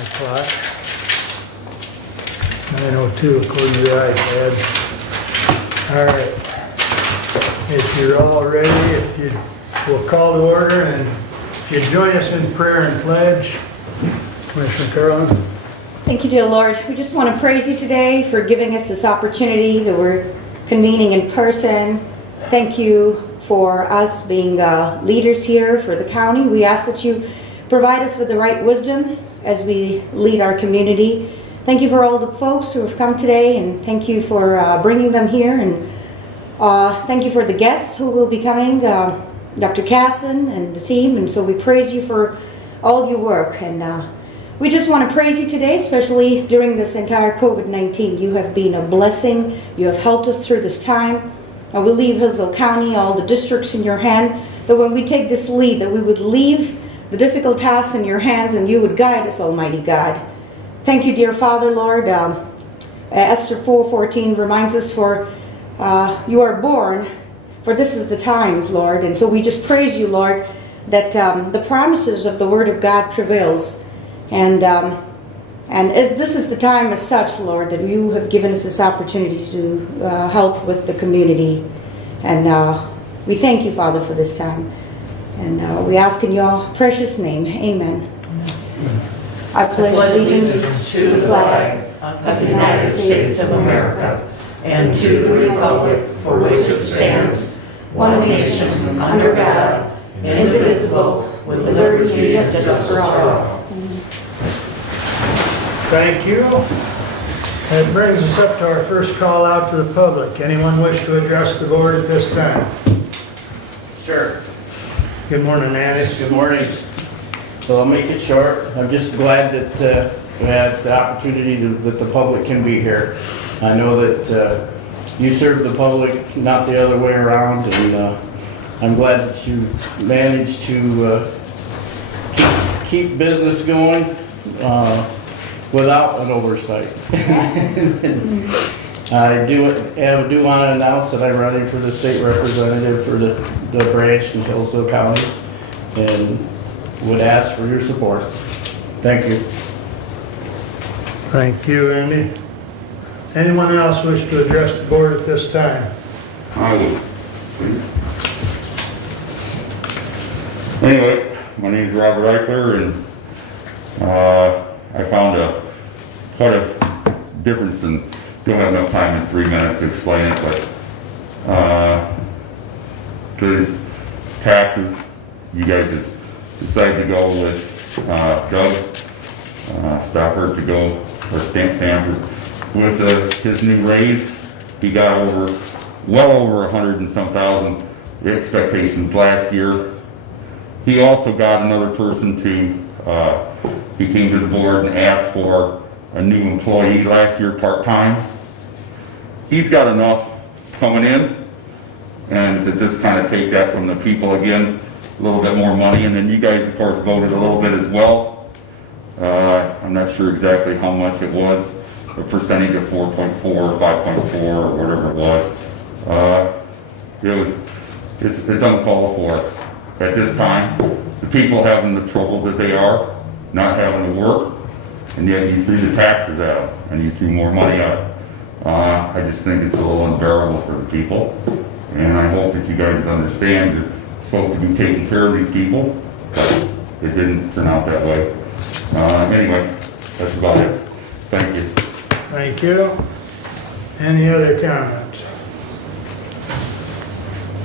o'clock. 9:02 according to the iPad. All right. If you're all ready, if you will call to order, and if you join us in prayer and pledge. Commissioner Carlin. Thank you, dear Lord. We just want to praise you today for giving us this opportunity that we're convening in person. Thank you for us being leaders here for the county. We ask that you provide us with the right wisdom as we lead our community. Thank you for all the folks who have come today, and thank you for bringing them here, and thank you for the guests who will be coming, Dr. Casson and the team. And so we praise you for all your work, and we just want to praise you today, especially during this entire COVID-19. You have been a blessing. You have helped us through this time. And we leave Hillsdale County, all the districts in your hand, that when we take this lead, that we would leave the difficult tasks in your hands and you would guide us, Almighty God. Thank you, dear Father, Lord. Esther 4:14 reminds us, for you are born, for this is the time, Lord. And so we just praise you, Lord, that the promises of the Word of God prevails. And as this is the time as such, Lord, that you have given us this opportunity to help with the community. And we thank you, Father, for this time. And we ask in your precious name, amen. I pledge allegiance to the flag of the United States of America and to the republic for which it stands, one nation, under God, indivisible, with liberty and justice for all. Thank you. That brings us up to our first call out to the public. Anyone wish to address the board at this time? Sure. Good morning, Andy. Good morning. So I'll make it short. I'm just glad that we had the opportunity that the public can be here. I know that you serve the public, not the other way around, and I'm glad that you managed to keep business going without an oversight. I do want to announce that I'm running for the state representative for the branch in Hillsdale County, and would ask for your support. Thank you. Thank you, Andy. Anyone else wish to address the board at this time? I would. Anyway, my name is Robert Eichler, and I found quite a difference, and don't have enough time in 3 minutes to explain it, but these taxes, you guys have decided to go with Doug Stafford to go, or Stanford, with his new raise. He got well over 100 and some thousand expectations last year. He also got another person he came to the board and asked for a new employee last year, part-time. He's got enough coming in, and to just kind of take that from the people again, a little bit more money, and then you guys, of course, voted a little bit as well. I'm not sure exactly how much it was, a percentage of 4.4 or 5.4 or whatever it was. It's uncalled for at this time. The people having the troubles that they are, not having to work, and yet you threw the taxes out and you threw more money out. I just think it's a little unbearable for the people, and I hope that you guys understand you're supposed to be taking care of these people, but it didn't turn out that way. Anyway, that's about it. Thank you. Thank you. Any other comments?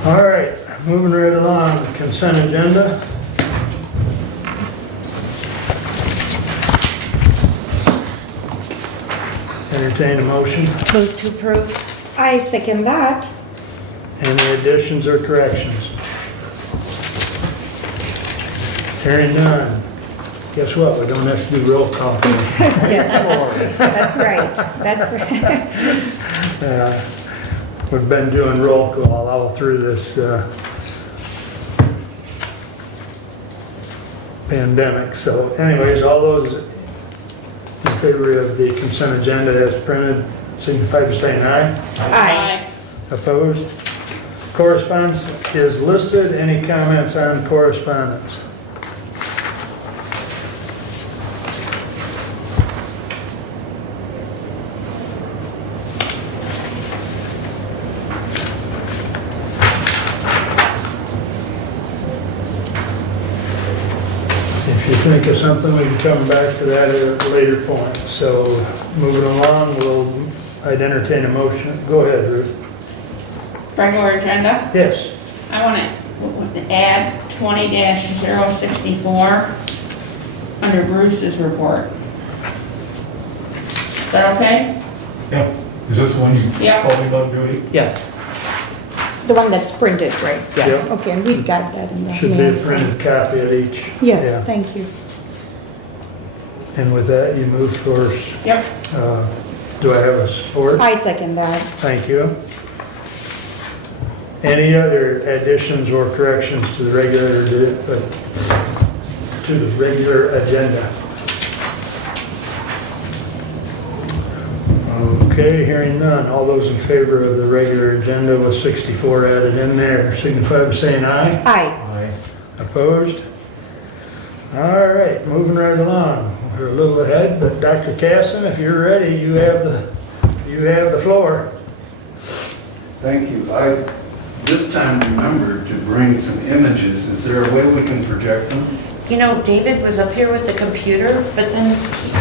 All right, moving right along, consent agenda. Entertain a motion. Move to approve. I second that. Any additions or corrections? Hearing none. Guess what? We don't have to do roll call. Yes, that's right. That's right. We've been doing roll call all through this pandemic. So anyways, all those in favor of the consent agenda as printed signify by saying aye. Aye. Opposed? Correspondence is listed. Any comments on correspondence? of something, we can come back to that at a later point. So moving along, I'd entertain a motion. Go ahead, Ruth. Regular agenda, Yes. I want to add 20-064 under Bruce's report. Is that okay? Yeah, is this the one you Yeah. told me about, Judy? Yes. The one that's printed, right? Yes. Okay, and we've got that in the Should be a minutes. printed copy of each. Yes, Yeah. thank you. And with that, you move for, Yep. do I have a support? I second that. Thank you. Any other additions or corrections to the regular agenda? Okay, hearing none. All those in favor of the regular agenda with 64 added in there, signify by saying aye. Aye. Aye. Opposed? All right, moving right along. We're a little ahead, but Dr. Casson, if you're ready, you have the floor. Thank you. I this time remembered to bring some images. Is there a way we can project them? You know, David was up here with the computer, but then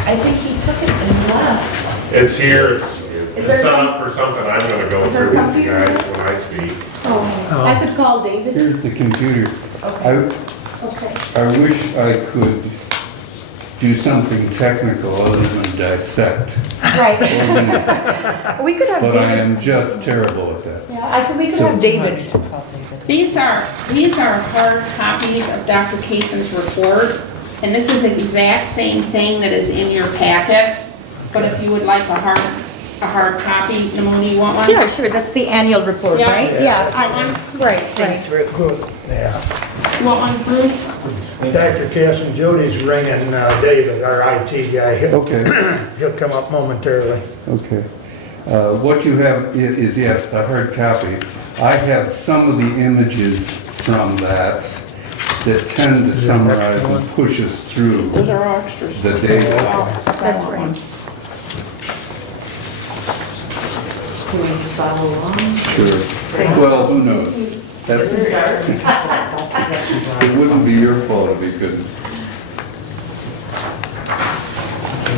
I think he took it and left. It's here, it's there set some- up for something I'm gonna go Is there through a with you computer? guys when I speak. Oh, I could call David. Here's the computer. Okay. I wish I could do something technical other than dissect, Right. We could have but I David. am just terrible at that. Yeah, we could have David. These are hard copies of Dr. Kasen's report, and this is the exact same thing that is in your packet, but if you would like a hard copy, Namoni, you want one? Yeah, sure, that's the annual report, Yeah. right? Yeah. Right, Thanks, right. Ruth. Good. Yeah. You want one, Bruce? Dr. Casson, Jody's ringing David, our IT guy. Okay, He'll come up momentarily. okay. What you have is, yes, the hard copy. I have some of the images from that tend to summarize and push us through Those are all extras. the data. That's right. Can we follow along? Sure. Well, who knows? That's, it wouldn't be your fault if you couldn't.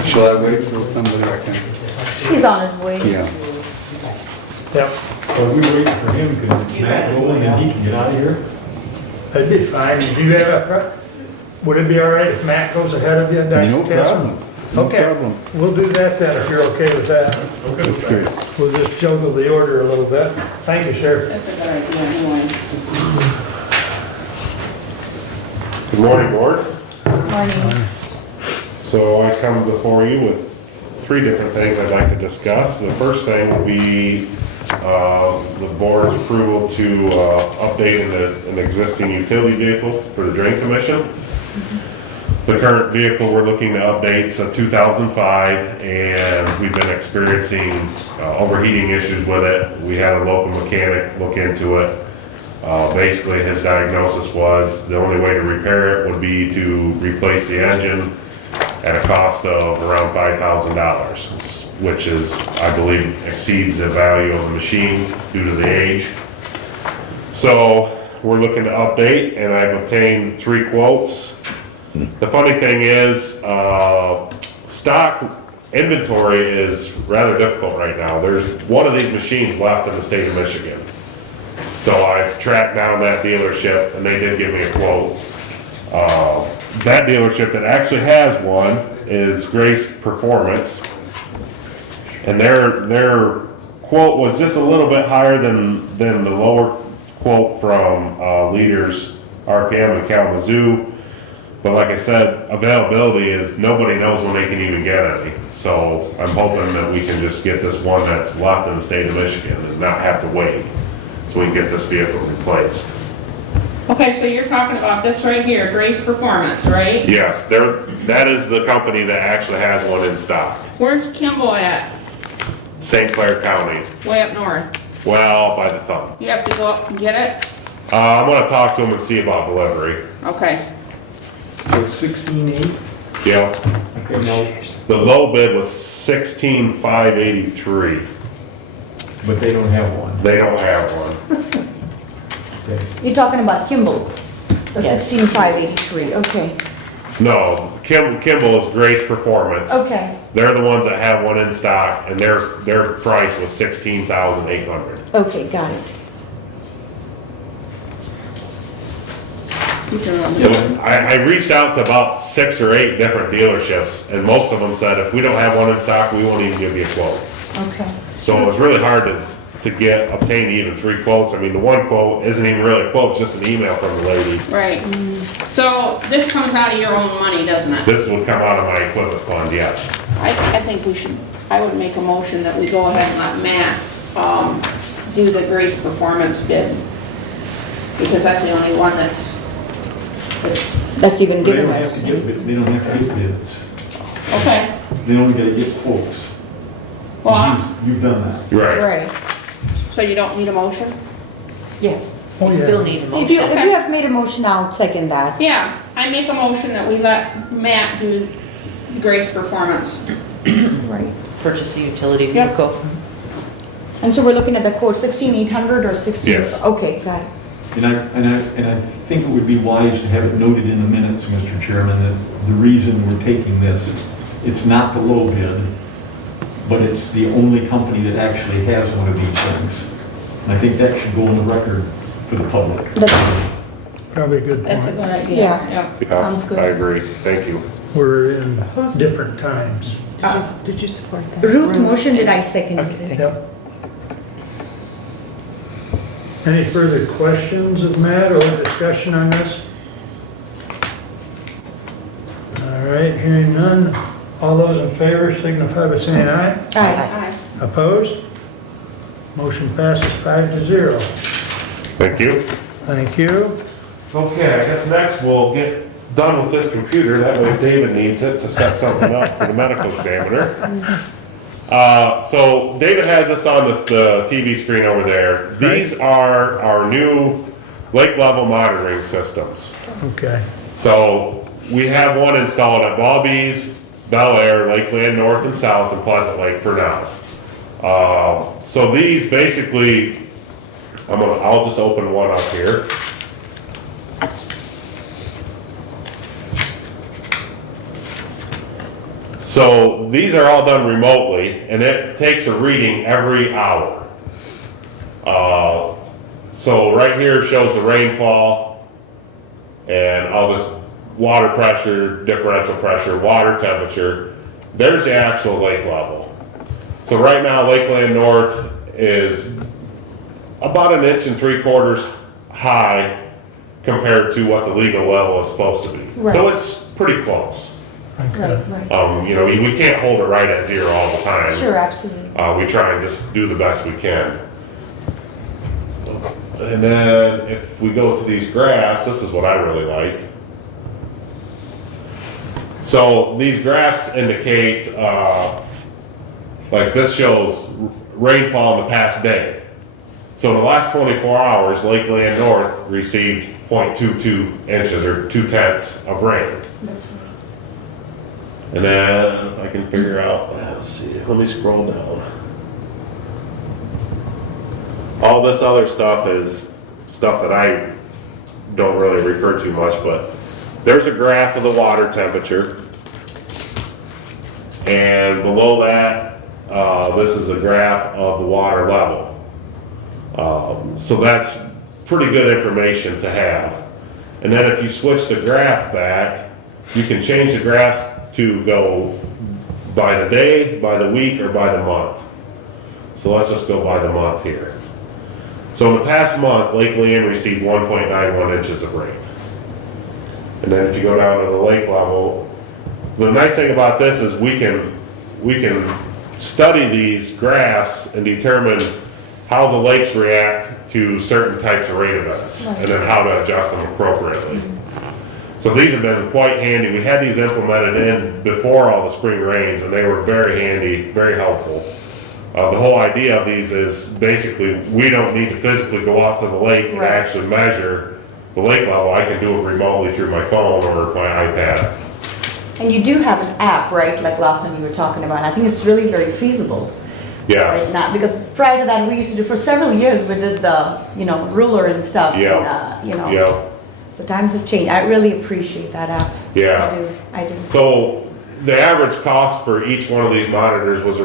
Shall I wait till somebody can? He's on his way. Yeah. Yep, Are we waiting for him? Can Matt go in and he can get out of here? that'd be fine. Do you have would it be all right if Matt goes ahead of you, Dr. No Casson? problem. No Okay. problem. We'll do that then, if you're okay with that. That's great. We'll just juggle the order a little bit. Thank you, sir. That's a good idea, anyway. Good morning, board. Morning. So I come before you with 3 different things I'd like to discuss. The first thing will be the board's approval to update an existing utility vehicle for the Drain Commission. The current vehicle we're looking to update is a 2005, and we've been experiencing overheating issues with it. We had a local mechanic look into it. Basically, his diagnosis was the only way to repair it would be to replace the engine at a cost of around $5,000, which is, I believe, exceeds the value of the machine due to the age. So we're looking to update, and I've obtained 3 quotes. The funny thing is, stock inventory is rather difficult right now. There's one of these machines left in the state of Michigan. So I've tracked down that dealership, and they did give me a quote. That dealership that actually has one is Grace Performance, and their quote was just a little bit higher than the lower quote from Leaders RPM in Kalamazoo. But like I said, availability is nobody knows when they can even get any. So I'm hoping that we can just get this one that's left in the state of Michigan and not have to wait, so we can get this vehicle replaced. Okay, so you're talking about this right here, Grace Performance, right? Yes, that is the company that actually has one in stock. Where's Kimball at? St. Clair County, Way up north. well, by the thumb. You have to go up and get it? I'm gonna talk to them and see about delivery. Okay. So 16.8? Yeah, Okay, no, the low bid was 16,583. but they don't have one. They don't have one. Okay. You're talking about Kimball, the Yes. 16583, okay. No, Kimball is Grace Performance. Okay, They're the ones that have one in stock, and their price was $16,800. okay, got it. These are all the- I reached out to about 6 or 8 different dealerships, and most of them said, if we don't have one in stock, we won't even give you a quote. Okay. So it was really hard to obtain even 3 quotes. I mean, the one quote isn't even really a quote, it's just an email from the lady. Right. So this comes out of your own money, doesn't it? This would come out of my equipment fund, yes. I think I would make a motion that we go ahead and let Matt, do the Grace Performance bid. Because that's the only one that's That's even They given don't have us. to get, they don't have to get bids. okay. They only gotta get quotes. Well, You've done that. Right. Right. so you don't need a motion? Yeah, Oh, we yeah. still need a If you, motion. if you have made a motion, I'll second that. Yeah, I make a motion that we let Matt do the Grace Performance. Right. Purchase a utility Yep. vehicle. And so we're looking at the quote 16,800 or 16? Yes. Okay, got it. And I think it would be wise to have it noted in the minutes, Mr. Chairman, that the reason we're taking this, it's not the low bid, but it's the only company that actually has one of these things. And I think that should go on the record for the public. That's- Probably a good That's a point. good idea. Yeah. Yes, Sounds good. I agree. Thank you. We're in different times. Did you support that? Ruth motioned, I seconded Okay, it. thank you. Yep. Any further questions of Matt or discussion on this? All right, hearing none. All those in favor signify by saying aye. Aye. Aye. Opposed? Motion passes 5-0. Thank you. Thank you. Okay, I guess next we'll get done with this computer, that way if David needs it to set something up for the medical examiner. So David has this on the TV screen over there. These are our new lake level monitoring systems. Okay. So we have one installed at Bobby's, Bel Air, Lakeland North and South, and Pleasant Lake for now. So these basically, I'll just open one up here. So these are all done remotely, and it takes a reading every hour. So right here shows the rainfall and all this water pressure, differential pressure, water temperature. There's the actual lake level. So right now, Lakeland North is about 1.75 inches high compared to what the legal level is supposed to be. So Right. it's pretty close. Right, right. You know, we can't hold it right at 0 all the time. Sure, absolutely. We try and just do the best we can. And then if we go to these graphs, this is what I really like. So these graphs indicate, like this shows rainfall in the past day. So in the last 24 hours, Lakeland North received 0.22 inches or 0.2 of rain. And then if I can figure out, let's see, let me scroll down. All this other stuff is stuff that I don't really refer to much, but there's a graph of the water temperature. And below that, this is a graph of the water level. So that's pretty good information to have. And then if you switch the graph back, you can change the graphs to go by the day, by the week, or by the month. So let's just go by the month here. So in the past month, Lake Leanne received 1.91 inches of rain. And then if you go down to the lake level, the nice thing about this is we can study these graphs and determine how the lakes react to certain types of rain events, and then how to adjust them appropriately. So these have been quite handy. We had these implemented in before all the spring rains, and they were very handy, very helpful. The whole idea of these is basically we don't need to physically go out to the lake and Right. actually measure the lake level. I can do it remotely through my phone or my iPad. And you do have an app, right, like last time you were talking about. I think it's really very feasible. Yes. Right now, because prior to that, we used to do, for several years, we did the, ruler and stuff. Yeah. And, Yeah. so times have changed. I really appreciate that app. Yeah. I do. So the average cost for each one of these monitors was,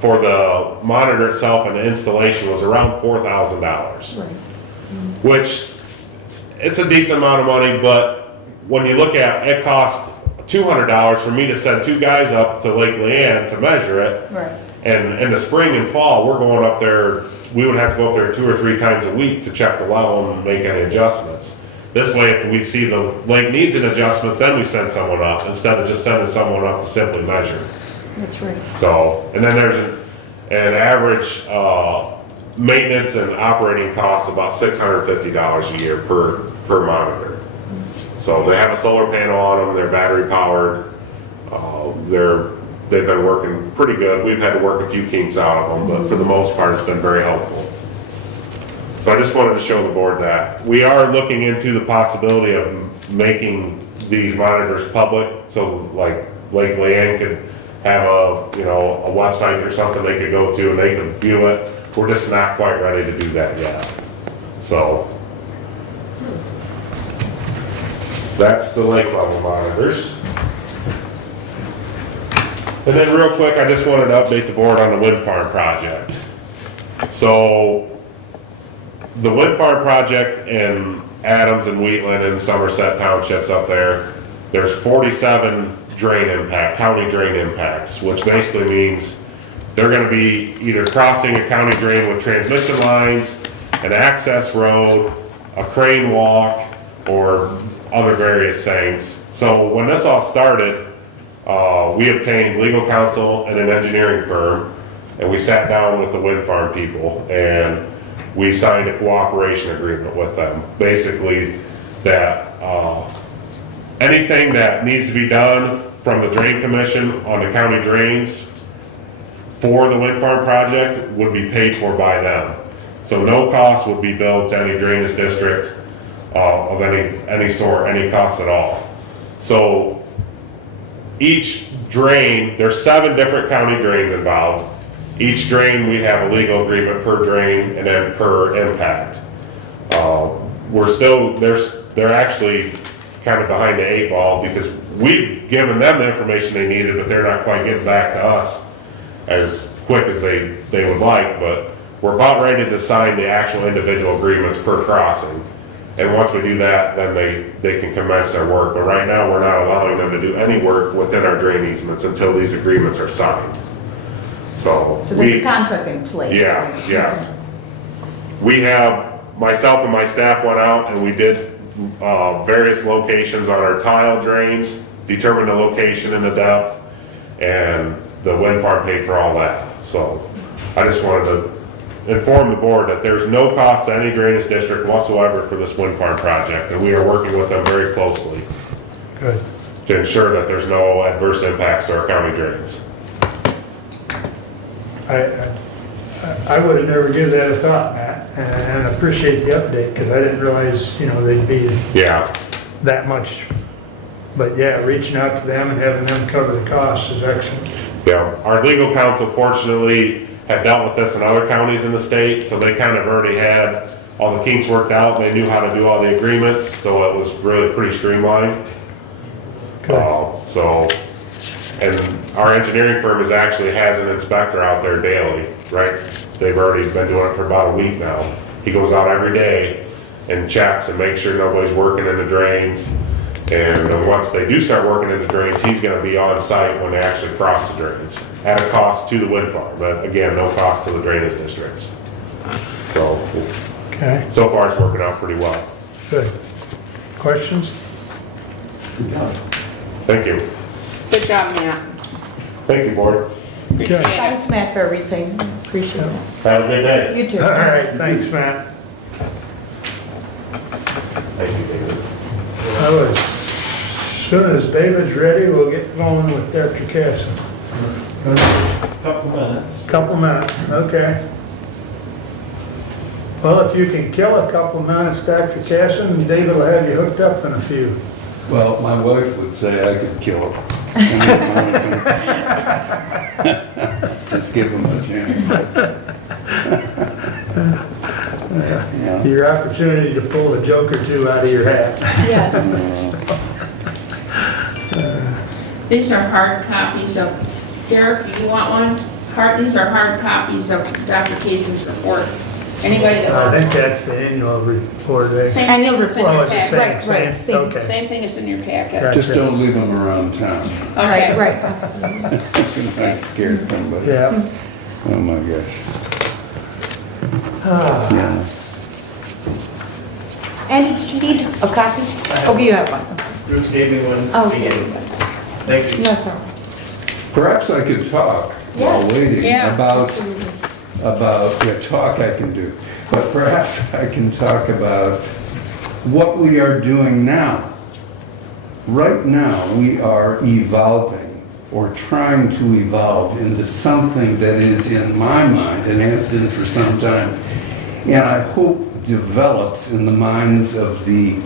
for the monitor itself and the installation was around $4,000. Right. Which, it's a decent amount of money, but when you look at, it cost $200 for me to send 2 guys up to Lake Leanne to measure it. Right. And in the spring and fall, we're going up there, we would have to go up there 2 or 3 times a week to check the well and make any adjustments. This way, if we see the lake needs an adjustment, then we send someone up, instead of just sending someone up to simply measure. That's right. So, and then there's an average maintenance and operating cost about $650 a year per monitor. So they have a solar panel on them, they're battery powered, they've been working pretty good. We've had to work a few kinks out of them, but for the most part, it's been very helpful. So I just wanted to show the board that. We are looking into the possibility of making these monitors public, so like Lake Leanne could have a website or something they could go to and they could view it. We're just not quite ready to do that yet. So that's the lake level monitors. And then real quick, I just wanted to update the board on the wind farm project. So the wind farm project in Adams and Wheatland and Somerset townships up there, there's 47 county drain impacts, which basically means they're gonna be either crossing a county drain with transmission lines, an access road, a crane walk, or other various things. So when this all started, we obtained legal counsel and an engineering firm, and we sat down with the wind farm people, and we signed a cooperation agreement with them. Basically, that anything that needs to be done from the Drain Commission on the county drains for the wind farm project would be paid for by them. So no cost would be billed to any drainage district of any sort, any cost at all. So each drain, there's 7 different county drains involved. Each drain, we have a legal agreement per drain and then per impact. They're actually kind of behind the 8 ball because we've given them the information they needed, but they're not quite getting back to us as quick as they would like. But we're about ready to sign the actual individual agreements per crossing. And once we do that, then they can commence their work. But right now, we're not allowing them to do any work within our drain easements until these agreements are signed. So there's a contract in place. yeah, right? yes. We have, myself and my staff went out and we did various locations on our tile drains, determined the location and the depth, and the wind farm paid for all that. So I just wanted to inform the board that there's no cost to any drainage district whatsoever for this wind farm project, and we are working with them very closely. Good. To ensure that there's no adverse impacts to our county drains. I would have never given that a thought, Matt, and I appreciate the update, because I didn't realize, they'd be Yeah. that much. But yeah, reaching out to them and having them cover the costs is excellent. Yeah, our legal counsel fortunately had dealt with this in other counties in the state, so they kind of already had all the kinks worked out. They knew how to do all the agreements, so it was really pretty streamlined. And our engineering firm actually has an inspector out there daily, right? They've already been doing it for about a week now. He goes out every day and checks and makes sure nobody's working in the drains. And then once they do start working in the drains, he's gonna be on site when they actually cross the drains, at a cost to the wind farm, but again, no cost to the drainage districts. So, Okay, so far it's working out pretty well. good. Questions? Good job. Thank you. Good job, Matt. Thank you, board. Appreciate it. Thanks, Matt, for everything. Appreciate it. Have a good day. You too. All right, thanks, Matt. Thank you, David. As soon as David's ready, we'll get going with Dr. Casson. Couple minutes. Couple minutes, okay. Well, if you can kill a couple minutes, Dr. Casson, David will have you hooked up in a few. Well, my wife would say I could kill him. Just give him a chance. Yeah. Your opportunity to pull a joke or two out of your hat. Yes. These are hard copies of, Derek, do you want one? These are hard copies of Dr. Kayson's report. Anybody that I think wants? that's the annual report, right? Same Annual thing that's in Oh, your it's the packet. same, Right, same, same. okay. Same thing that's in your packet. Right. Just don't leave them around town. Okay. Right. It might scare somebody. Yeah. Oh, my gosh. Ah, Yeah. Andy, did you need a copy? Oh, you have one. Bruce gave me one. Oh, Again. okay. Thank you. No problem. Perhaps I could talk while waiting Yeah. about, talk I can do, but perhaps I can talk about what we are doing now. Right now, we are evolving or trying to evolve into something that is in my mind and has been for some time, and I hope develops in the minds of the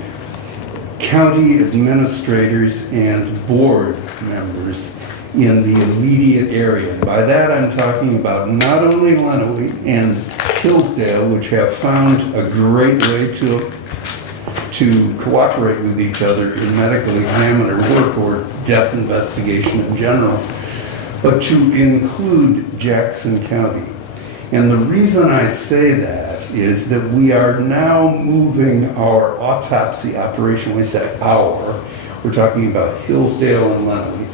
county administrators and board members in the immediate area. By that, I'm talking about not only Lenawee and Hillsdale, which have found a great way to cooperate with each other in medical examiner work or death investigation in general, but to include Jackson County. And the reason I say that is that we are now moving our autopsy operation. When we say our, we're talking about Hillsdale and Lenawee.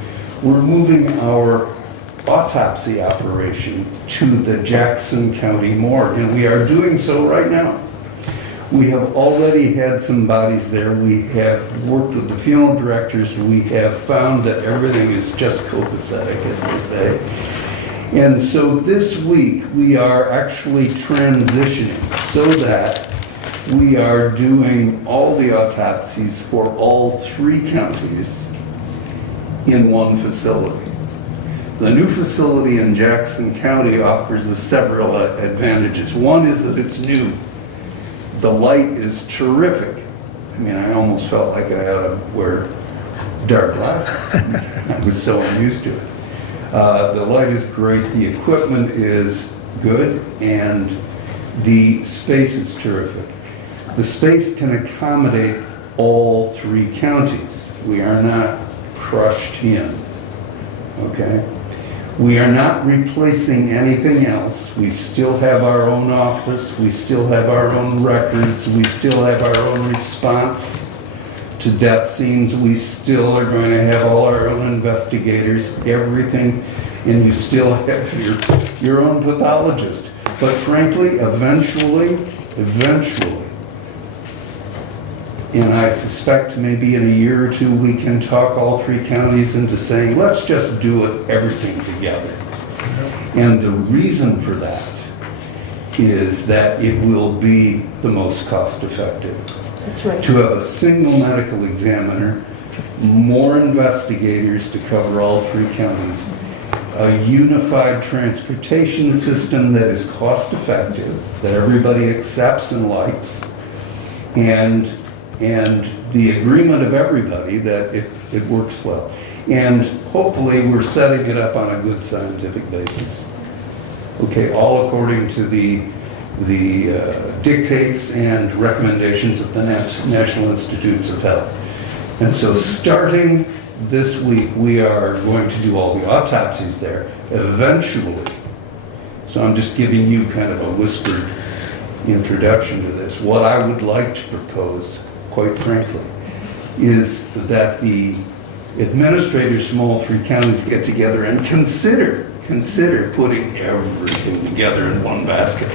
We're moving our autopsy operation to the Jackson County morgue, and we are doing so right now. We have already had some bodies there. We have worked with the funeral directors. We have found that everything is just copacetic, as they say. And so this week, we are actually transitioning so that we are doing all the autopsies for all 3 counties in one facility. The new facility in Jackson County offers us several advantages. One is that it's new. The light is terrific. I mean, I almost felt like I had to wear dark glasses. I was so unused to it. The light is great, the equipment is good, and the space is terrific. The space can accommodate all 3 counties. We are not crushed in, okay? We are not replacing anything else. We still have our own office, we still have our own records, we still have our own response to death scenes. We still are going to have all our own investigators, everything, and you still have your own pathologist. But frankly, eventually, and I suspect maybe in a year or 2, we can talk all 3 counties into saying, let's just do it, everything together. And the reason for that is that it will be the most cost effective. That's right. To have a single medical examiner, more investigators to cover all 3 counties, a unified transportation system that is cost effective, that everybody accepts and likes, and the agreement of everybody that it works well. And hopefully we're setting it up on a good scientific basis. Okay, all according to the dictates and recommendations of the National Institutes of Health. And so starting this week, we are going to do all the autopsies there eventually. So I'm just giving you kind of a whispered introduction to this. What I would like to propose, quite frankly, is that the administrators from all 3 counties get together and consider putting everything together in one basket.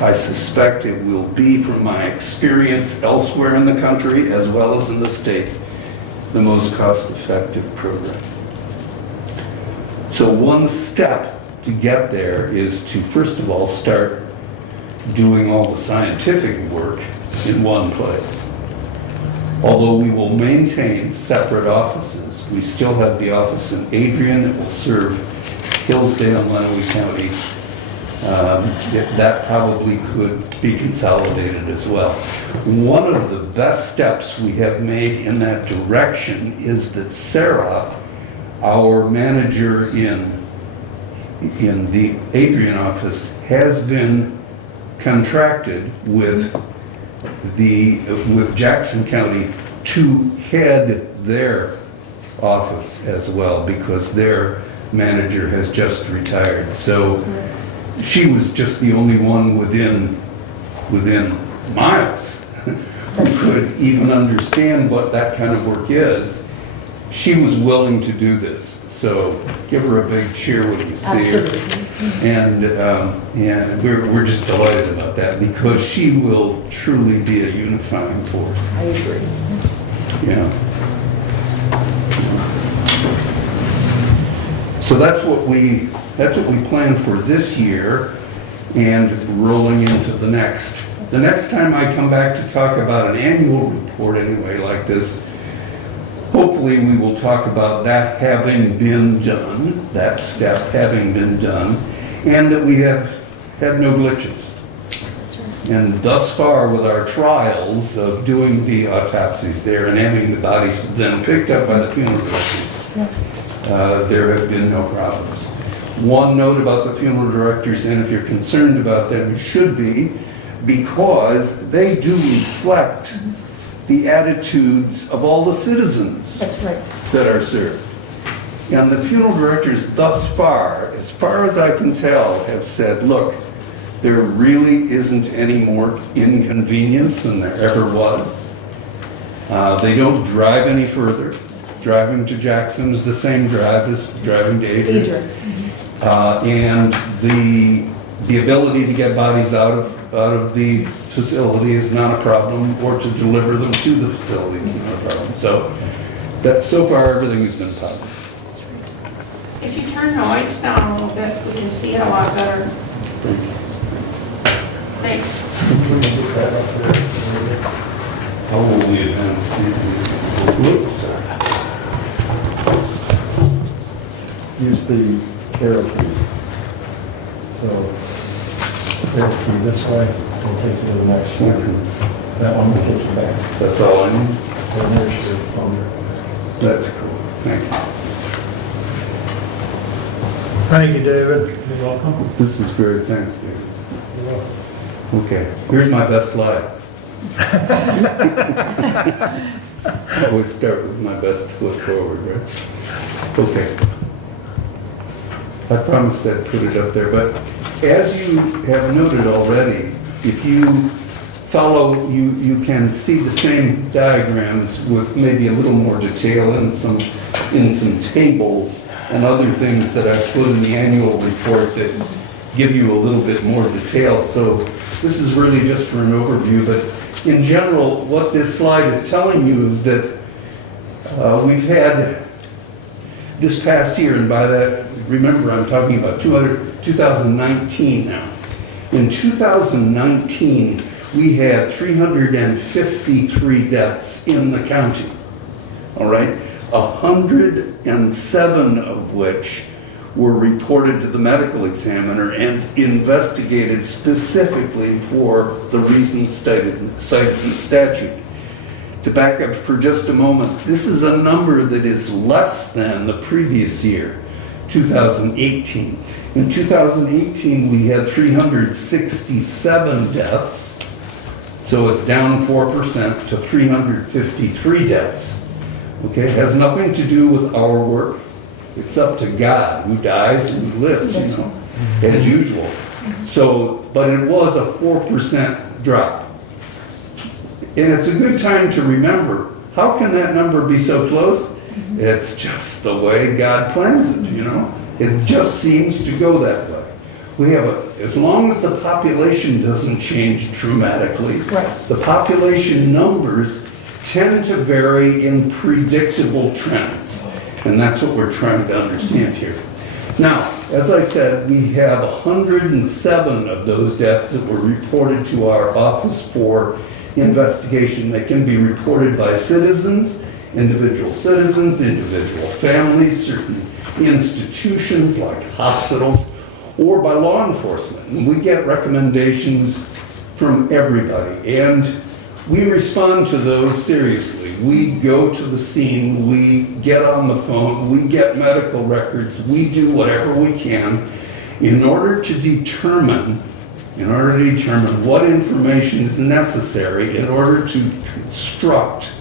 I suspect it will be, from my experience elsewhere in the country as well as in the state, the most cost-effective program. So one step to get there is to, first of all, start doing all the scientific work in one place. Although we will maintain separate offices, we still have the office in Adrian that will serve Hillsdale and Lenawee County. That probably could be consolidated as well. One of the best steps we have made in that direction is that Sarah, our manager in the Adrian office, has been contracted with Jackson County to head their office as well because their manager has just retired. So she was just the only one within miles who could even understand what that kind of work is. She was willing to do this. So give her a big cheer when you see her. And we're just delighted about that because she will truly be a unifying force. I agree. Yeah. So that's what we plan for this year and rolling into the next. The next time I come back to talk about an annual report anyway like this, hopefully we will talk about that having been done, that step having been done, and that we have had no glitches. And thus far with our trials of doing the autopsies there and having the bodies then picked up by the funeral directors, there have been no problems. One note about the funeral directors, and if you're concerned about them, you should be, because they do reflect the attitudes of all the citizens That's right. that are served. And the funeral directors thus far as I can tell, have said, look, there really isn't any more inconvenience than there ever was. They don't drive any further. Driving to Jackson is the same drive as driving to Adrian. And the ability to get bodies out of the facility is not a problem, or to deliver them to the facility is not a problem. So far everything has been positive. If you turn the lights down a little bit, we can see it a lot better. Thanks. How will we advance? Whoops, sorry. Use the arrow keys. So, arrow key this way will take you to the next one. That one will take you back. That's all I need? And there's your phone. That's cool. Thank you. Thank you, David. You're welcome. This is great. Thanks, Dave. You're welcome. Okay, here's my best slide. I always start with my best foot forward, right? Okay. I promised I'd put it up there, but as you have noted already, if you follow, you can see the same diagrams with maybe a little more detail in some tables and other things that I put in the annual report that give you a little bit more detail. So this is really just for an overview, but in general, what this slide is telling you is that we've had this past year, and by that, remember I'm talking about 2019 now. In 2019, we had 353 deaths in the county, all right? 107 of which were reported to the medical examiner and investigated specifically for the reasons cited in the statute. To back up for just a moment, this is a number that is less than the previous year, 2018. In 2018, we had 367 deaths, so it's down 4% to 353 deaths. Okay, it has nothing to do with our work. It's up to God who dies and who lives, you know, as usual. So, but it was a 4% drop. And it's a good time to remember, how can that number be so close? It's just the way God plans it, you know. It just seems to go that way. We have as long as the population doesn't change dramatically, the population numbers tend to vary in predictable trends. And that's what we're trying to understand here. Now, as I said, we have 107 of those deaths that were reported to our office for investigation. They can be reported by citizens, individual families, certain institutions like hospitals, or by law enforcement. And we get recommendations from everybody, and we respond to those seriously. We go to the scene, we get on the phone, we get medical records, we do whatever we can in order to determine what information is necessary in order to construct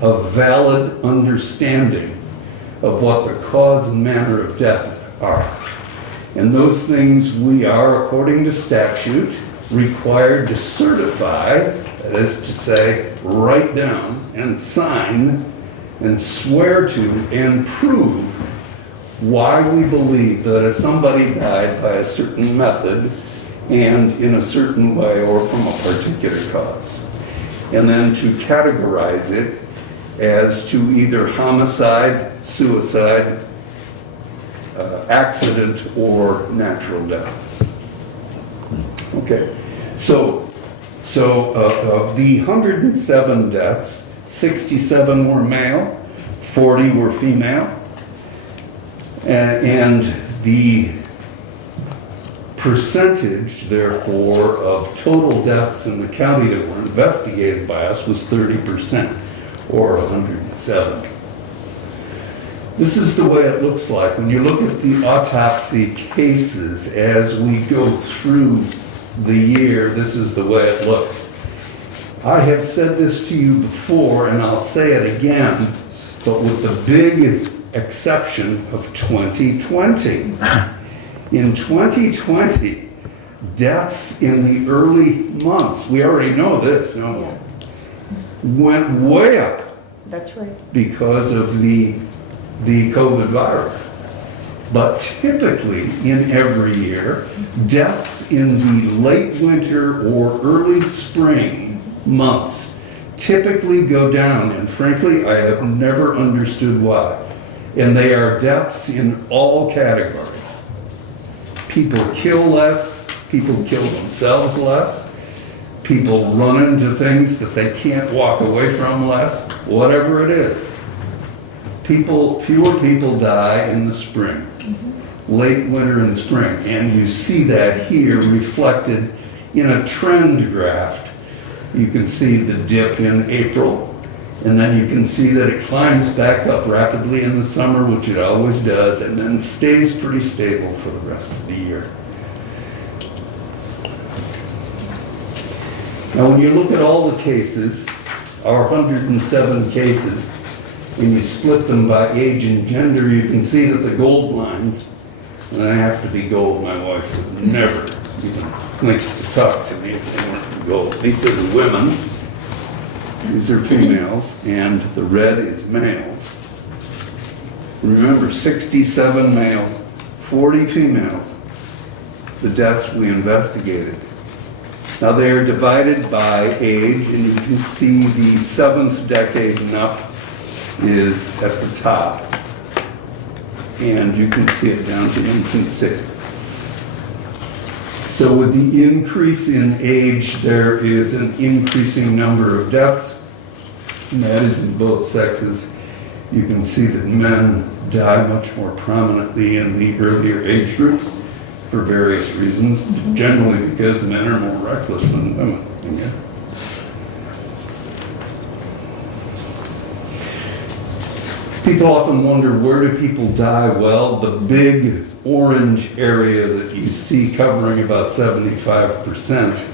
a valid understanding of what the cause and manner of death are. And those things we are, according to statute, required to certify, that is to say, write down and sign and swear to and prove why we believe that if somebody died by a certain method and in a certain way or from a particular cause. And then to categorize it as to either homicide, suicide, accident, or natural death. Okay, so of the 107 deaths, 67 were male, 40 were female, and the percentage, therefore, of total deaths in the county that were investigated by us was 30%, or 107. This is the way it looks like. When you look at the autopsy cases as we go through the year, this is the way it looks. I have said this to you before, and I'll say it again, but with the big exception of 2020. In 2020, deaths in the early months, we already know this, no? Yeah. Went way up That's right. because of the COVID virus. But typically, in every year, deaths in the late winter or early spring months typically go down, and frankly, I have never understood why. And they are deaths in all categories. People kill less, people kill themselves less, people run into things that they can't walk away from less, whatever it is. Fewer people die in the spring, late winter and spring, and you see that here reflected in a trend graph. You can see the dip in April, and then you can see that it climbs back up rapidly in the summer, which it always does, and then stays pretty stable for the rest of the year. Now, when you look at all the cases, our 107 cases, when you split them by age and gender, you can see that the gold lines, and they have to be gold, my wife would never even think to talk to me if they weren't gold. These are the women, these are females, and the red is males. Remember, 67 males, 40 females, the deaths we investigated. Now they are divided by age, and you can see the 7th decade and up is at the top, and you can see it down to infancy. So with the increase in age, there is an increasing number of deaths, and that is in both sexes. You can see that men die much more prominently in the earlier age groups for various reasons, generally because men are more reckless than women, I guess. People often wonder, where do people die? Well, the big orange area that you see covering about 75%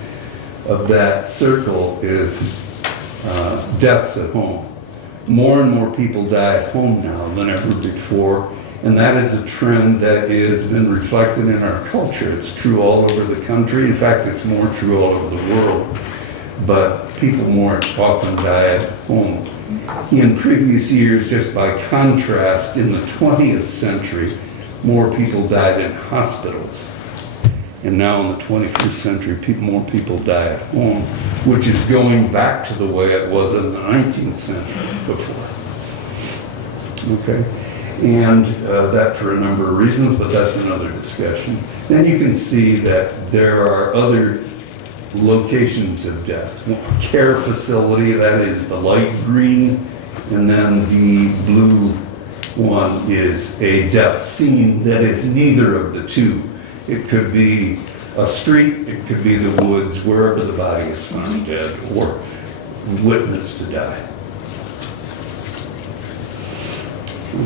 of that circle is deaths at home. More and more people die at home now than ever before, and that is a trend that has been reflected in our culture. It's true all over the country. In fact, it's more true all over the world. But people more often die at home. In previous years, just by contrast, in the 20th century, more people died in hospitals. And now in the 21st century, more people die at home, which is going back to the way it was in the 19th century before. Okay? And that for a number of reasons, but that's another discussion. Then you can see that there are other locations of death. Care facility, that is the light green, and then the blue one is a death scene that is neither of the two. It could be a street, it could be the woods, wherever the body is found dead or witnessed to die.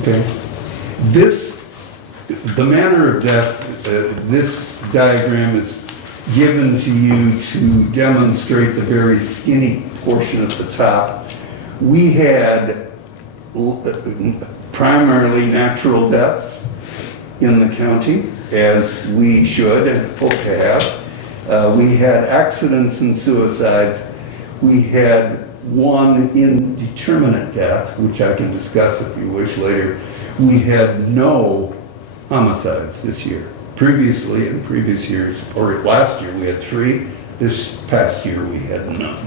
Okay. The manner of death, this diagram is given to you to demonstrate the very skinny portion at the top. We had primarily natural deaths in the county, as we should and hope to have. We had accidents and suicides. We had one indeterminate death, which I can discuss if you wish later. We had no homicides this year. Previously, in previous years, or last year, we had 3. This past year, we had none.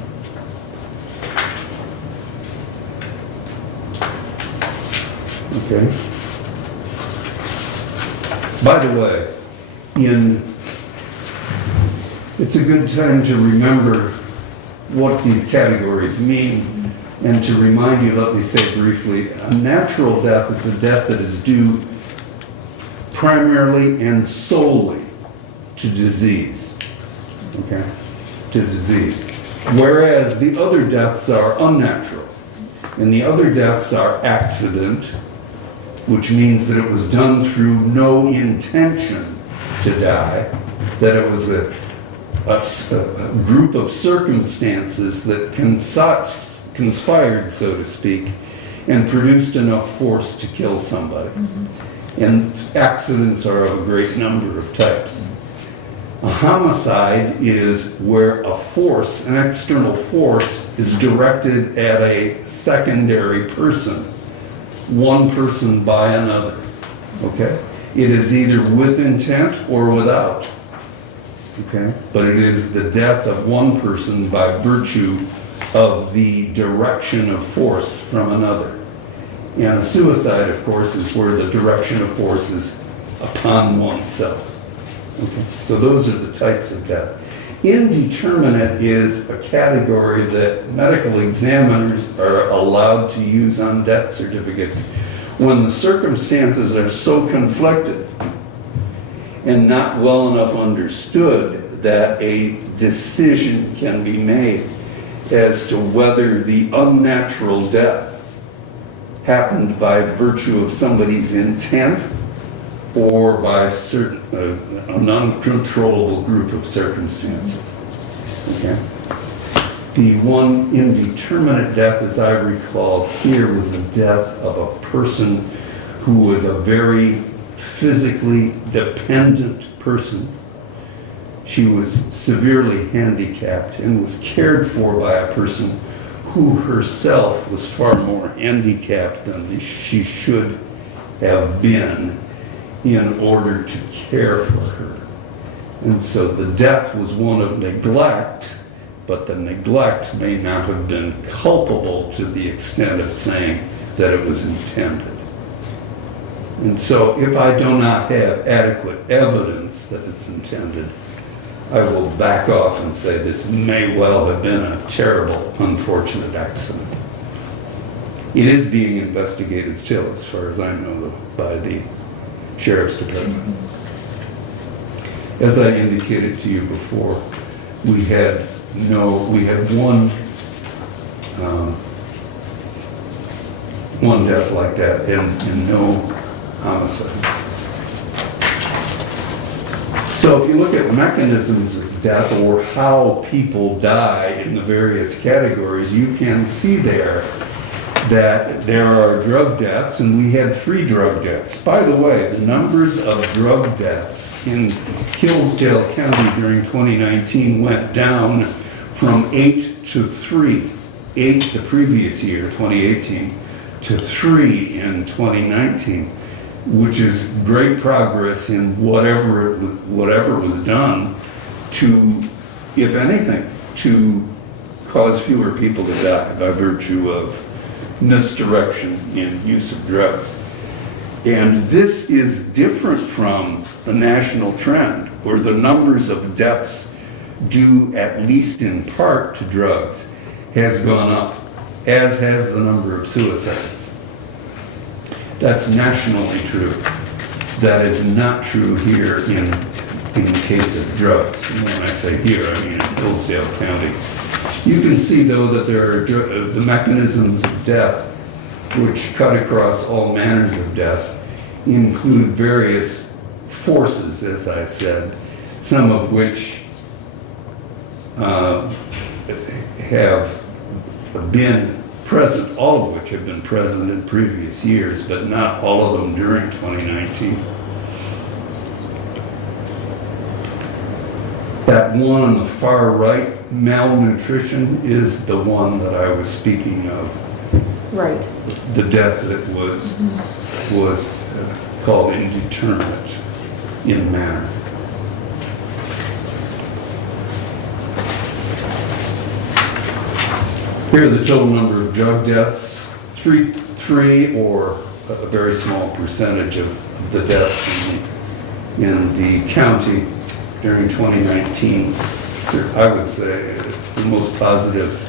Okay. By the way, it's a good time to remember what these categories mean, and to remind you, let me say briefly, a natural death is a death that is due primarily and solely to disease. Okay? To disease. Whereas the other deaths are unnatural. And the other deaths are accident, which means that it was done through no intention to die, that it was a group of circumstances that conspired, so to speak, and produced enough force to kill somebody. And accidents are of a great number of types. A homicide is where a force, an external force, is directed at a secondary person, one person by another. Okay? It is either with intent or without. Okay? But it is the death of one person by virtue of the direction of force from another. And a suicide, of course, is where the direction of force is upon oneself. Okay? So those are the types of death. Indeterminate is a category that medical examiners are allowed to use on death certificates when the circumstances are so conflicted and not well enough understood that a decision can be made as to whether the unnatural death happened by virtue of somebody's intent or by an uncontrollable group of circumstances. Okay? The one indeterminate death, as I recall here, was the death of a person who was a very physically dependent person. She was severely handicapped and was cared for by a person who herself was far more handicapped than she should have been in order to care for her. And so the death was one of neglect, but the neglect may not have been culpable to the extent of saying that it was intended. And so if I do not have adequate evidence that it's intended, I will back off and say this may well have been a terrible, unfortunate accident. It is being investigated still, as far as I know, by the Sheriff's Department. As I indicated to you before, we had one death like that and no homicides. So if you look at mechanisms of death or how people die in the various categories, you can see there that there are drug deaths, and we had 3 drug deaths. By the way, the numbers of drug deaths in Hillsdale County during 2019 went down from 8 to 3. 8 the previous year, 2018, to 3 in 2019, which is great progress in whatever was done to, if anything, to cause fewer people to die by virtue of misdirection in use of drugs. And this is different from the national trend, where the numbers of deaths due at least in part to drugs has gone up, as has the number of suicides. That's nationally true. That is not true here in the case of drugs. And when I say here, I mean in Hillsdale County. You can see, though, that there are the mechanisms of death, which cut across all manners of death, include various forces, as I said, some of which have been present, all of which have been present in previous years, but not all of them during 2019. That one on the far right, malnutrition, is the one that I was speaking of. Right. The death that was called indeterminate in manner. Here are the total number of drug deaths. Three or a very small percentage of the deaths in the county during 2019. I would say the most positive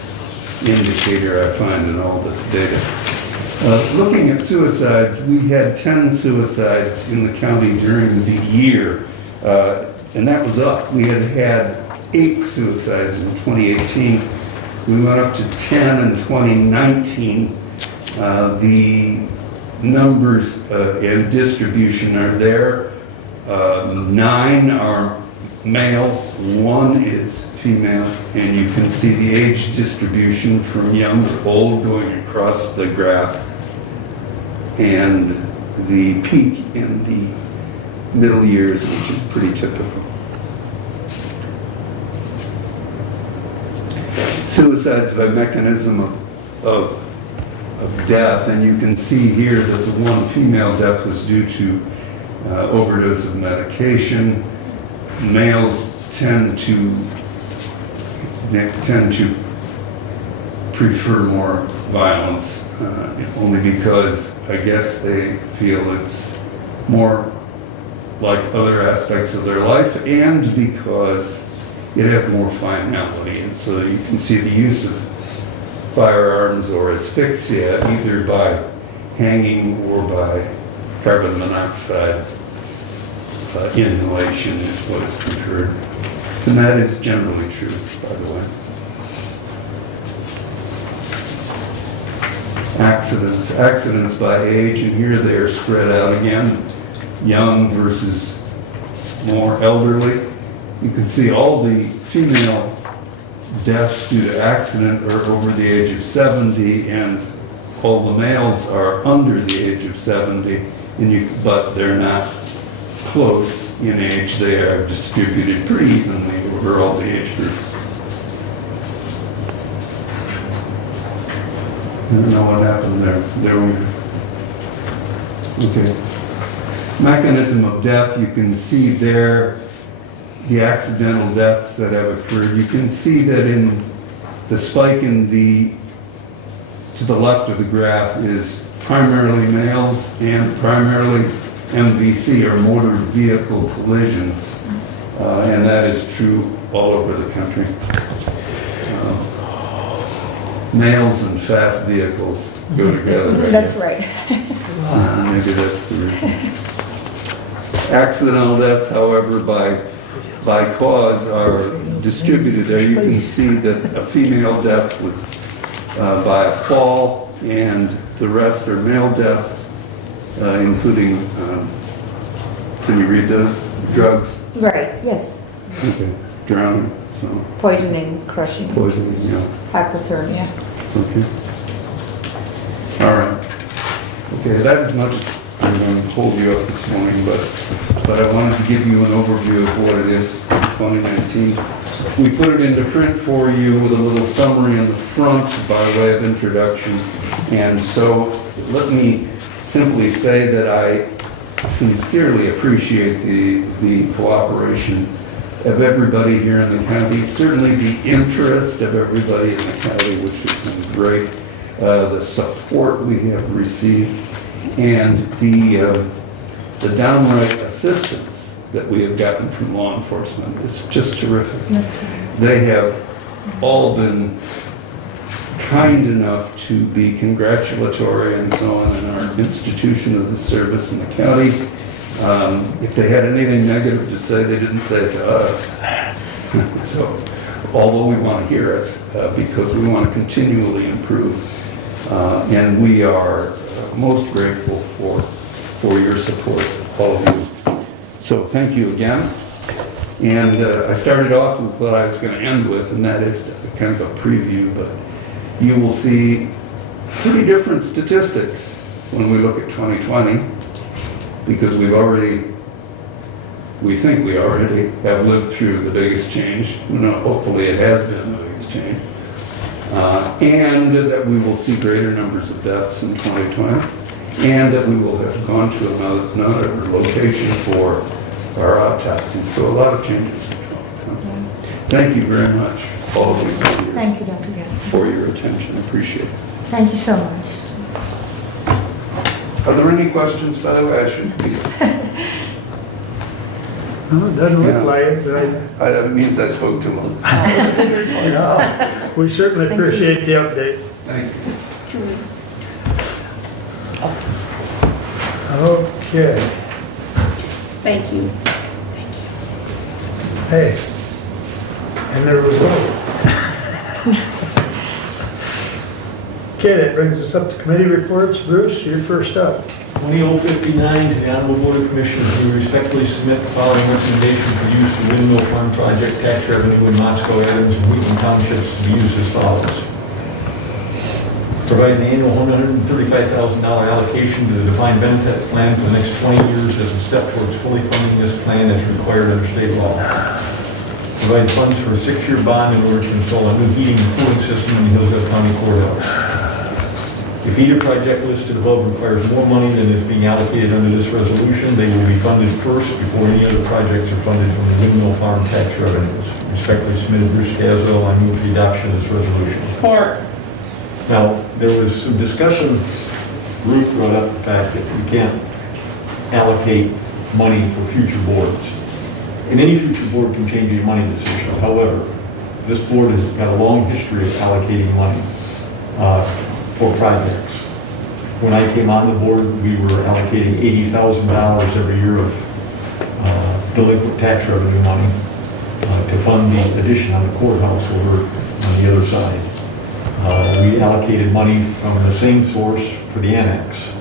indicator I find in all this data. Looking at suicides, we had 10 suicides in the county during the year, and that was up. We had 8 suicides in 2018. We went up to 10 in 2019. The numbers and distribution are there. 9 are male, 1 is female, and you can see the age distribution from young to old going across the graph, and the peak in the middle years, which is pretty typical. Suicides by mechanism of death, and you can see here that the one female death was due to overdose of medication. Males tend to prefer more violence, only because I guess they feel it's more like other aspects of their life, and because it has more finality. And so you can see the use of firearms or asphyxia, either by hanging or by carbon monoxide inhalation, is what is preferred. And that is generally true, by the way. Accidents by age, and here they are spread out again, young versus more elderly. You can see all the female deaths due to accident are over the age of 70, and all the males are under the age of 70, but they're not close in age. They are distributed pretty evenly over all the age groups. I don't know what happened there. Okay. Mechanism of death, you can see there the accidental deaths that have occurred. You can see that in the spike to the left of the graph is primarily males and primarily MVC, or motor vehicle collisions, and that is true all over the country. Males and fast vehicles go together. That's right. Maybe that's the reason. Accidental deaths, however, by cause are distributed there. You can see that a female death was by a fall, and the rest are male deaths, including, can you read those? Drugs? Right, yes. Okay. Drowning, so. Poisoning, crushing. Poisoning, yeah. Hypothermia. Okay. All right. Okay, that is much as I'm going to hold you up this morning, but I wanted to give you an overview of what it is for 2019. We put it into print for you with a little summary on the front by way of introduction. And so let me simply say that I sincerely appreciate the cooperation of everybody here in the county, certainly the interest of everybody in the county, which has been great, the support we have received, and the downright assistance that we have gotten from law enforcement is just terrific. That's right. They have all been kind enough to be congratulatory and so on in our institution of the service in the county. If they had anything negative to say, they didn't say it to us. So, although we want to hear it, because we want to continually improve. And we are most grateful for your support, all of you. So thank you again. And I started off with what I was going to end with, and that is kind of a preview, but you will see pretty different statistics when we look at 2020, because we think we already have lived through the biggest change. Hopefully it has been the biggest change. And that we will see greater numbers of deaths in 2020, and that we will have gone to another location for our autopsies. So a lot of changes in 2020. Thank you very much, all of you, Thank you, Dr. Gasson. for your attention. Appreciate it. Thank you so much. Are there any questions, by the way? I shouldn't be. Well, it doesn't Yeah. look like it, but That means I spoke too long. we certainly Thank you. appreciate the update. Thank you. Okay, Thank you. hey, and there was one. Okay, that brings us up to committee reports. Bruce, you're first up. 20059 to the Honorable Board of Commissioners, we respectfully submit the following recommendation for use to Windmill Farm Project tax revenue in Moscow, Adams, and Wheaton Townships to be used as follows. Provide an annual $135,000 allocation to the defined benefit plan for the next 20 years as a step towards fully funding this plan as required under state law. Provide funds for a 6-year bond in order to install a new heating and cooling system in the Hillsdale County Courthouse. If either project listed above requires more money than is being allocated under this resolution, they will be funded first before any other projects are funded from the Windmill Farm tax revenues. Respectfully submitted, Bruce Caswell. I move the adoption of this resolution. Support. Now, there was some discussion, Ruth brought up the fact that we can't allocate money for future boards. And any future board can change your money decisions. However, this board has got a long history of allocating money for projects. When I came on the board, we were allocating $80,000 every year of delinquent tax revenue money to fund the addition on the courthouse over on the other side. We allocated money from the same source for the annex.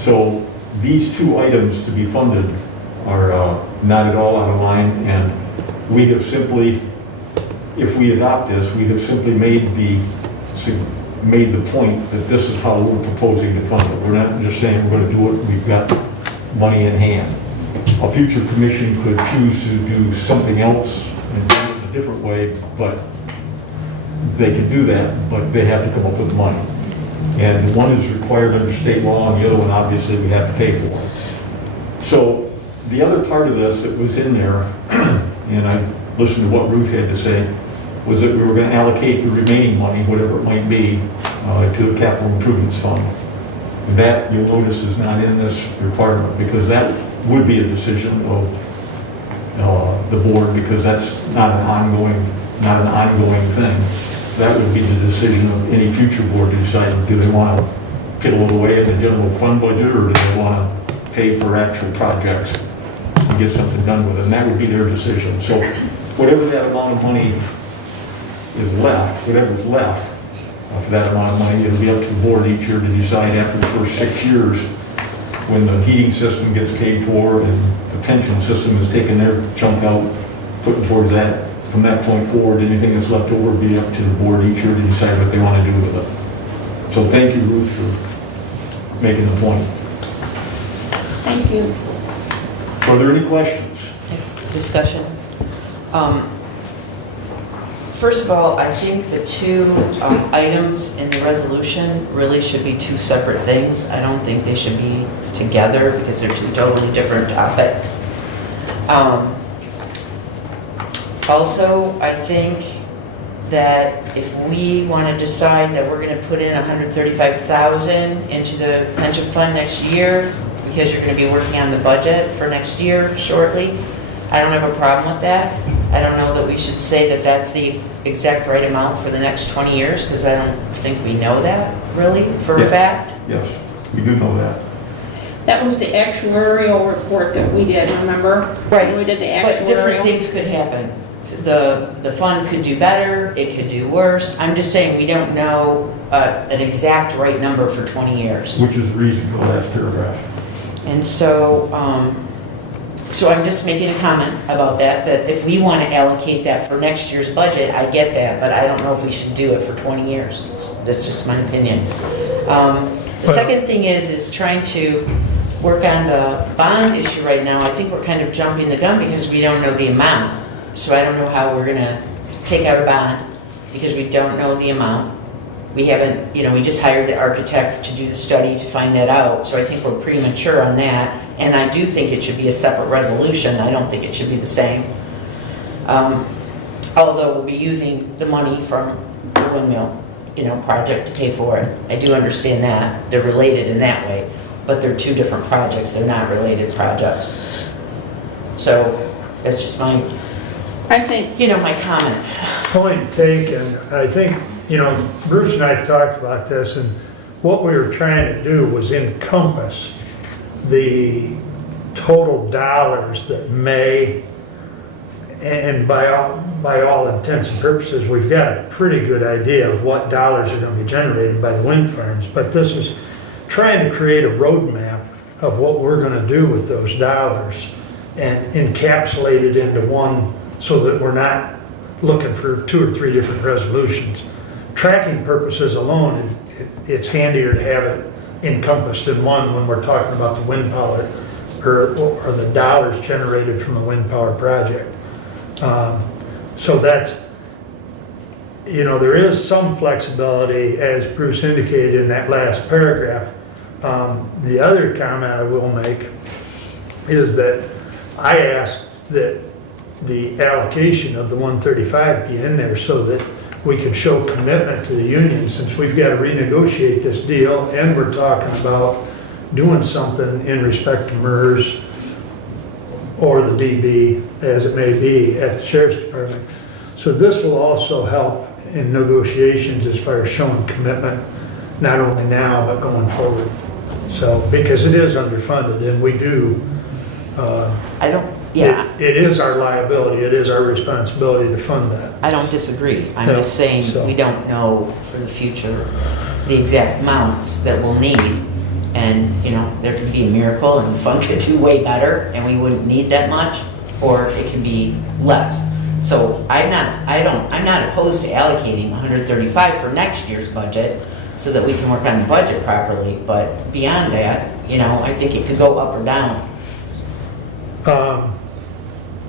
So these two items to be funded are not at all out of line, and we have simply, if we adopt this, we have simply made the point that this is how we're proposing to fund it. We're not just saying we're going to do it, we've got money in hand. A future commission could choose to do something else and do it in a different way, but they can do that, but they have to come up with money. And one is required under state law, and the other one, obviously, we have to pay for. So the other part of this that was in there, and I listened to what Ruth had to say, was that we were going to allocate the remaining money, whatever it might be, to the capital improvements fund. That, you'll notice, is not in this requirement, because that would be a decision of the board, because that's not an ongoing thing. That would be the decision of any future board to decide, do they want to piddle away in the general fund budget, or do they want to pay for actual projects and get something done with it? And that would be their decision. So whatever that amount of money is left, whatever's left for that amount of money, it'll be up to the board each year to decide after the first 6 years, when the heating system gets paid for and the pension system is taking their chunk out, putting towards that. From that point forward, anything that's left over will be up to the board each year to decide what they want to do with it. So thank you, Ruth, for making the point. Thank you. Are there any questions? Discussion. First of all, I think the two items in the resolution really should be two separate things. I don't think they should be together because they're two totally different topics. Also, I think that if we want to decide that we're going to put in $135,000 into the pension fund next year, because you're going to be working on the budget for next year shortly, I don't have a problem with that. I don't know that we should say that that's the exact right amount for the next 20 years, because I don't think we know that really for a fact. Yes, we do know that. That was the actuarial report that we did, remember? Right. When we did the But different actuarial. things could happen. The fund could do better, it could do worse. I'm just saying we don't know an exact right number for 20 years. Which is the reason for the last paragraph. And so So I'm just making a comment about that, that if we want to allocate that for next year's budget, I get that, but I don't know if we should do it for 20 years. That's just my opinion. The second thing is trying to work on the bond issue right now. I think we're kind of jumping the gun because we don't know the amount. So I don't know how we're going to take out a bond because we don't know the amount. We haven't, we just hired the architect to do the study to find that out. So I think we're premature on that. And I do think it should be a separate resolution. I don't think it should be the same. Although we'll be using the money from the windmill, project to pay for it. I do understand that. They're related in that way. But they're two different projects. They're not related projects. So that's just my, I think, my comment. Point taken. I think, Bruce and I talked about this, and what we were trying to do was encompass the total dollars that may, and by all intents and purposes, we've got a pretty good idea of what dollars are going to be generated by the wind farms, but this is trying to create a roadmap of what we're going to do with those dollars and encapsulate it into one so that we're not looking for 2 or 3 different resolutions. Tracking purposes alone, it's handier to have it encompassed in one when we're talking about the wind power or the dollars generated from the wind power project. So that's, there is some flexibility, as Bruce indicated in that last paragraph. The other comment I will make is that I asked that the allocation of the 135 be in there so that we can show commitment to the union, since we've got to renegotiate this deal and we're talking about doing something in respect to MERS or the DB, as it may be, at the Sheriff's Department. So this will also help in negotiations as far as showing commitment, not only now, but going forward. So, because it is underfunded, and we do, it is our liability, it is our responsibility to fund that. I don't disagree. I'm No, just saying so- we don't know for the future the exact amounts that we'll need. And, there could be a miracle and the fund could do way better and we wouldn't need that much, or it could be less. So I'm not opposed to allocating 135 for next year's budget so that we can work on the budget properly. But beyond that, I think it could go up or down,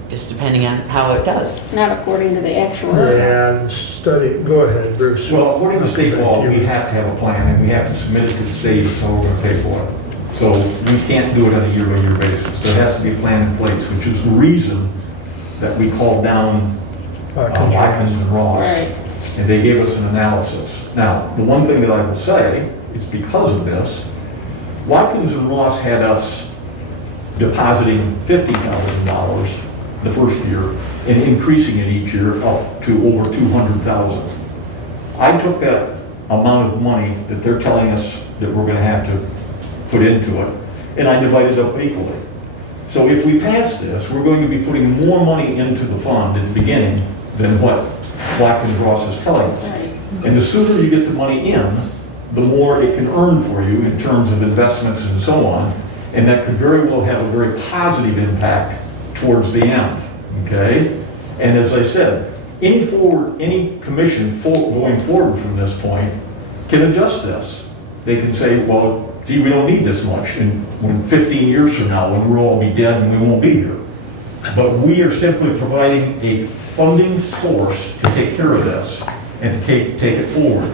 just depending on how it does. not according to the actual. Yeah, the study, go ahead, Bruce. Well, according to state law, we have to have a plan, and we have to submit it to the state, so we're going to pay for it. So we can't do it on a year-by-year basis. There has to be a plan in place, which is the reason that we called down Watkins and Ross, Right. and they gave us an analysis. Now, the one thing that I will say is because of this, Watkins and Ross had us depositing $50,000 the first year and increasing it each year up to over 200,000. I took that amount of money that they're telling us that we're going to have to put into it, and I divided it up equally. So if we pass this, we're going to be putting more money into the fund at the beginning than what Watkins Ross is telling us. Right. And the sooner you get the money in, the more it can earn for you in terms of investments and so on, and that could very well have a very positive impact towards the end, okay? And as I said, any commission going forward from this point can adjust this. They can say, well, gee, we don't need this much, and when 15 years from now, when we'll all be dead and we won't be here. But we are simply providing a funding source to take care of this and to take it forward.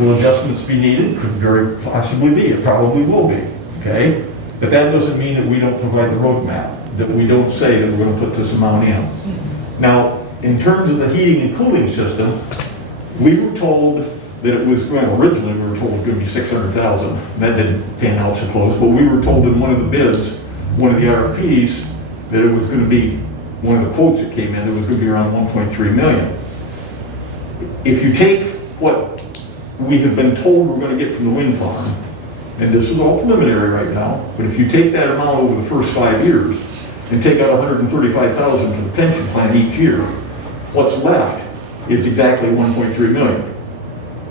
Will adjustments be needed? Could very possibly be. It probably will be, okay? But that doesn't mean that we don't provide the roadmap, that we don't say that we're going to put this amount in. Now, in terms of the heating and cooling system, we were told that it was, well, originally we were told it was going to be 600,000. That didn't pan out so close, but we were told in one of the bids, one of the RFPs, that it was going to be, one of the quotes that came in, it was going to be around 1.3 million. If you take what we have been told we're going to get from the wind farm, and this is all preliminary right now, but if you take that amount over the first 5 years and take out 135,000 for the pension plan each year, what's left is exactly 1.3 million.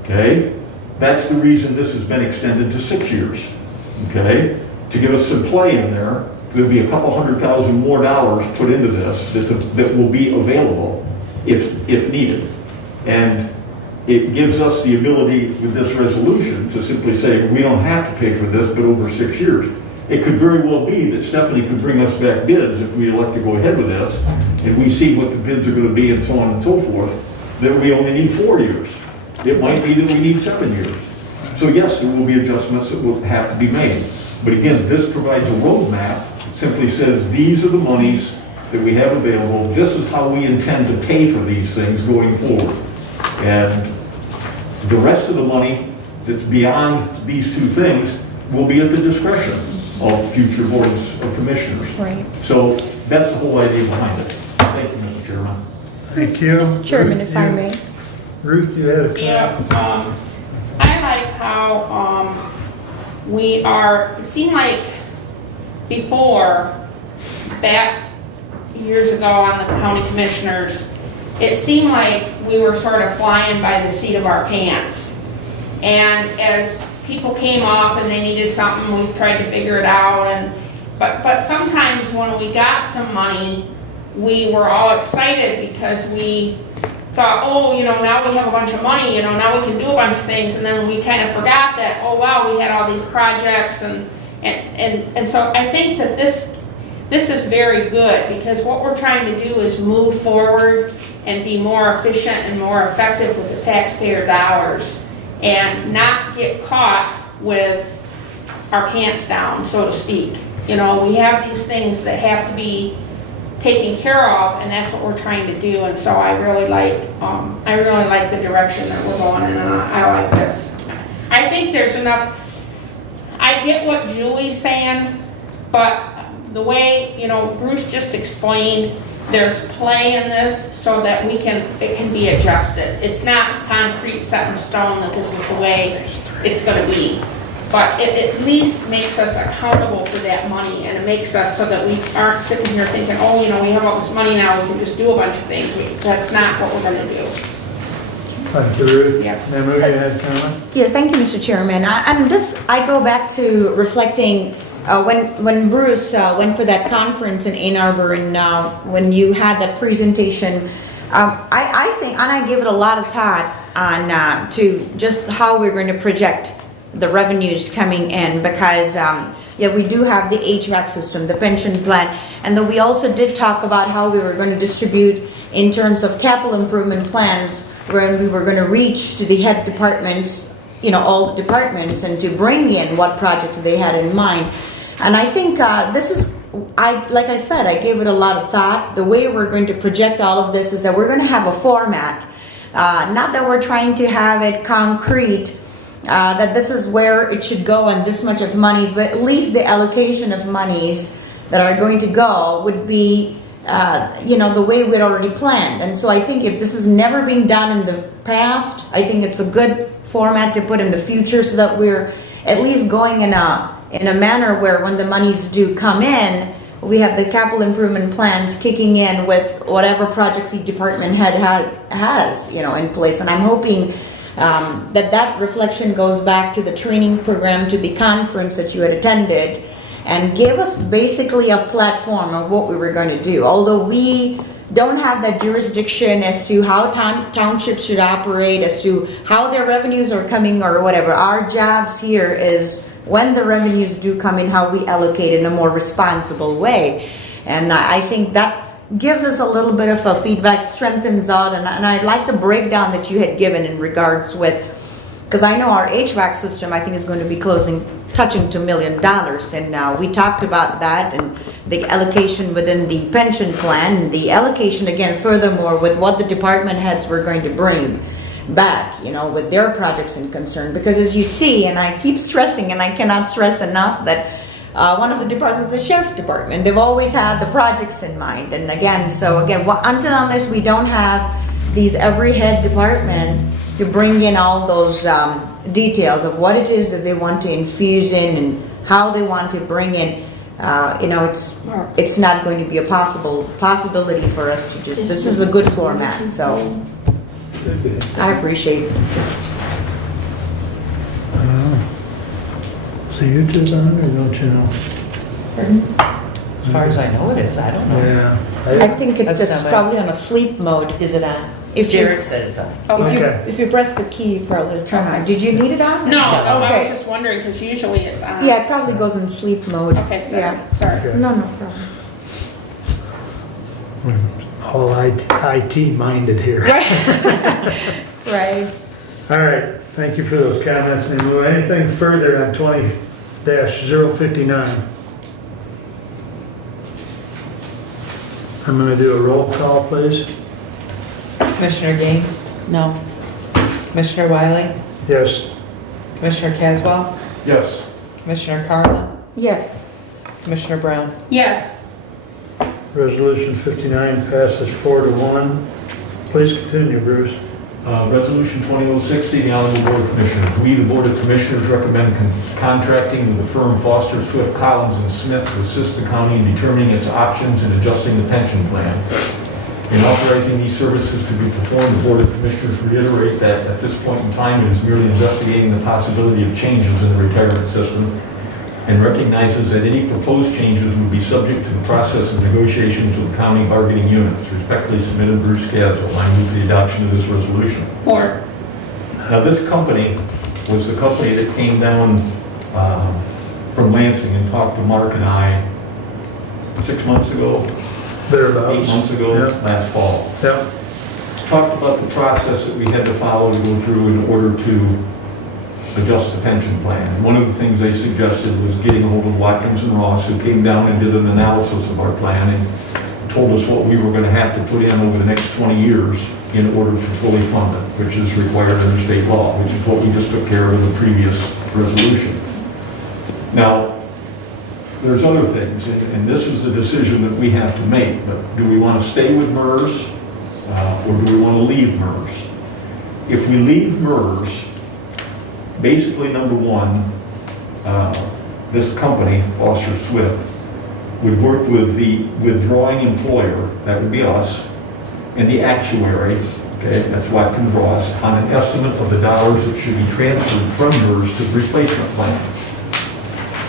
Okay? That's the reason this has been extended to 6 years. Okay? To give us some play in there there'll be a couple $100,000 more put into this that will be available if needed. And it gives us the ability with this resolution to simply say, we don't have to pay for this, but over 6 years. It could very well be that Stephanie could bring us back bids if we elect to go ahead with this, and we see what the bids are going to be and so on and so forth, that we only need 4 years. It might be that we need 7 years. So yes, there will be adjustments that will have to be made. But again, this provides a roadmap. It simply says, these are the monies that we have available. This is how we intend to pay for these things going forward. And the rest of the money that's beyond these two things will be at the discretion of future boards of commissioners. Right. So that's the whole idea behind it. Thank you, Mr. Chairman. Thank you. Mr. Chairman, Ruth, if I may. Ruth, you had a comment? Yeah, I like how, it seemed like before, back years ago on the county commissioners, it seemed like we were sort of flying by the seat of our pants. And as people came up and they needed something, we tried to figure it out. But sometimes when we got some money, we were all excited because we thought, oh, now we have a bunch of money, now we can do a bunch of things. And then we kind of forgot that, oh, wow, we had all these projects. And so I think that this is very good, because what we're trying to do is move forward and be more efficient and more effective with the taxpayer dollars, and not get caught with our pants down, so to speak. We have these things that have to be taken care of, and that's what we're trying to do. And so I really like the direction that we're going in, and I like this. I think there's enough. I get what Julie's saying, but the way Bruce just explained, there's play in this so that it can be adjusted. It's not concrete set in stone that this is the way it's going to be. But it at least makes us accountable for that money, and it makes us so that we aren't sitting here thinking, oh, we have all this money now, we can just do a bunch of things. That's not what we're going to do. Thank you, Ruth. Yeah. Emily, you had a comment? Yeah, thank you, Mr. Chairman. I go back to reflecting when Bruce went for that conference in Ann Arbor, and when you had that presentation, I think, and I give it a lot of thought on to just how we're going to project the revenues coming in, because we do have the HVAC system, the pension plan, and then we also did talk about how we were going to distribute in terms of capital improvement plans, when we were going to reach to the head departments, all the departments, and to bring in what projects they had in mind. And I think like I said, I gave it a lot of thought. The way we're going to project all of this is that we're going to have a format, not that we're trying to have it concrete, that this is where it should go and this much of monies, but at least the allocation of monies that are going to go would be, the way we'd already planned. And so I think if this has never been done in the past, I think it's a good format to put in the future, so that we're at least going in a manner where when the monies do come in, we have the capital improvement plans kicking in with whatever projects each department has, in place. And I'm hoping that reflection goes back to the training program, to the conference that you had attended, and gave us basically a platform of what we were going to do. Although we don't have that jurisdiction as to how townships should operate, as to how their revenues are coming or whatever. Our jobs here is, when the revenues do come in, how we allocate in a more responsible way. And I think that gives us a little bit of a feedback, strengthens out, and I like the breakdown that you had given in regards with, because I know our HVAC system, I think, is going to be touching $2 million, and we talked about that, and the allocation within the pension plan, and the allocation again furthermore with what the department heads were going to bring back, with their projects and concern. Because as you see, and I keep stressing, and I cannot stress enough, that one of the departments, the sheriff's department, they've always had the projects in mind. And again, until unless we don't have these every head department to bring in all those details of what it is that they want to infuse in and how they want to bring in, it's not going to be a possibility for us to just, this is a good format. So I appreciate it. So you took on or no chance? Pardon? As far as I know it is, I don't know. Yeah. I think That's it's not probably on a sleep mode. Is it on? If you- Jared said it's on. Okay. If you press the key, probably it'll turn on. Did you need it on? No, I was Okay. just wondering, because usually it's on. Yeah, it probably goes in sleep mode. Okay, Yeah. sorry. Okay. No, no problem. All IT minded here. Right. All right, thank you for those comments. And anything further on 20-059? I'm gonna do a roll call, please. Commissioner Gaines? No. Commissioner Wiley? Yes. Commissioner Caswell? Yes. Commissioner Carla? Yes. Commissioner Brown? Yes, Resolution 59 passes 4-1. Please continue, Bruce. Resolution 20060, the Honorable Board of Commissioners. We, the Board of Commissioners, recommend contracting with the firm Foster, Swift, Collins, and Smith to assist the county in determining its options and adjusting the pension plan. In authorizing these services to be performed, the Board of Commissioners reiterate that at this point in time, it is merely investigating the possibility of changes in the retirement system and recognizes that any proposed changes would be subject to the process of negotiations with county bargaining units. Respectfully submitted, Bruce Caswell. I move the adoption of this resolution. or, Now, this company was the company that came down from Lansing and talked to Mark and I 6 months ago, Thereabouts. 8 months ago, Yeah. last fall. Yep. Talked about the process that we had to follow to go through in order to adjust the pension plan. And one of the things they suggested was getting a hold of Watkins and Ross, who came down and did an analysis of our plan and told us what we were going to have to put in over the next 20 years in order to fully fund it, which is required under state law, which is what we just took care of in the previous resolution. Now, there's other things, and this is the decision that we have to make, but do we want to stay with MERS or do we want to leave MERS? If we leave MERS, basically, number one, this company, Foster Swift, would work with the withdrawing employer, that would be us, and the actuary, okay, that's Watkins Ross, on an estimate of the dollars that should be transferred from MERS to the replacement plan.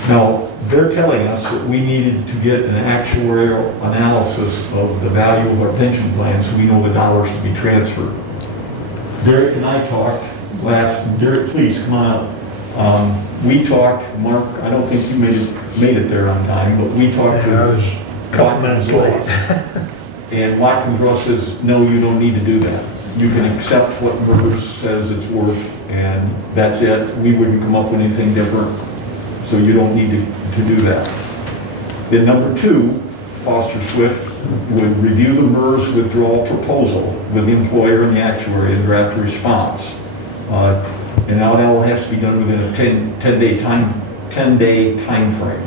Now, they're telling us that we needed to get an actuarial analysis of the value of our pension plan so we know the dollars to be transferred. Derek and I talked Derek, please come on up. We talked, Mark, I don't think you made it there on time, but we talked Yeah, I was to a couple Watkins minutes late. Ross. And Watkins Ross says, no, you don't need to do that. You can accept what MERS says it's worth, and that's it. We wouldn't come up with anything different, so you don't need to do that. Then number two, Foster Swift would review the MERS withdrawal proposal with the employer and the actuary and draft a response. And now that all has to be done within a 10-day time frame.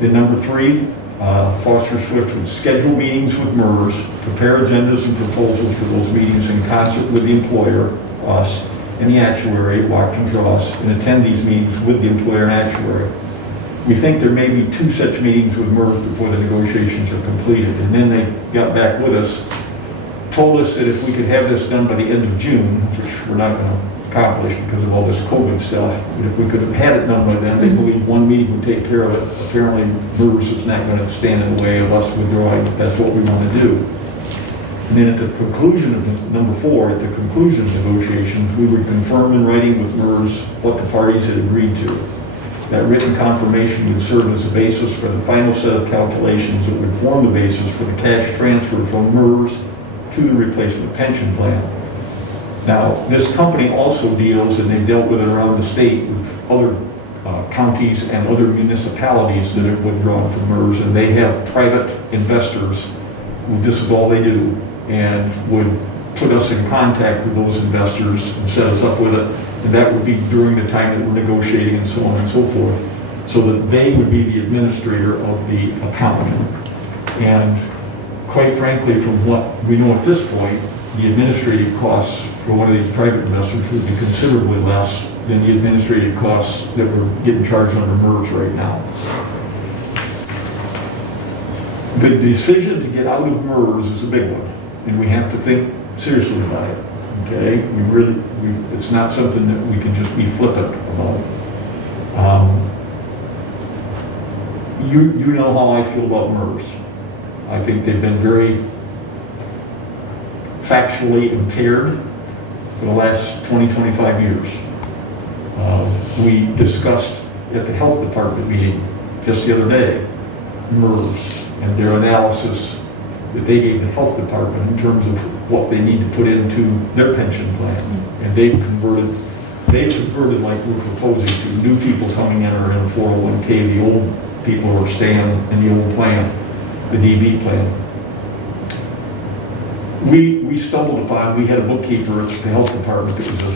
Then number three, Foster Swift would schedule meetings with MERS, prepare agendas and proposals for those meetings in concert with the employer, us, and the actuary, Watkins Ross, and attend these meetings with the employer and actuary. We think there may be 2 such meetings with MERS before the negotiations are completed. And then they got back with us, told us that if we could have this done by the end of June, which we're not going to accomplish because of all this COVID stuff, but if we could have had it done by then, they believe 1 meeting would take care of it. Apparently, MERS is not going to stand in the way of us withdrawing if that's what we want to do. And then at the conclusion of number 4, at the conclusion of negotiations, we would confirm in writing with MERS what the parties had agreed to. That written confirmation would serve as the basis for the final set of calculations that would form the basis for the cash transfer from MERS to the replacement pension plan. Now, this company also deals, and they've dealt with it around the state, with other counties and other municipalities that have withdrawn from MERS, and they have private investors who this is all they do, and would put us in contact with those investors and set us up with it. And that would be during the time that we're negotiating and so on and so forth, so that they would be the administrator of the account. And quite frankly, from what we know at this point, the administrative costs for one of these private investors would be considerably less than the administrative costs that we're getting charged under MERS right now. The decision to get out of MERS is a big one, and we have to think seriously about it. Okay, it's not something that we can just be flippant about. You know how I feel about MERS. I think they've been very factually impaired for the last 20, 25 years. We discussed at the health department meeting just the other day, MERS and their analysis that they gave the health department in terms of what they need to put into their pension plan. And they've converted like we're proposing to, new people coming in are in a 401k, the old people are staying in the old plan, the DB plan. We stumbled upon, we had a bookkeeper at the health department that was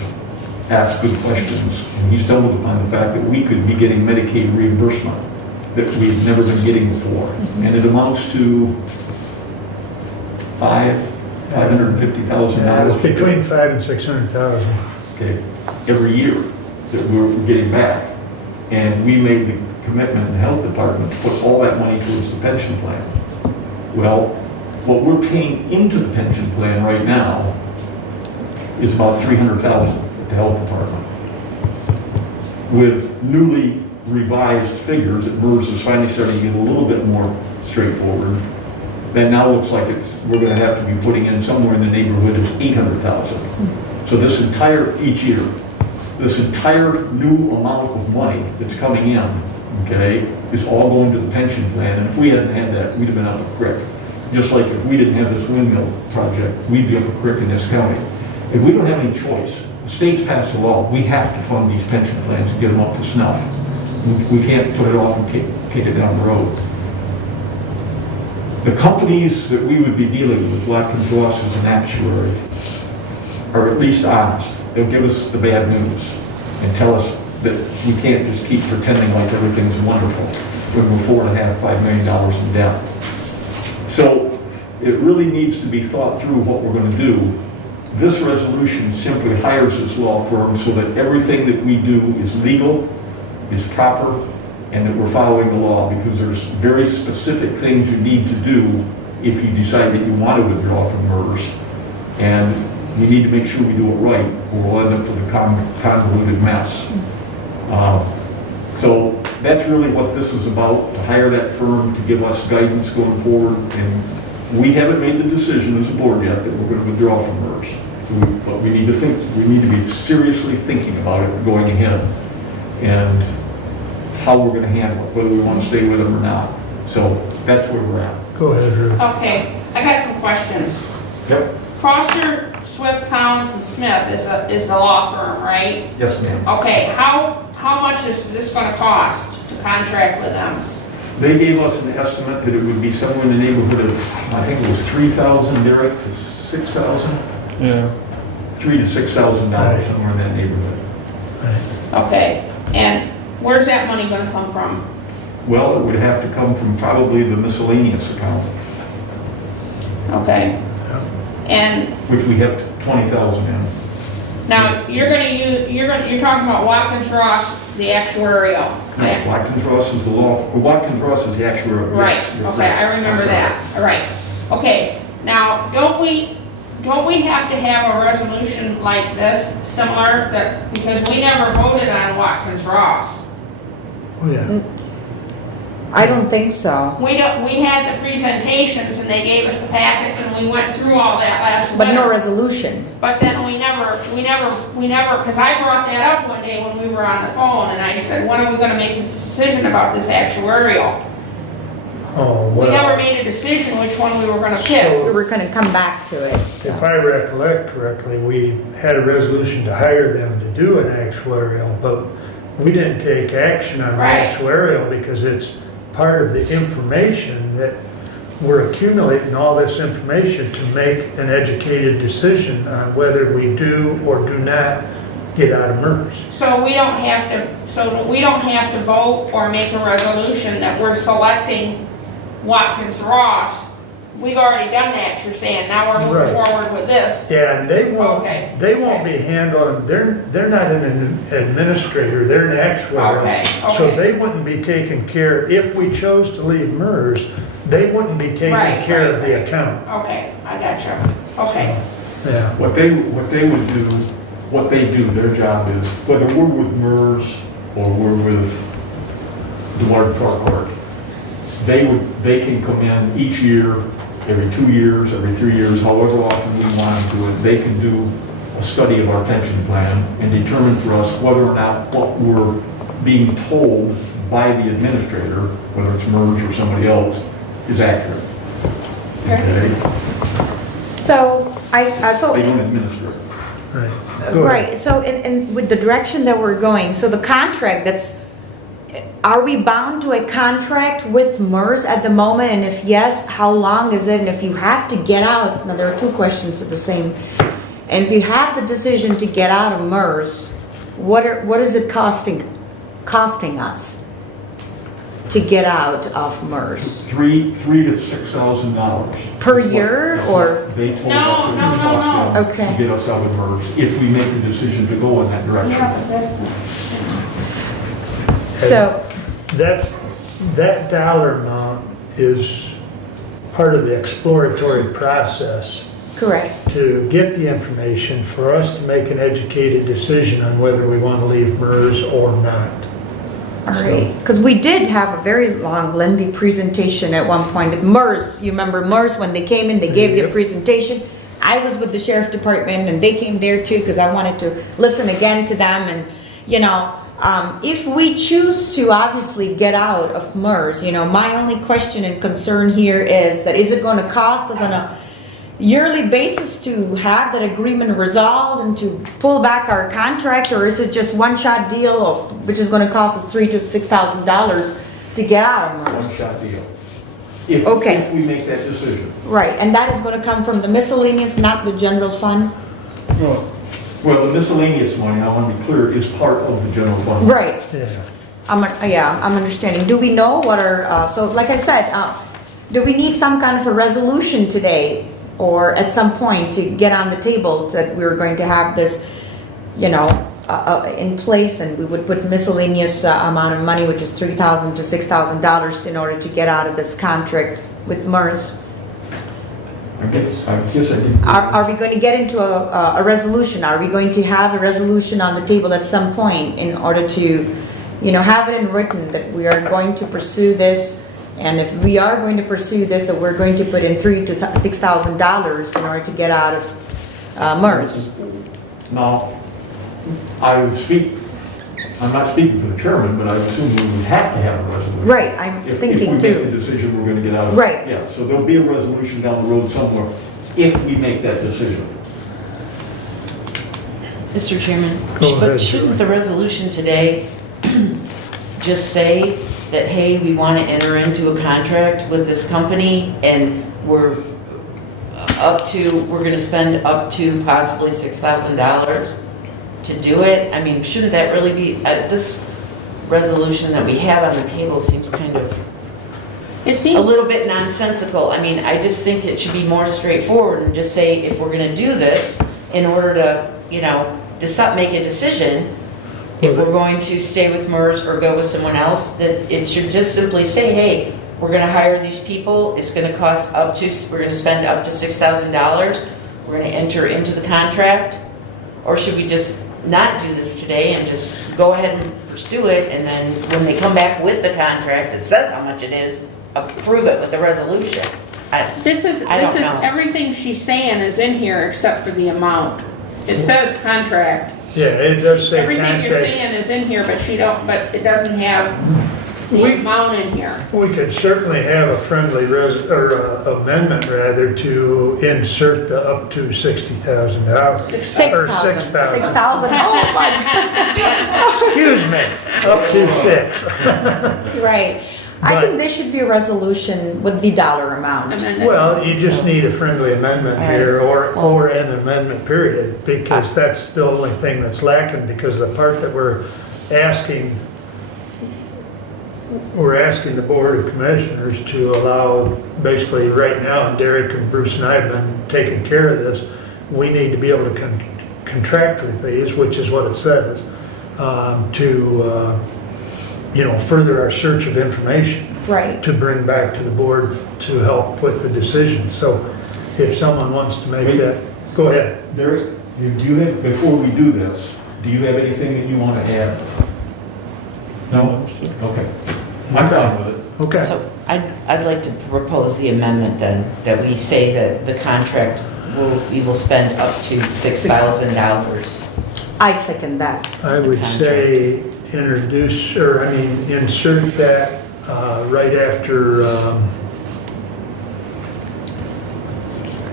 asked good questions, and he stumbled upon the fact that we could be getting Medicaid reimbursement that we've never been getting before. And it amounts to $550,000. Between 5 and 600,000. Okay, every year that we're getting back. And we made the commitment in the health department to put all that money towards the pension plan. Well, what we're paying into the pension plan right now is about $300,000 at the health department. With newly revised figures, that MERS is finally starting to get a little bit more straightforward. That now looks like we're going to have to be putting in somewhere in the neighborhood of $800,000. So this entire new amount of money that's coming in, okay, is all going to the pension plan. And if we hadn't had that, we'd have been up a creek. Just like if we didn't have this windmill project, we'd be up a creek in this county. And we don't have any choice. The state's passed a law. We have to fund these pension plans and get them up to snuff. We can't put it off and kick it down the road. The companies that we would be dealing with, Black & Ross as an actuary, are at least honest. They'll give us the bad news and tell us that we can't just keep pretending like everything's wonderful when we're $4.5–5 million in debt. So it really needs to be thought through what we're going to do. This resolution simply hires this law firm so that everything that we do is legal, is proper, and that we're following the law, because there's very specific things you need to do if you decide that you want to withdraw from MERS. And we need to make sure we do it right, or we'll end up with a convoluted mess. So that's really what this is about, to hire that firm to give us guidance going forward. And we haven't made the decision as a board yet that we're going to withdraw from MERS. But we need to be seriously thinking about it going ahead, and how we're going to handle it, whether we want to stay with them or not. So that's where we're at. Go ahead, Ruth. Okay, I got some questions. Yep. Foster, Swift, Collins, and Smith is the law firm, right? Yes, ma'am. Okay, how much is this going to cost to contract with them? They gave us an estimate that it would be somewhere in the neighborhood of, I think it was $3,000, Derek, to $6,000. Yeah. $3,000 to $6,000, somewhere in that neighborhood. Okay, and where's that money going to come from? Well, it would have to come from probably the miscellaneous account, Okay, and which we have 20,000 in. now you're talking about Watkins Ross, the actuarial. No, Watkins Ross is the law, Watkins Ross is the actuary. Right, Yes, you're okay, correct. I remember that, all right. Okay, now, don't we have to have a resolution like this, similar, because we never voted on Watkins Ross? Oh, yeah. I don't think so. We had the presentations and they gave us the packets and we went through all that last winter. But no resolution. But then we never, because I brought that up one day when we were on the phone and I said, when are we gonna make this decision about this actuarial? Oh, We never well, made a decision which one we were gonna pick. We were gonna come back to it. if I recollect correctly, we had a resolution to hire them to do an actuarial, but we didn't take action on the Right. actuarial because it's part of the information that we're accumulating all this information to make an educated decision on whether we do or do not get out of MERS. So we don't have to vote or make a resolution that we're selecting Watkins Ross. We've already done that, you're saying, now we're moving Right. forward with this. Yeah, and they won't Okay. be handling, they're not an administrator, they're an actuary. Okay, So okay. they wouldn't be taking care, if we chose to leave MERS, they wouldn't be taking Right, care of right, the right. account. Okay, I gotcha. Okay, Yeah, What they would do, what they do, their job is, whether we're with MERS or we're with DeWard Farquhar, they can come in each year, every 2 years, every 3 years, however often we want them to do it. They can do a study of our pension plan and determine for us whether or not what we're being told by the administrator, whether it's MERS or somebody else, is accurate. Okay? So, They don't administer it. Right. Go ahead. right, so with the direction that we're going, so the contract are we bound to a contract with MERS at the moment? And if yes, how long is it? And if you have to get out, now there are two questions to the same. And if you have the decision to get out of MERS, what is it costing us to get out of MERS? $3,000 to $6,000 Per year, or? They told No, us it would no, no, cost no. them Okay. to get us out of MERS if we make the decision to go in that direction. Yeah, but that's not. So, That dollar amount is part of the exploratory process correct. to get the information for us to make an educated decision on whether we want to leave MERS or not. All right, because we did have a very long, lengthy presentation at one point at MERS. You remember MERS, when they came in, they gave their Yep. presentation. I was with the sheriff department and they came there too because I wanted to listen again to them. And, you know, if we choose to obviously get out of MERS, you know, my only question and concern here is that is it going to cost us on a yearly basis to have that agreement resolved and to pull back our contract, or is it just one-shot deal of which is going to cost us $3,000 to $6,000 to get out of MERS? One-shot deal. If Okay. we make that decision. Right, and that is going to come from the miscellaneous, not the general fund? Well, the miscellaneous money, I want to be clear, is part of the general fund. Right, Yeah. I'm understanding. Do we know what our, so like I said, do we need some kind of a resolution today or at some point to get on the table that we're going to have this, you know, in place, and we would put miscellaneous amount of money, which is $3,000 to $6,000 in order to get out of this contract with MERS? I guess I did. Are we going to get into a resolution? Are we going to have a resolution on the table at some point in order to, you know, have it in written that we are going to pursue this? And if we are going to pursue this, that we're going to put in $3,000 to $6,000 in order to get out of MERS? Now, I'm not speaking for the chairman, but I assume we would have to have a resolution. Right, I'm If thinking we make the too. decision, we're going to get out of it. Right. Yeah, so there'll be a resolution down the road somewhere if we make that decision. Mr. Chairman, Go ahead, but shouldn't the resolution today just say that, hey, we want to enter into a contract with this company and we're going to spend up to possibly $6,000 to do it? I mean, shouldn't that really be, this resolution that we have on the table seems kind of It a seems, little bit nonsensical. I mean, I just think it should be more straightforward and just say, if we're gonna do this, in order to, you know, make a decision, if we're going to stay with MERS or go with someone else, that it should just simply say, hey, we're gonna hire these people, it's gonna cost we're gonna spend up to $6,000, we're gonna enter into the contract, or should we just not do this today and just go ahead and pursue it, and then when they come back with the contract that says how much it is, approve it with the resolution? this is, I don't know. everything she's saying is in here except for the amount. It says contract. Yeah, it does say Everything you're contract. saying is in here, but it doesn't have the We- amount in here. We could certainly have a friendly amendment rather to insert the up to $60,000. Or 6,000. 6,000, oh my, Excuse me, up to 6. right. I think there should be a resolution with the dollar amount. And then- Well, you just need a friendly amendment here, or an amendment period, because that's the only thing that's lacking, because the part that we're asking the Board of Commissioners to allow, basically right now, and Derek and Bruce and I have been taking care of this, we need to be able to contract with these, which is what it says, to, further our search of information Right. to bring back to the board to help with the decision. So if someone wants to make that, go ahead. Derek, do you have, before we do this, do you have anything that you want to add? No? Okay. I'm fine with it. Okay. So I'd like to propose the amendment then, that we say that the contract we will spend up to $6,000. I second that. I would say introduce, or I mean, insert that right after,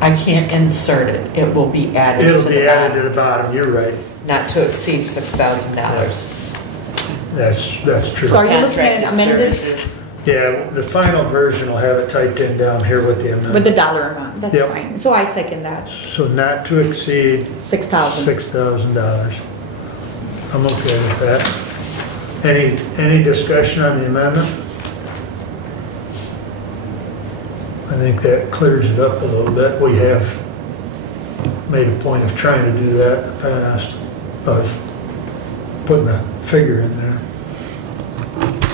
I can't insert it. It will be added it'll to be the added to bottom, the bottom, you're right. not to exceed $6,000. That's true. So are you looking at Contracted amended services. Yeah, the final version will have it typed in down here with the with the amendment. dollar amount? That's Yep. fine. So I second that. So not to exceed $6,000. $6,000. I'm okay with that. Any discussion on the amendment? I think that clears it up a little bit. We have made a point of trying to do that in the past, of putting a figure in there.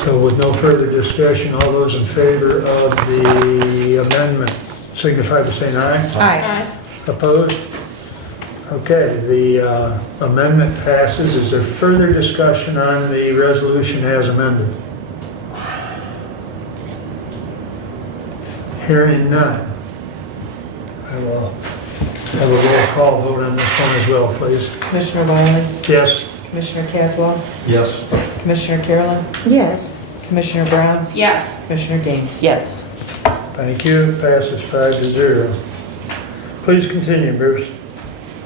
So with no further discussion, all those in favor of the amendment signify by saying aye. Aye. Opposed? Okay, the amendment passes. Is there further discussion on the resolution as amended? Hearing none. I will have a roll call vote on this one as well, please. Commissioner Wiley, Yes? Commissioner Caswell, Yes. Commissioner Carolyn, Yes. Commissioner Brown, Yes. Commissioner Gaines. Yes. Thank you. Passes 5-0. Please continue, Bruce.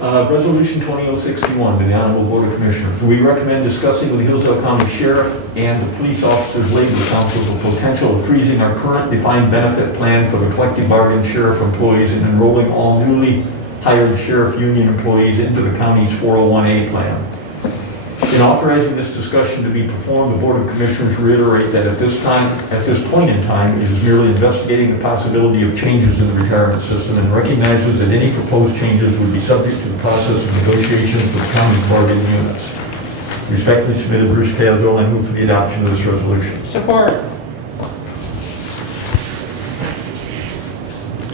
Resolution 20061 to the Honorable Board of Commissioners. We recommend discussing with the Hillsdale County Sheriff and the Police Officers Labor Council the potential of freezing our current defined benefit plan for the collective bargaining sheriff employees and enrolling all newly hired sheriff union employees into the county's 401A plan. In authorizing this discussion to be performed, the Board of Commissioners reiterate that at this point in time, it is merely investigating the possibility of changes in the retirement system and recognizes that any proposed changes would be subject to the process of negotiations with county bargaining units. Respectfully submitted, Bruce Caswell. I move for the adoption of this resolution. Support.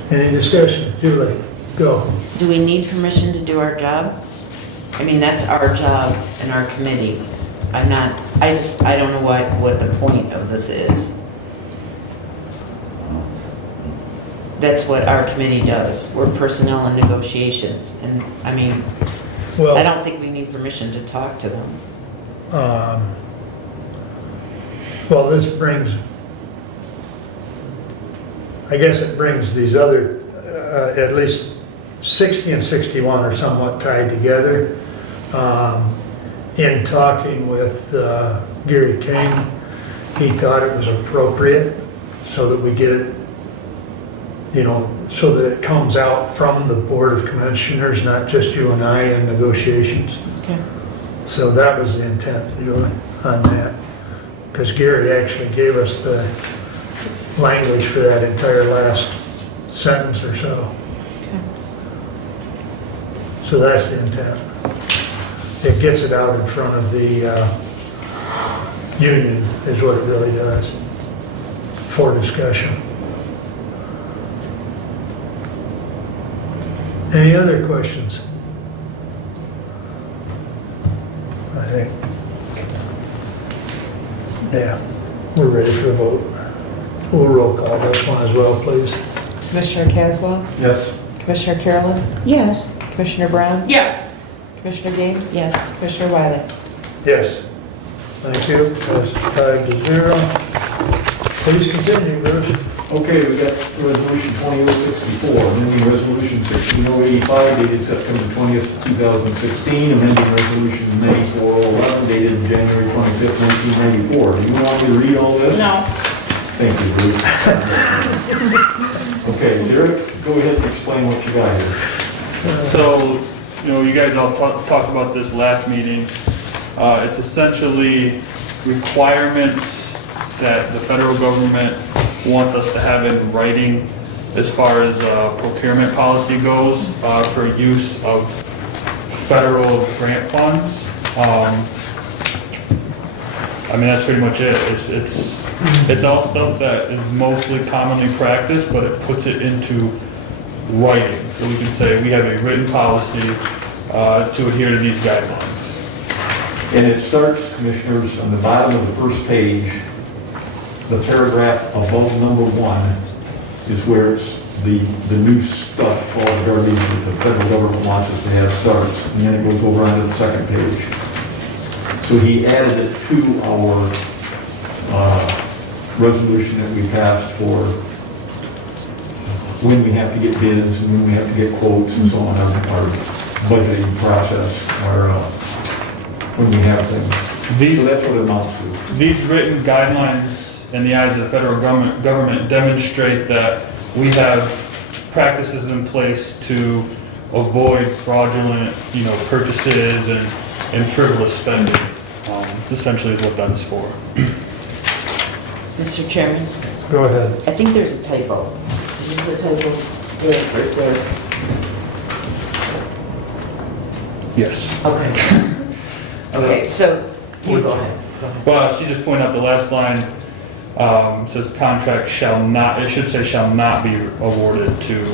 Any discussion? Julie, go. Do we need permission to do our job? I mean, that's our job and our committee. I don't know what the point of this is. That's what our committee does. We're personnel and negotiations. And, I mean, I Well, don't think we need permission to talk to them. well, this brings, I guess it brings these other, at least 60 and 61 are somewhat tied together. In talking with Gary King, he thought it was appropriate so that we get it, so that it comes out from the Board of Commissioners, not just you and I in negotiations. Okay. So that was the intent, on that. Because Gary actually gave us the language for that entire last sentence or so. So that's the intent. It gets it out in front of the union, is what it really does, for discussion. Any other questions? I think, yeah, we're ready for the vote. We'll roll call this one as well, please. Commissioner Caswell, Yes. Commissioner Carolyn, Yes. Commissioner Brown, Yes. Commissioner Gaines. Yes. Commissioner Wiley. Yes. Thank you. That's 5-0. Please continue, Bruce. Okay, we got resolution 20064, amending resolution 16085 dated September 20th, 2016, amending resolution 9411 dated January 25th, 1994. Do you want me to read all this? No. Thank you, Bruce. Okay, Derek, go ahead and explain what you got here. So, you guys all talked about this last meeting. It's essentially requirements that the federal government wants us to have in writing as far as procurement policy goes for use of federal grant funds. That's pretty much it. It's all stuff that is mostly commonly practiced, but it puts it into writing. So we can say we have a written policy to adhere to these guidelines. And it starts, Commissioners, on the bottom of the first page the paragraph above number 1 is where it's the new stuff, all the garbage that the federal government wants us to have starts, and then it goes over onto the second page. So he added it to our resolution that we passed for when we have to get bids and when we have to get quotes and so on, our budgeting process, when we have things. So that's what it amounts to. These written guidelines in the eyes of the federal government demonstrate that we have practices in place to avoid fraudulent, purchases and frivolous spending. Essentially is what that is for. Mr. Chairman, Go ahead. I think there's a typo. Is this a typo? There, right there. Yes. Okay. Okay, so, you go ahead. Well, she just pointed out the last line, says contract shall not, it should say shall not be awarded to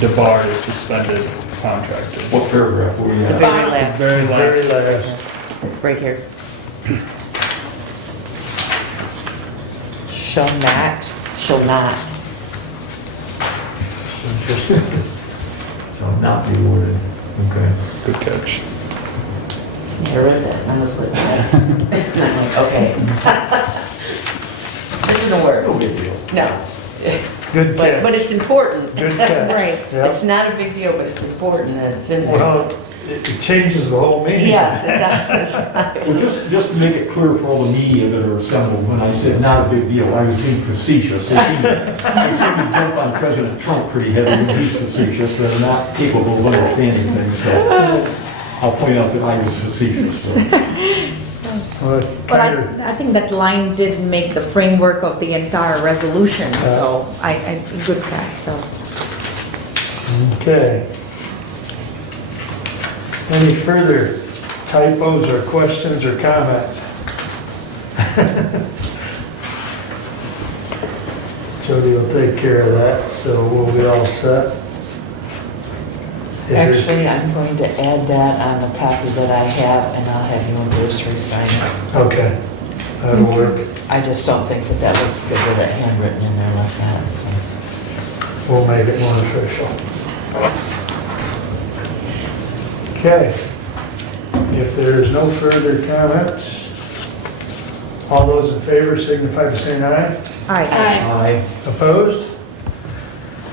debarred or suspended contractor. What paragraph were we The at? very last, Very Very last. last. right here. Shall not. Shall not be awarded. Okay. Good catch. I read that, I was looking at it. And I'm like, okay. This isn't a word. No big deal. No. Good catch. But it's important. Good catch. Right. Yeah. It's not a big deal, but it's important that it's in there. Well, it changes the whole meaning. Yes, it does. Well, just to make it clear for all the media that are assembled, when I said not a big deal, I was being facetious. I seem to jump on President Trump pretty heavy when he's facetious, that are not capable of understanding things, so I'll point out that I was facetious. So. Well, it But kind of- I think that line did make the framework of the entire resolution, so good catch, so. Okay. Any further typos or questions or comments? Jody will take care of that, so we'll be all set. If there's- Actually, I'm going to add that on the copy that I have, and I'll have you and Bruce re-sign it. Okay, that'll work. I just don't think that that looks good with it handwritten in there like that, so. We'll make it more official. Okay. If there is no further comments, all those in favor signify by saying aye. Aye. Aye. Opposed?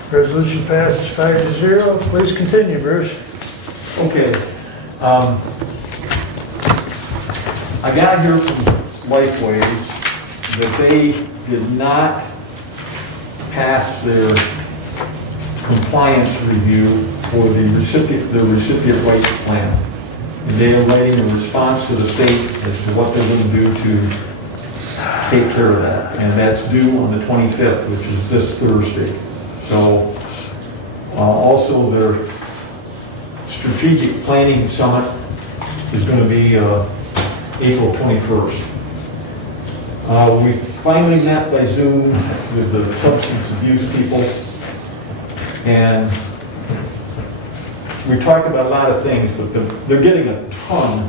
Resolution passes 5-0. Please continue, Bruce. Okay. I got here from Lifeways that they did not pass their compliance review for the recipient rights plan. And they are writing a response to the state as to what they're going to do to take care of that. And that's due on the 25th, which is this Thursday. So also their strategic planning summit is going to be April 21st. We finally met by Zoom with the substance abuse people, and we talked about a lot of things, but they're getting a ton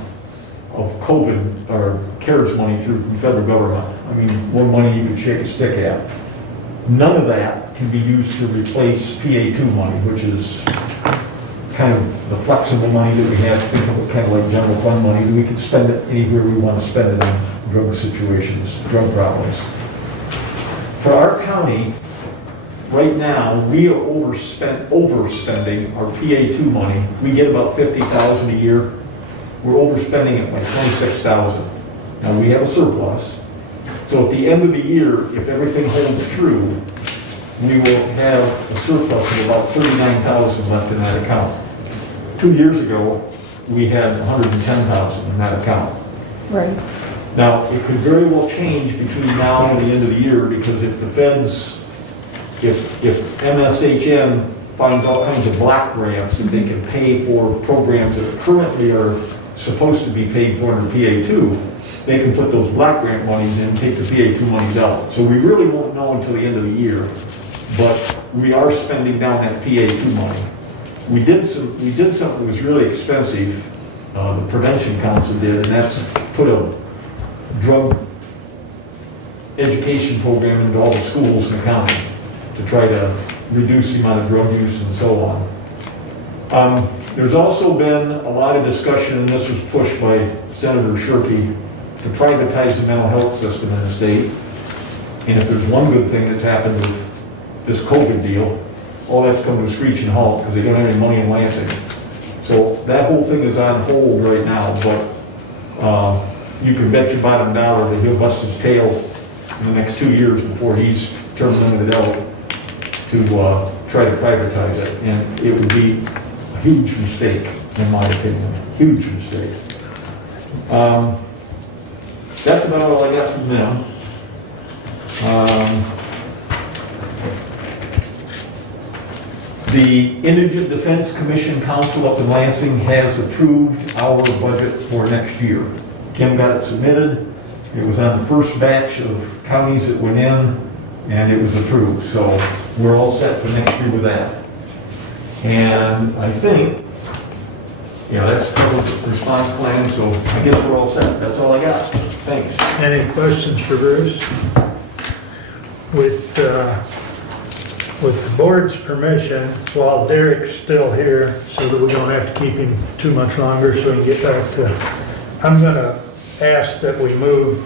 of COVID or CARES money through from federal government. I mean, more money you could shake a stick at. None of that can be used to replace PA2 money, which is kind of the flexible money that we have, think of it kind of like general fund money, that we can spend it anywhere we want to spend it on drug situations, drug problems. For our county, right now, we are overspending our PA2 money. We get about $50,000 a year. We're overspending it by $26,000. Now, we have a surplus. So at the end of the year, if everything holds true, we will have a surplus of about $39,000 left in that account. 2 years ago, we had $110,000 in that account. Right. Now, it could very well change between now and the end of the year, because if the feds, if MSHN finds all kinds of block grants that they can pay for programs that currently are supposed to be paid for under PA2, they can put those block grant monies in and take the PA2 monies out. So we really won't know until the end of the year, but we are spending down that PA2 money. We did something that was really expensive, the Prevention Council did, and that's put a drug education program into all the schools in the county to try to reduce the amount of drug use and so on. There's also been a lot of discussion, and this was pushed by Senator Shirkey, to privatize the mental health system in the state. And if there's one good thing that's happened with this COVID deal, all that's come to a screeching halt because they don't have any money in Lansing. So that whole thing is on hold right now, but you can bet your bottom dollar that he'll bust his tail in the next 2 years before he's terminated out to try to privatize it. And it would be a huge mistake, in my opinion, huge mistake. That's about all I got from them. The Indigent Defense Commission Council up in Lansing has approved our budget for next year. Kim got it submitted. It was on the first batch of counties that went in, and it was approved. So we're all set for next year with that. And I think, yeah, that's the response plan, so I guess we're all set. That's all I got. Thanks. Any questions for Bruce? With the board's permission, while Derek's still here, so that we don't have to keep him too much longer, so we can get back to, I'm gonna ask that we move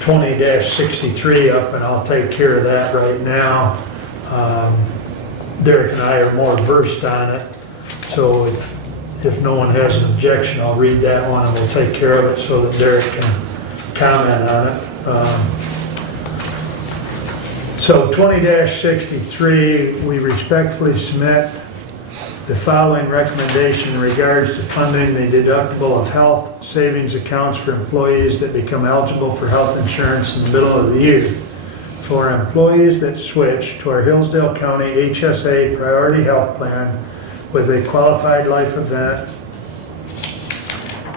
20-63 up, and I'll take care of that right now. Derek and I are more versed on it, so if no one has an objection, I'll read that one and we'll take care of it so that Derek can comment on it. So 20-63, we respectfully submit the following recommendation in regards to funding the deductible of health savings accounts for employees that become eligible for health insurance in the middle of the year. For employees that switch to our Hillsdale County HSA Priority Health Plan with a qualified life event,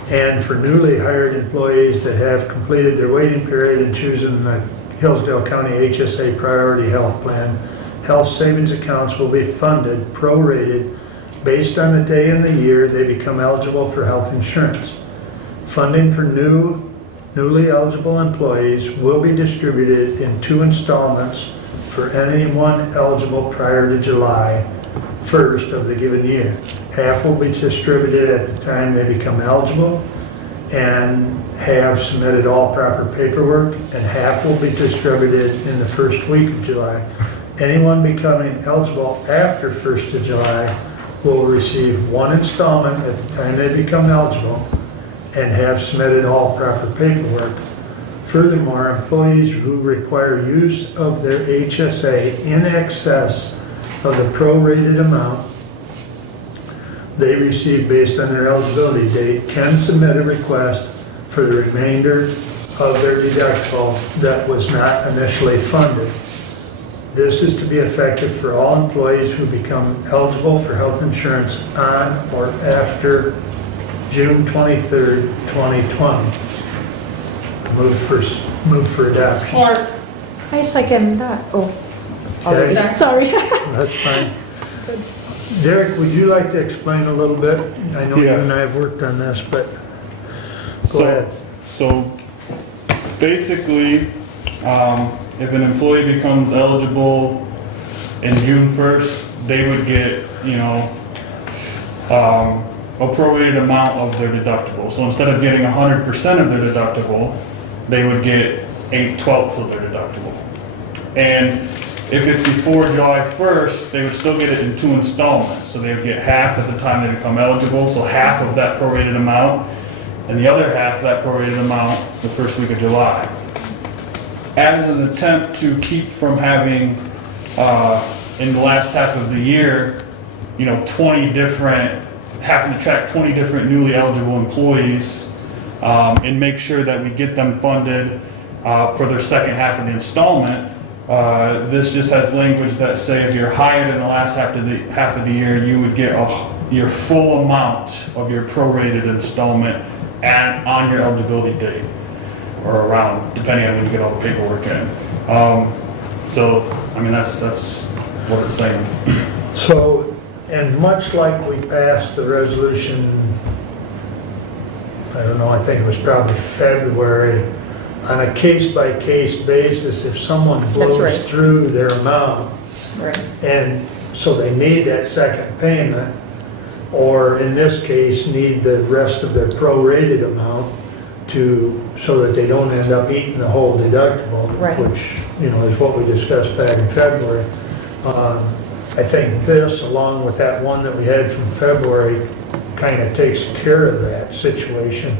and for newly hired employees that have completed their waiting period and chosen the Hillsdale County HSA Priority Health Plan, health savings accounts will be funded prorated based on the day in the year they become eligible for health insurance. Funding for newly eligible employees will be distributed in 2 installments for anyone eligible prior to July 1st of the given year. Half will be distributed at the time they become eligible and have submitted all proper paperwork, and half will be distributed in the first week of July. Anyone becoming eligible after 1st of July will receive 1 installment at the time they become eligible and have submitted all proper paperwork. Furthermore, employees who require use of their HSA in excess of the prorated amount they receive based on their eligibility date can submit a request for the remainder of their deductible that was not initially funded. This is to be effective for all employees who become eligible for health insurance on or after June 23rd, 2020. Move for adoption. Or, I second that. Oh, Okay. sorry. That's fine. Derek, would you like to explain a little bit? I know you Yeah. and I have worked on this, but go ahead. So basically, if an employee becomes eligible in June 1st, they would get, a prorated amount of their deductible. So instead of getting 100% of their deductible, they would get 8/12 of their deductible. And if it's before July 1st, they would still get it in 2 installments. So they would get half at the time they become eligible, so half of that prorated amount, and the other half of that prorated amount the first week of July. As an attempt to keep from having, in the last half of the year, 20 different, having to track 20 different newly eligible employees, and make sure that we get them funded for their second half of the installment. This just has language that say if you're hired in the last half of the year, you would get your full amount of your prorated installment on your eligibility date, or around, depending on when you get all the paperwork in. That's what it's saying. So, and much like we passed the resolution, I don't know, I think it was probably February on a case-by-case basis, if someone blows right. through their amount, Right. and so they need that second payment, or in this case, need the rest of their prorated amount so that they don't end up eating the whole deductible, Right. which, is what we discussed back in February. I think this, along with that one that we had from February, kind of takes care of that situation.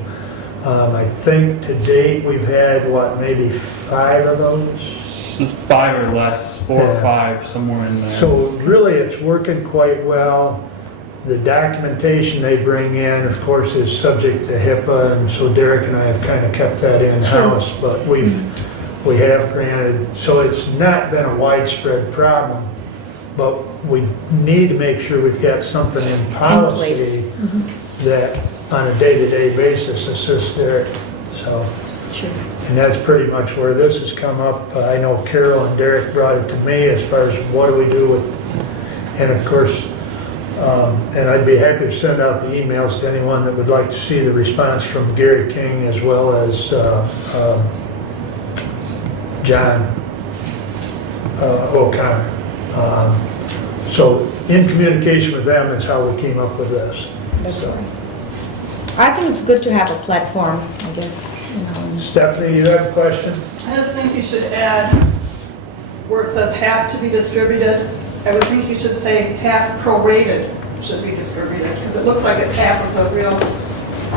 I think to date, we've had, maybe 5 of those? 5 or less, 4 or Yeah. 5, somewhere in there. So really, it's working quite well. The documentation they bring in, of course, is subject to HIPAA, and so Derek and I have kind of kept that in-house, but we have granted, so it's not been a widespread problem, but we need to make sure we've got something in place. policy that, on a day-to-day basis, assists Derek, so. Sure. And that's pretty much where this has come up. I know Carol and Derek brought it to me as far as what do we do with, and of course, and I'd be happy to send out the emails to anyone that would like to see the response from Gary King as well as John O'Connor. So in communication with them is how we came up with this. That's all right. I think it's good to have a platform, I guess, Stephanie, you have a question? I just think you should add, where it says have to be distributed, I would think you should say half prorated should be distributed, because it looks like it's half of the real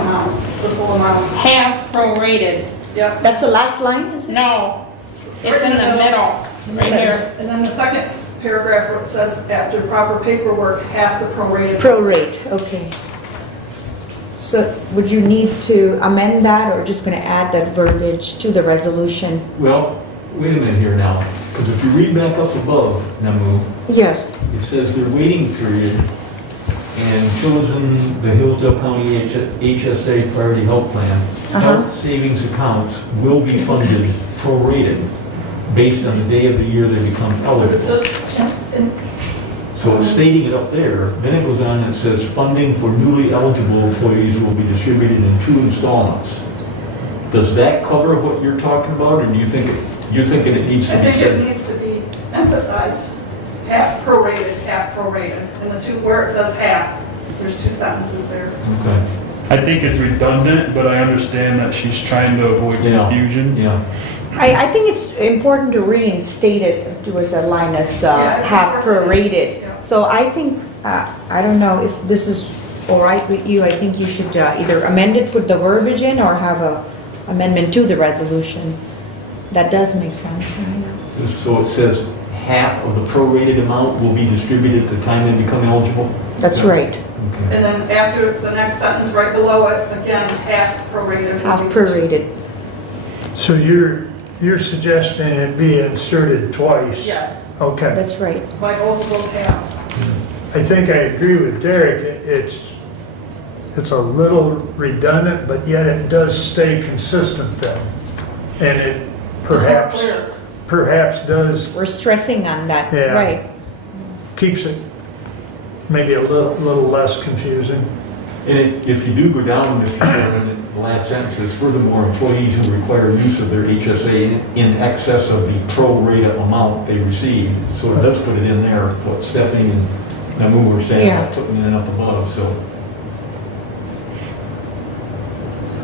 amount, the full amount. Half prorated. Yep. That's the last line, is it? No, it's in the middle, right here. And then the second paragraph where it says after proper paperwork, half the prorated. Prorate, okay. So would you need to amend that, or just going to add that verbiage to the resolution? Well, wait a minute here now, because if you read back up above, Namu, Yes. it says their waiting period and chosen the Hillsdale County HSA Priority Health Plan, health savings accounts will be funded prorated based on the day of the year they become eligible. So it's stating it up there, then it goes on and it says funding for newly eligible employees will be distributed in 2 installments. Does that cover what you're talking about, or do you think you're thinking it needs to I be think it said? needs to be emphasized, half prorated, and the two, where it says half, there's 2 sentences there. Okay. I think it's redundant, but I understand that she's trying to avoid Yeah. confusion. Yeah. I think it's important to reinstate it towards that line as Yeah, half prorated. yeah. So I think, I don't know if this is all right with you, I think you should either amend it, put the verbiage in, or have a amendment to the resolution. That does make sense. So it says half of the prorated amount will be distributed at the time they become eligible? That's right, Okay. And then after the next sentence right below it, again, half prorated. half prorated. So you're suggesting it be inserted twice? Yes, Okay. That's right. by both of those halves. I think I agree with Derek. It's a little redundant, but yet it does stay consistent then. And it perhaps does, We're stressing on that, Yeah. right. keeps it maybe a little less confusing. And if you do go down, Mr. Chairman, the last sentence is furthermore, employees who require use of their HSA in excess of the pro rata amount they received. So it does put it in there, what Stephanie and Namu were saying about putting it up above, so.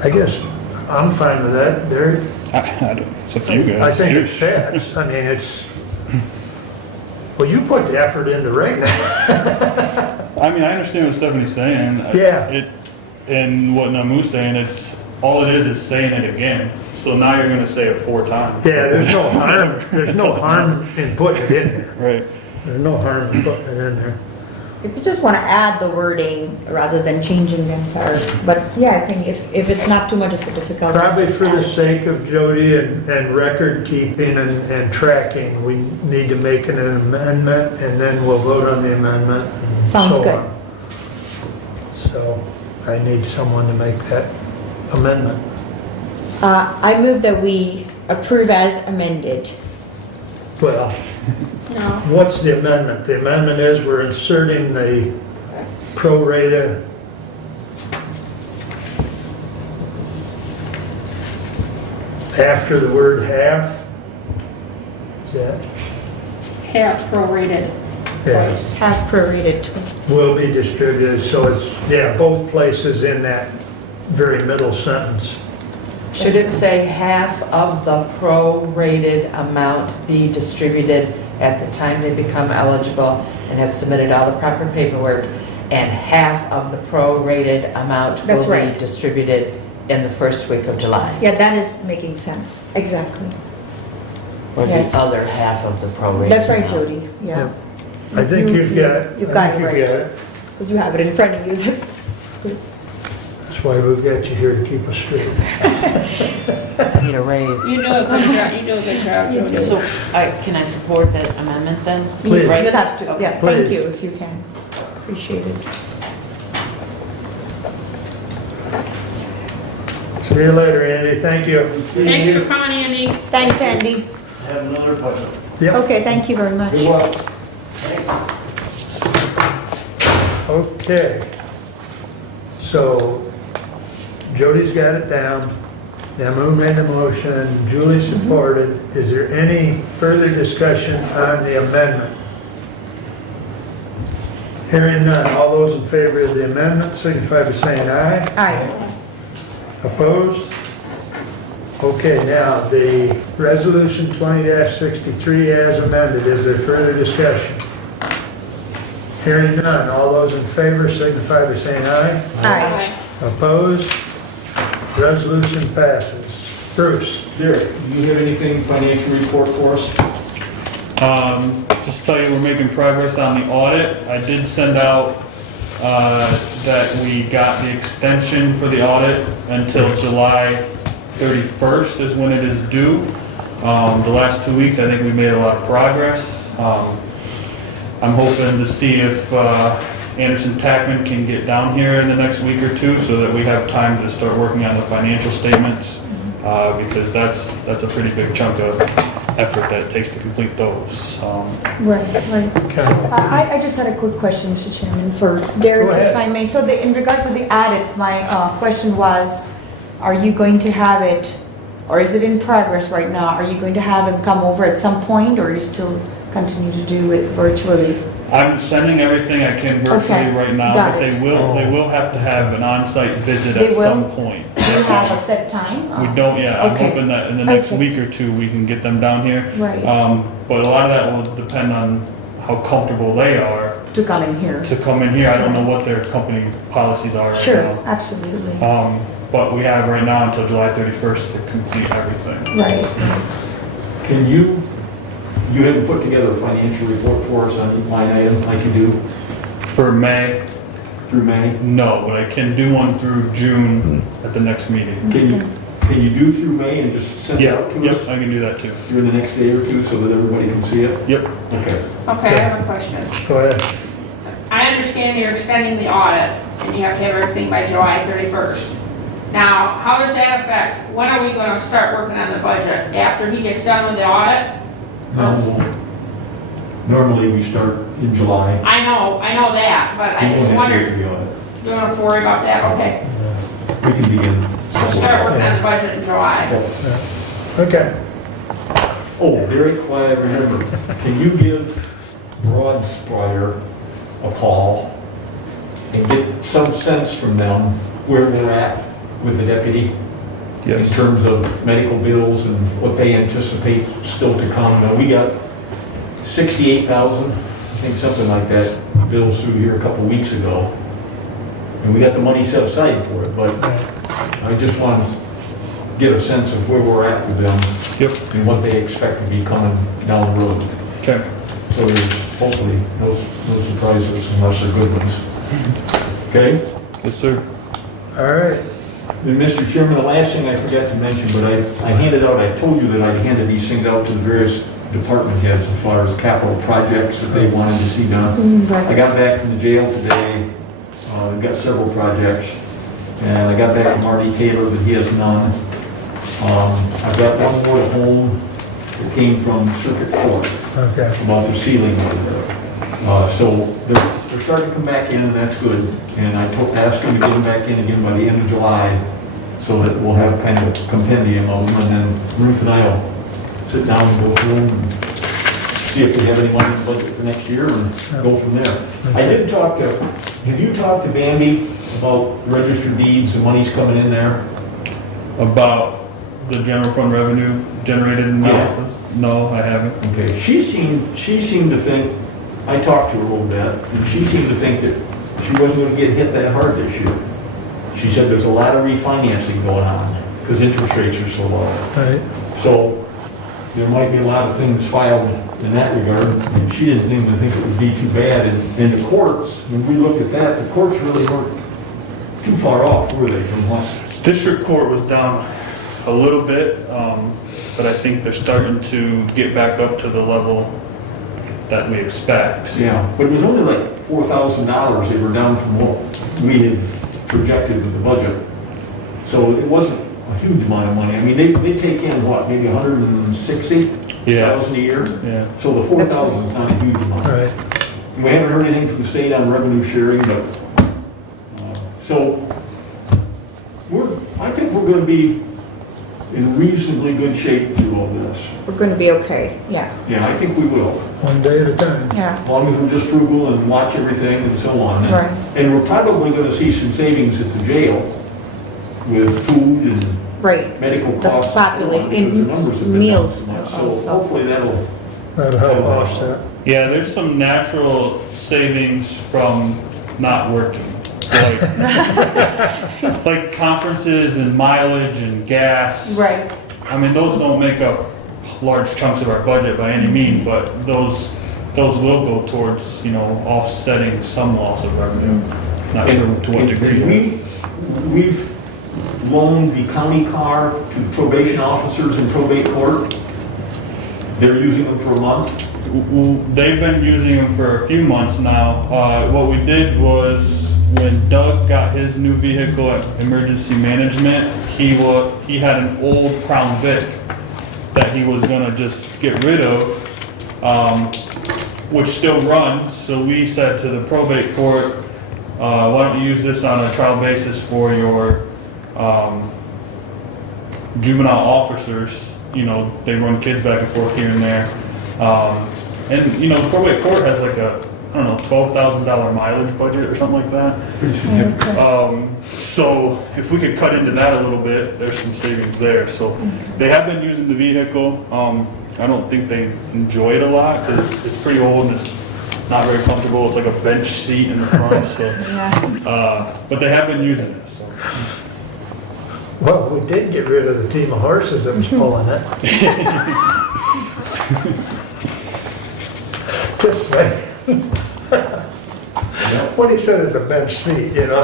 I guess I'm fine with that, Derek. It's up to you I guys. think it fits. I mean, well, you put the effort into writing it. I mean, I understand what Stephanie's saying. Yeah. And what Namu's saying, all it is saying it again. So now you're gonna say it 4 times. Yeah, there's no harm in putting it in there. Right. There's no harm in putting it in there. If you just want to add the wording rather than changing the entire, but yeah, I think if it's not too much of a difficulty. Probably just for add the it. sake of Jody and record keeping and tracking, we need to make an amendment, and then we'll vote on the amendment. and Sounds so good. on. So I need someone to make that amendment. I move that we approve as amended. Well, No. what's the amendment? The amendment is we're inserting the pro rata. after the word half. Is that, Half prorated yeah, twice. Half prorated to will be distributed, so it's, yeah, both places in that very middle sentence. Should it say half of the prorated amount be distributed at the time they become eligible and have submitted all the proper paperwork, and half of the prorated amount That's will be right. distributed in the first week of July? Yeah, that is making sense, exactly. Or the Yes. other half of the prorated That's right, amount? Jody, yeah. I think you've got. You've got I it think right. you've got it. Because you have it in front of you, that's good. That's why we've got you here to keep us straight. Need a raise. You do a good job, you do a good job, Jody. So, can I support that amendment then? Please. You Right? have to, yeah, thank Please. you if you can. Appreciate it. See you later, Andy, thank you. Thanks for coming, Andy. Thanks, Andy. Have another budget. Yep, Okay, thank you very much. okay. So Jody's got it down. Namu made the motion, Julie supported. Is there any further discussion on the amendment? Hearing none, all those in favor of the amendment signify by saying aye. Aye. Opposed? Okay, now, the resolution 20-63 as amended, is there further discussion? Hearing none, all those in favor signify by saying aye. Aye. Opposed? Resolution passes. Bruce? Derek, do you have anything financial report for us? Just tell you we're making progress on the audit. I did send out that we got the extension for the audit until July 31st is when it is due. The last 2 weeks, I think we made a lot of progress. I'm hoping to see if Anderson Tackman can get down here in the next week or two so that we have time to start working on the financial statements, because that's a pretty big chunk of effort that it takes to complete those. Right, right. Okay. I just had a quick question, Mr. Chairman, for Derek, Go ahead. if I may. So in regard to the audit, my question was, are you going to have it, or is it in progress right now? Are you going to have him come over at some point, or you still continue to do it virtually? I'm sending everything I can virtually Okay, right now, got but it. they will have to have an on-site visit They at some will? point. Do you have a set time? We don't yet. I'm Okay. hoping that in the next Okay. week or two, we can get them down here. Right, But a lot of that will depend on how comfortable they are to come in here. to come in here. I don't know what their company policies are right Sure, now. absolutely. But we have right now until July 31st to complete everything. Right. Can you haven't put together a financial report for us on each line item like you do For May, through May? no, but I can do one through June at the next meeting. Can you do through May and just send it Yeah, out to yep, us I can do that too. during the next day or two so that everybody can see it? Yep. Okay. Okay, I have a question. Go ahead. I understand you're extending the audit and you have to have everything by July 31st. Now, how does that affect, when are we going to start working on the budget? After he gets done with the audit? Normally, we start in July. I know that, but I We just won't have to wondered, do the audit. you don't have to worry about that, okay? We can begin. We'll start working on the budget in July. Okay. Oh, very quiet, remember, can you give Broadspire a call and get some sense from them where we're at with the deputy? In terms of medical bills and what they anticipate still to come. Now, we got 68,000, I think something like that, bills through here a couple weeks ago. And we got the money set aside for it, but I just want to get a sense of where we're at with them. Yep. And what they expect to be coming down the road. Okay. So there's hopefully no surprises unless they're good ones. Okay? Yes, sir. All right. And Mr. Chairman, the last thing I forgot to mention, but I handed out, I told you that I handed these things out to the various department heads as far as capital projects that they wanted to see done. I got back from the jail today, I've got several projects, and I got back from Marty Taylor that he has none. I've got one more at home that came from Circuit Court Okay. about the ceiling. So they're starting to come back in, and that's good. And I asked them to get them back in again by the end of July, so that we'll have kind of a compendium of them, and then Ruth and I will sit down and go through them and see if we have any money in the budget for next year and go from there. I did talk to, have you talked to Bambi about registered deeds, the money's coming in there? About the general fund revenue generated in the Yeah. office? No, I haven't. Okay, she seemed to think, I talked to her a little bit, and she seemed to think that she wasn't gonna get hit that hard this year. She said there's a lot of refinancing going on, because interest rates are so low. Right. So, there might be a lot of things filed in that regard, and she didn't seem to think it would be too bad. And the courts, when we looked at that, the courts really weren't too far off, were they, from what? District court was down a little bit, but I think they're starting to get back up to the level that we expect. Yeah, but it was only like $4,000 they were down from what we had projected with the budget. So it wasn't a huge amount of money. I mean, they take in what, maybe 160,000 a year? Yeah. So the 4,000 is not a huge amount. Right. We haven't heard anything from the state on revenue sharing, but, so, I think we're gonna be in reasonably good shape through all this. We're going to be okay, yeah, Yeah, I think we will. One day at a time. yeah. As long as we're just frugal and watch everything and so on. And- Right. And we're probably gonna see some savings at the jail with food and Right. medical The costs. population, because the numbers have been meals down so much. So also. hopefully that'll, That'll help offset. Yeah, there's some natural savings from not working. Like, like conferences and mileage and gas. Right. I mean, those don't make up large chunks of our budget by any means, but those will go towards, offsetting some loss of revenue. Not sure to what and degree. we've loaned the county car to probation officers in probate court. They're using them for a month. They've been using them for a few months now. What we did was, when Doug got his new vehicle at emergency management, he had an old Crown Vic that he was gonna just get rid of, which still runs. So we said to the probate court, why don't you use this on a trial basis for your juvenile officers? They run kids back and forth here and there. And the probate court has like a, I don't know, $12,000 mileage budget or something like that. So if we could cut into that a little bit, there's some savings there. So they have been using the vehicle. I don't think they enjoy it a lot because it's pretty old and it's not very comfortable. It's like a bench seat in the front. So, but they have been using it. So. Well, we did get rid of the team of horses that was pulling it. Just saying. When he said it's a bench seat, The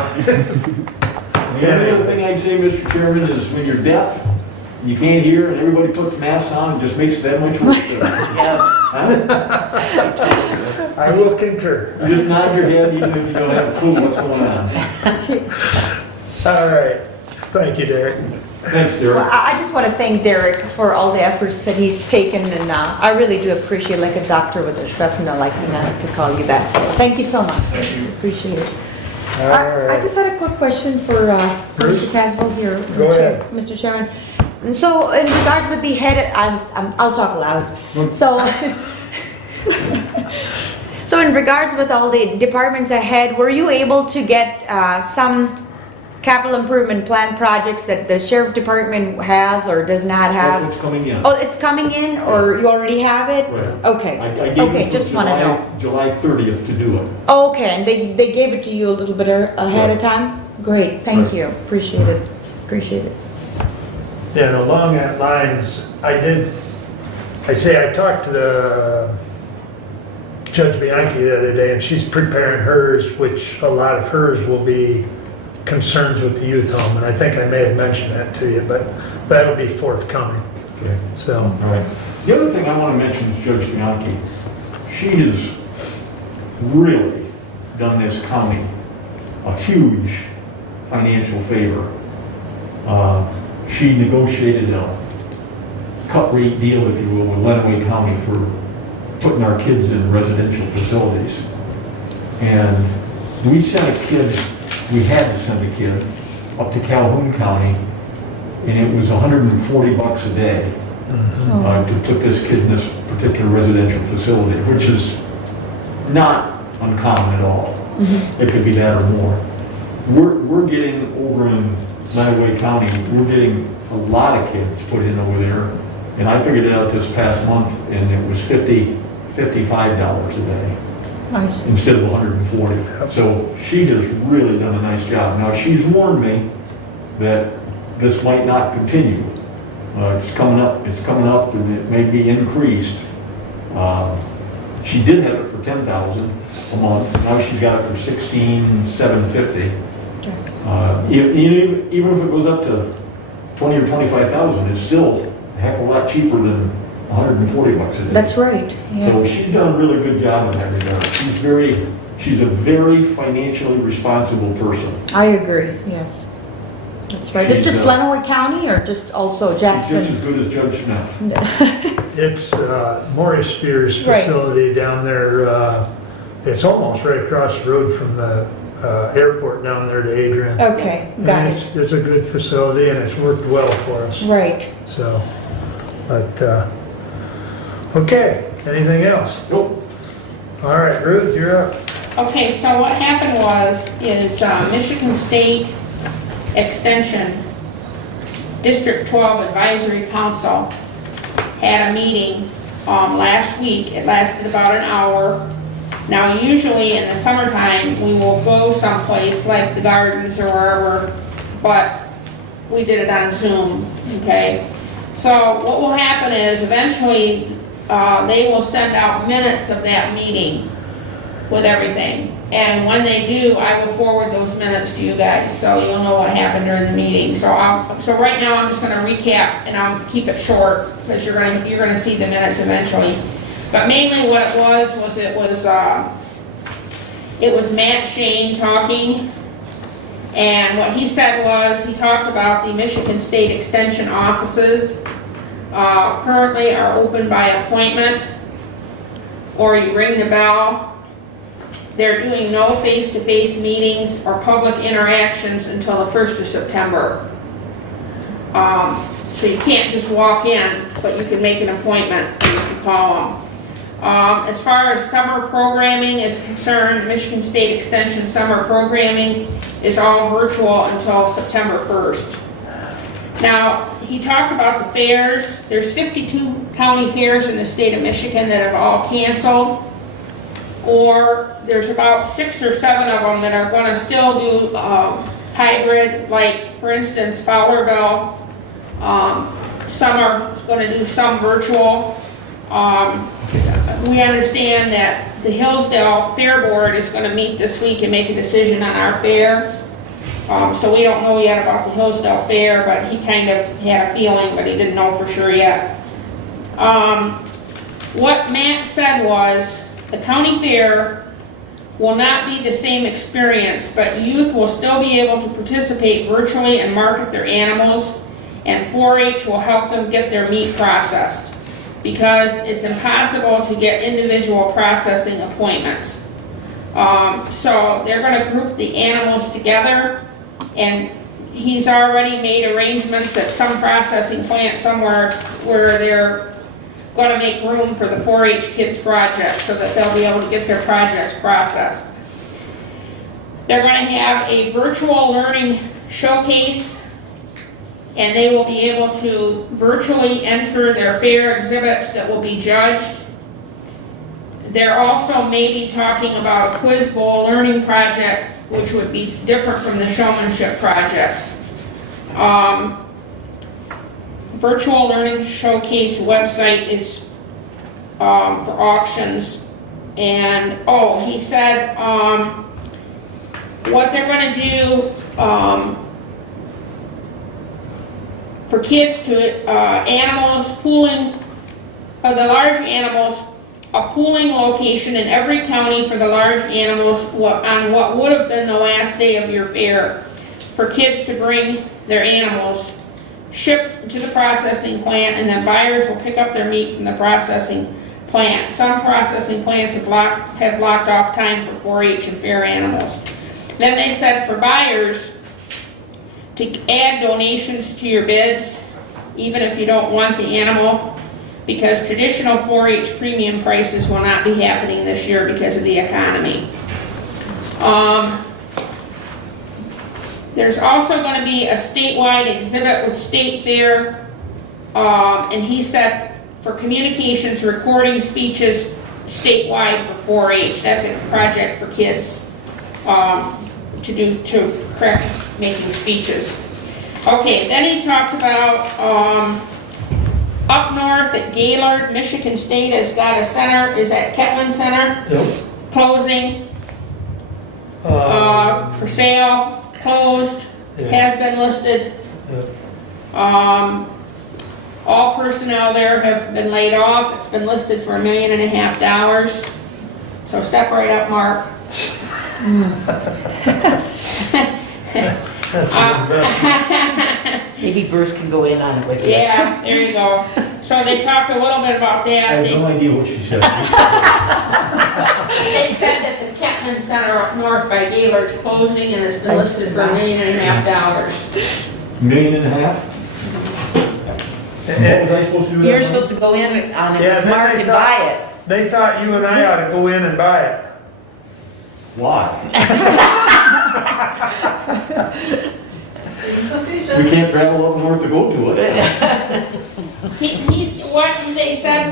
only other thing I'd say, Mr. Chairman, is when you're deaf, you can't hear, and everybody puts masks on, it just makes it that much worse. I will concur. You just nod your head even if you don't have a clue what's going on. All right. Thank you, Derek. Thanks, Well, Derek. I just want to thank Derek for all the efforts that he's taken, and I really do appreciate, like a doctor with a shrapnel, like, to call you that. So thank you so much. Thank you. Appreciate it. All I right. just had a quick question for Bruce? Mr. Caswell here, Go ahead. Mr. Chairman. And so, in regard with the head, I'll talk loud. So, so in regards with all the departments ahead, were you able to get some capital improvement plan projects that the sheriff department has or does not That's have? what's coming in. Oh, it's coming in, or you already have it? Right. Okay. I gave Okay, you just till want to know. July 30th to do it. Oh, okay, and they gave it to you a little bit ahead of time? Great, thank Right. you, appreciate it, appreciate it. Yeah, and along that lines, I talked to the Judge Bianchi the other day, and she's preparing hers, which a lot of hers will be concerns with the youth home, and I think I may have mentioned that to you, but that'll be forthcoming, Okay. so. All right. The other thing I want to mention is Judge Bianchi. She has really done this county a huge financial favor. She negotiated a cut rate deal, if you will, with Lenawee County for putting our kids in residential facilities. And we had to send a kid up to Calhoun County and it was $140 a day to put this kid in this particular residential facility, which is not uncommon at all. It could be that or more. We're getting over in Nottaway County, we're getting a lot of kids put in over there, and I figured it out this past month, and it was $55 a day Nice. instead of 140. So she has really done a nice job. Now, she's warned me that this might not continue. It's coming up, and it may be increased. She did have it for $10,000 a month. Now she's got it for $16,750. Even if it goes up to 20 or 25,000, it's still a heck of a lot cheaper than $140 a day. That's right, yeah. So she's done a really good job in that regard. She's a very financially responsible person. I agree, yes. That's right. It's She's, just Lenawee County or just also She's just as Jackson? good as Judge Smith. It's Maurice Spears Right. facility down there. It's almost right across the road from the airport down there to Adrian. Okay, got And it. It's a good facility and it's worked well for us. Right. So, but, okay, anything else? Nope. All right, Ruth, you're up. Okay, so what happened is Michigan State Extension District 12 Advisory Council had a meeting last week. It lasted about an hour. Now, usually in the summertime, we will go someplace like the gardens or wherever, but we did it on Zoom, okay? So what will happen is eventually they will send out minutes of that meeting with everything. And when they do, I will forward those minutes to you guys, so you'll know what happened during the meeting. So right now, I'm just gonna recap, and I'll keep it short, because you're gonna see the minutes eventually. But mainly what it was Matt Shane talking, and what he said was, he talked about the Michigan State Extension offices currently are open by appointment, or you ring the bell. They're doing no face-to-face meetings or public interactions until the 1st of September. So you can't just walk in, but you can make an appointment if you call them. As far as summer programming is concerned, Michigan State Extension summer programming is all virtual until September 1st. Now, he talked about the fairs. There's 52 county fairs in the state of Michigan that have all canceled, or there's about 6 or 7 of them that are going to still do hybrid, like, for instance, Fowlerville. Some are going to do some virtual. We understand that the Hillsdale Fair Board is going to meet this week and make a decision on our fair. So we don't know yet about the Hillsdale Fair, but he kind of had a feeling, but he didn't know for sure yet. What Matt said was, the county fair will not be the same experience, but youth will still be able to participate virtually and market their animals, and 4-H will help them get their meat processed, because it's impossible to get individual processing appointments. So they're going to group the animals together, and he's already made arrangements at some processing plant somewhere where they're going to make room for the 4-H Kids project so that they'll be able to get their projects processed. They're going to have a virtual learning showcase, and they will be able to virtually enter their fair exhibits that will be judged. They're also maybe talking about a quiz bowl learning project, which would be different from the showmanship projects. Virtual Learning Showcase website is for auctions, and he said what they're going to do for kids to animals pooling the large animals, a pooling location in every county for the large animals on what would have been the last day of your fair, for kids to bring their animals, shipped to the processing plant, and then buyers will pick up their meat from the processing plant. Some processing plants have blocked off time for 4-H and fair animals. Then they said for buyers, to add donations to your bids, even if you don't want the animal, because traditional 4-H premium prices will not be happening this year because of the economy. There's also going to be a statewide exhibit with State Fair, and he said for communications, recording speeches statewide for 4-H. That's a project for kids to practice making speeches. Okay, then he talked about up north at Gaylord, Michigan State has got a center, is at Kettman Center, closing, for sale, closed, has been listed. All personnel there have been laid off. It's been listed for $1.5 million. So step right up, Mark. That's an investment. Maybe Bruce can go in on it with you. Yeah, there you go. So they talked a little bit about I that. have no idea what she said. They said that the Kettman Center up north by Gaylord's closing and it's been listed for $1.5 million. $1.5 million? What was I supposed to do? You're supposed to go in on it with Mark and buy it. They thought you and I ought to go in and buy it. Why? Facetious. We can't travel up north to go to it. What they said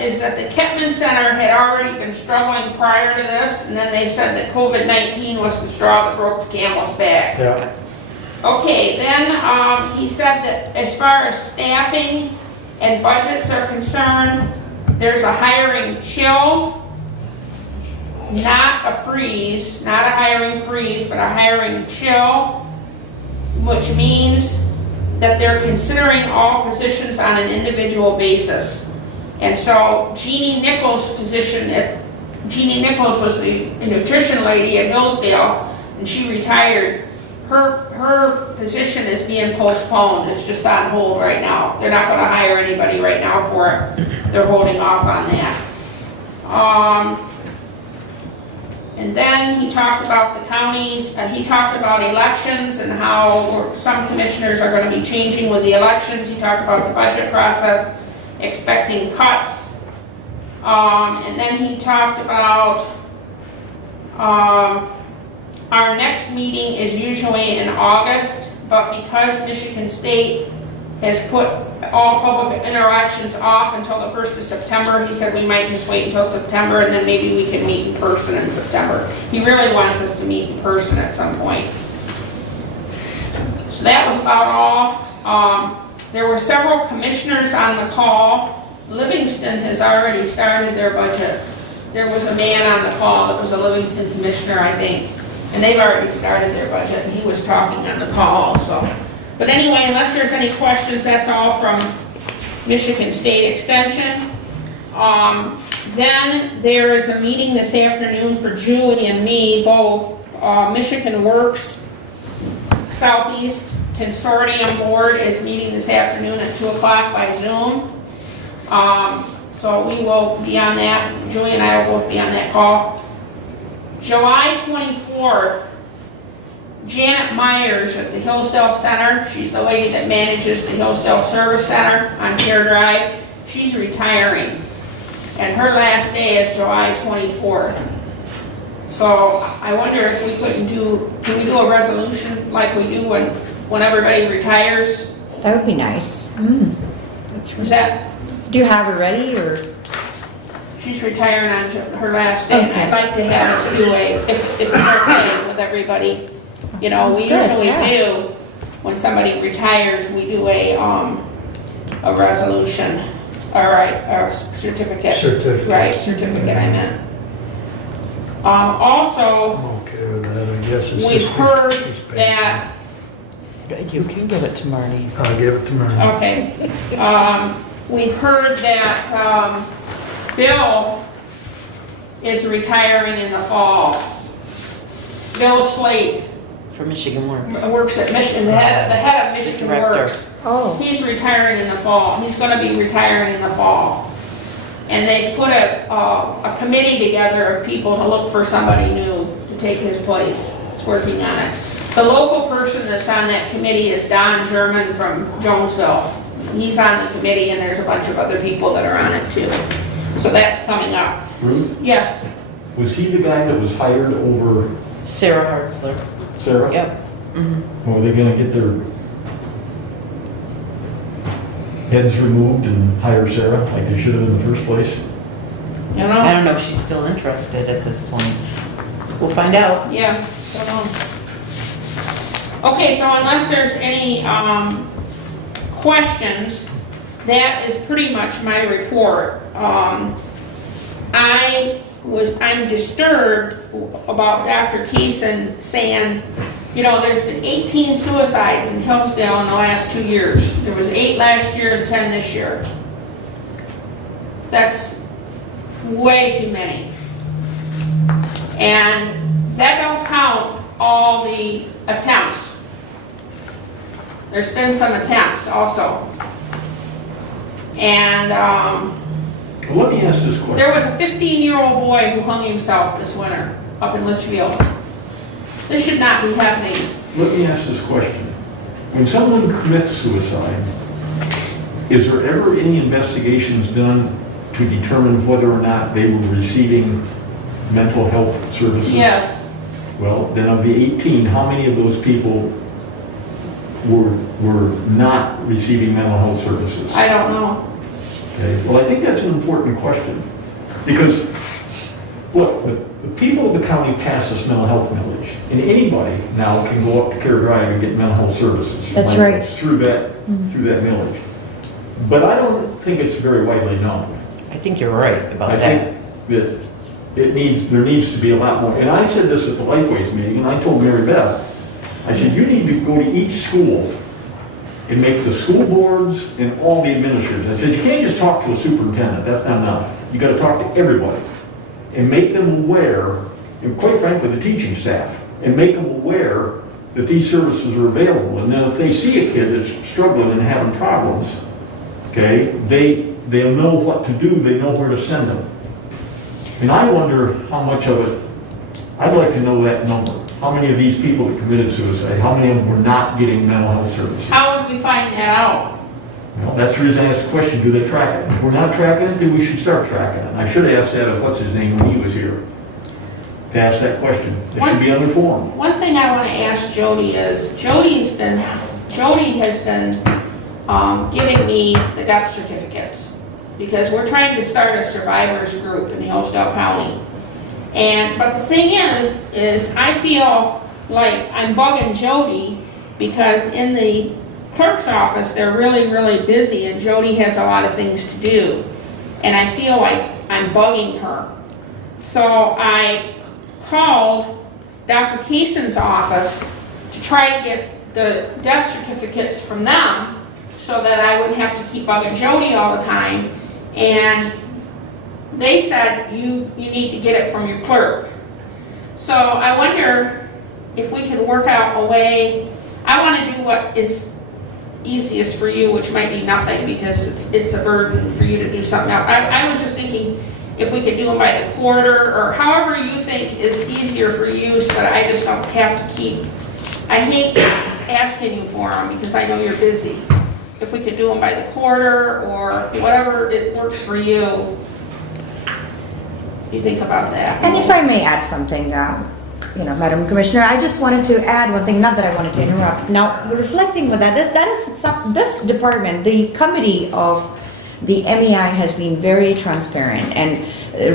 is that the Kettman Center had already been struggling prior to this, and then they said that COVID-19 was the straw that broke the camel's back. Yeah. Okay, then he said that as far as staffing and budgets are concerned, there's a hiring chill, not a freeze, not a hiring freeze, but a hiring chill, which means that they're considering all positions on an individual basis. And so Jeannie Nichols' position Jeannie Nichols was the nutrition lady at Hillsdale, and she retired. Her position is being postponed. It's just on hold right now. They're not going to hire anybody right now for it. They're holding off on that. And then he talked about the counties, and he talked about elections and how some commissioners are going to be changing with the elections. He talked about the budget process, expecting cuts. And then he talked about our next meeting is usually in August, but because Michigan State has put all public interactions off until the 1st of September, he said we might just wait until September and then maybe we can meet in person in September. He really wants us to meet in person at some point. So that was about all. There were several commissioners on the call. Livingston has already started their budget. There was a man on the call that was a Livingston commissioner, I think, and they've already started their budget, and he was talking on the call, so. But anyway, unless there's any questions, that's all from Michigan State Extension. Then there is a meeting this afternoon for Julie and me, both. Michigan Works Southeast Consortium Board is meeting this afternoon at 2 o'clock by Zoom. So we will be on that. Julie and I will both be on that call. July 24th, Janet Myers at the Hillsdale Center, she's the lady that manages the Hillsdale Service Center on Care Drive, she's retiring. And her last day is July 24th. So I wonder if we can we do a resolution like we do when everybody retires? That would be nice. That's Is that, Do you have it ready, or? she's retiring on her last day, and Okay. I'd like to have us do if it's okay with everybody. You know, we Sounds good, usually yeah. do, when somebody retires, we do a resolution, or certificate. Certificate. Right, certificate, I meant. Also, I'm okay with that, I guess. It's we've just- heard he's paying. that, You can give it to Marty. I'll give it to Myrna. okay, we've heard that Bill is retiring in the fall. Bill Slate For Michigan Works. works at Michigan, the head of Michigan director. Works. Oh. He's retiring in the fall. He's going to be retiring in the fall. And they put a committee together of people to look for somebody new to take his place. It's working on it. The local person that's on that committee is Don German from Jonesville. He's on the committee, and there's a bunch of other people that are on it too. So that's coming up. Bruce, Yes, was he the guy that was hired over Sarah Hartzler. Sarah? Yep. Or are they gonna get their heads removed and hire Sarah like they should have in the first place? you I know? don't know if she's still interested at this point. We'll find out. Yeah, don't know. Okay, so unless there's any questions, that is pretty much my report. I'm disturbed about Dr. Keeson saying, you know, there's been 18 suicides in Hillsdale in the last 2 years. There was 8 last year and 10 this year. That's way too many. And that don't count all the attempts. There's been some attempts also. And Well, let me ask this question. there was a 15-year-old boy who hung himself this winter up in Litchfield. This should not be happening. Let me ask this question. When someone commits suicide, is there ever any investigations done to determine whether or not they were receiving mental health services? Yes, Well, then of the 18, how many of those people were not receiving mental health services? I don't know. Okay, well, I think that's an important question. Because, look, the people of the county pass this mental health millage, and anybody now can go up to Care Drive and get mental health services. That's right. Through that millage. But I don't think it's very widely known. I think you're right about I that. think that there needs to be a lot more, and I said this at the Lifeways meeting, and I told Mary Beth, I said, you need to go to each school and make the school boards and all the administrators. I said, you can't just talk to a superintendent, that's not enough. You gotta talk to everybody and make them aware, and quite frankly, the teaching staff, and make them aware that these services are available. And then if they see a kid that's struggling and having problems, okay, they'll know what to do, they know where to send them. And I wonder how much of it, I'd like to know that number. How many of these people that committed suicide, how many of them were not getting mental health services? How would we find that out? Well, that's the reason I asked the question, do they track it? If we're not tracking it, then we should start tracking it. And I should have asked that of, what's his name, when he was here, to ask that question. It should be on the form. One thing I want to ask Jody is, Jody has been giving me the death certificates because we're trying to start a survivors group in Hillsdale County. But the thing is I feel like I'm bugging Jody because in the clerk's office, they're really, really busy and Jody has a lot of things to do. And I feel like I'm bugging her. So I called Dr. Keeson's office to try to get the death certificates from them so that I wouldn't have to keep bugging Jody all the time. And they said, you need to get it from your clerk. So I wonder if we can work out a way. I want to do what is easiest for you, which might be nothing because it's a burden for you to do something else. I was just thinking if we could do them by the quarter or however you think is easier for you so that I just don't have to keep, I hate asking you for them because I know you're busy. If we could do them by the quarter or whatever it works for you. You think about that. And if I may add something, Madam Commissioner, I just wanted to add one thing, not that I wanted to interrupt. Now, reflecting with that is this department, the committee of the MEI has been very transparent and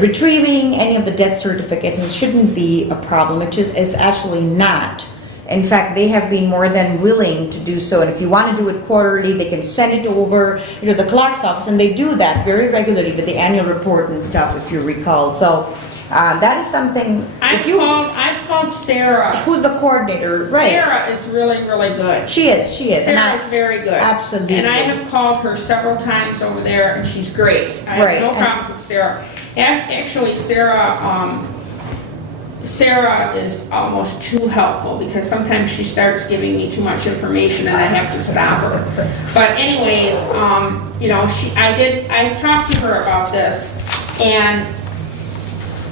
retrieving any of the death certificates shouldn't be a problem. It is actually not. In fact, they have been more than willing to do so. And if you want to do it quarterly, they can send it over the clerk's office, and they do that very regularly with the annual report and stuff, if you recall. So that is something. I've called Sarah. Who's the coordinator? Right. Sarah is really, really good. She is. Sarah is very good. Absolutely. And I have called her several times over there, and she's great. I have no problems with Sarah. Actually, Sarah is almost too helpful because sometimes she starts giving me too much information and I have to stop her. But anyways, I've talked to her about this and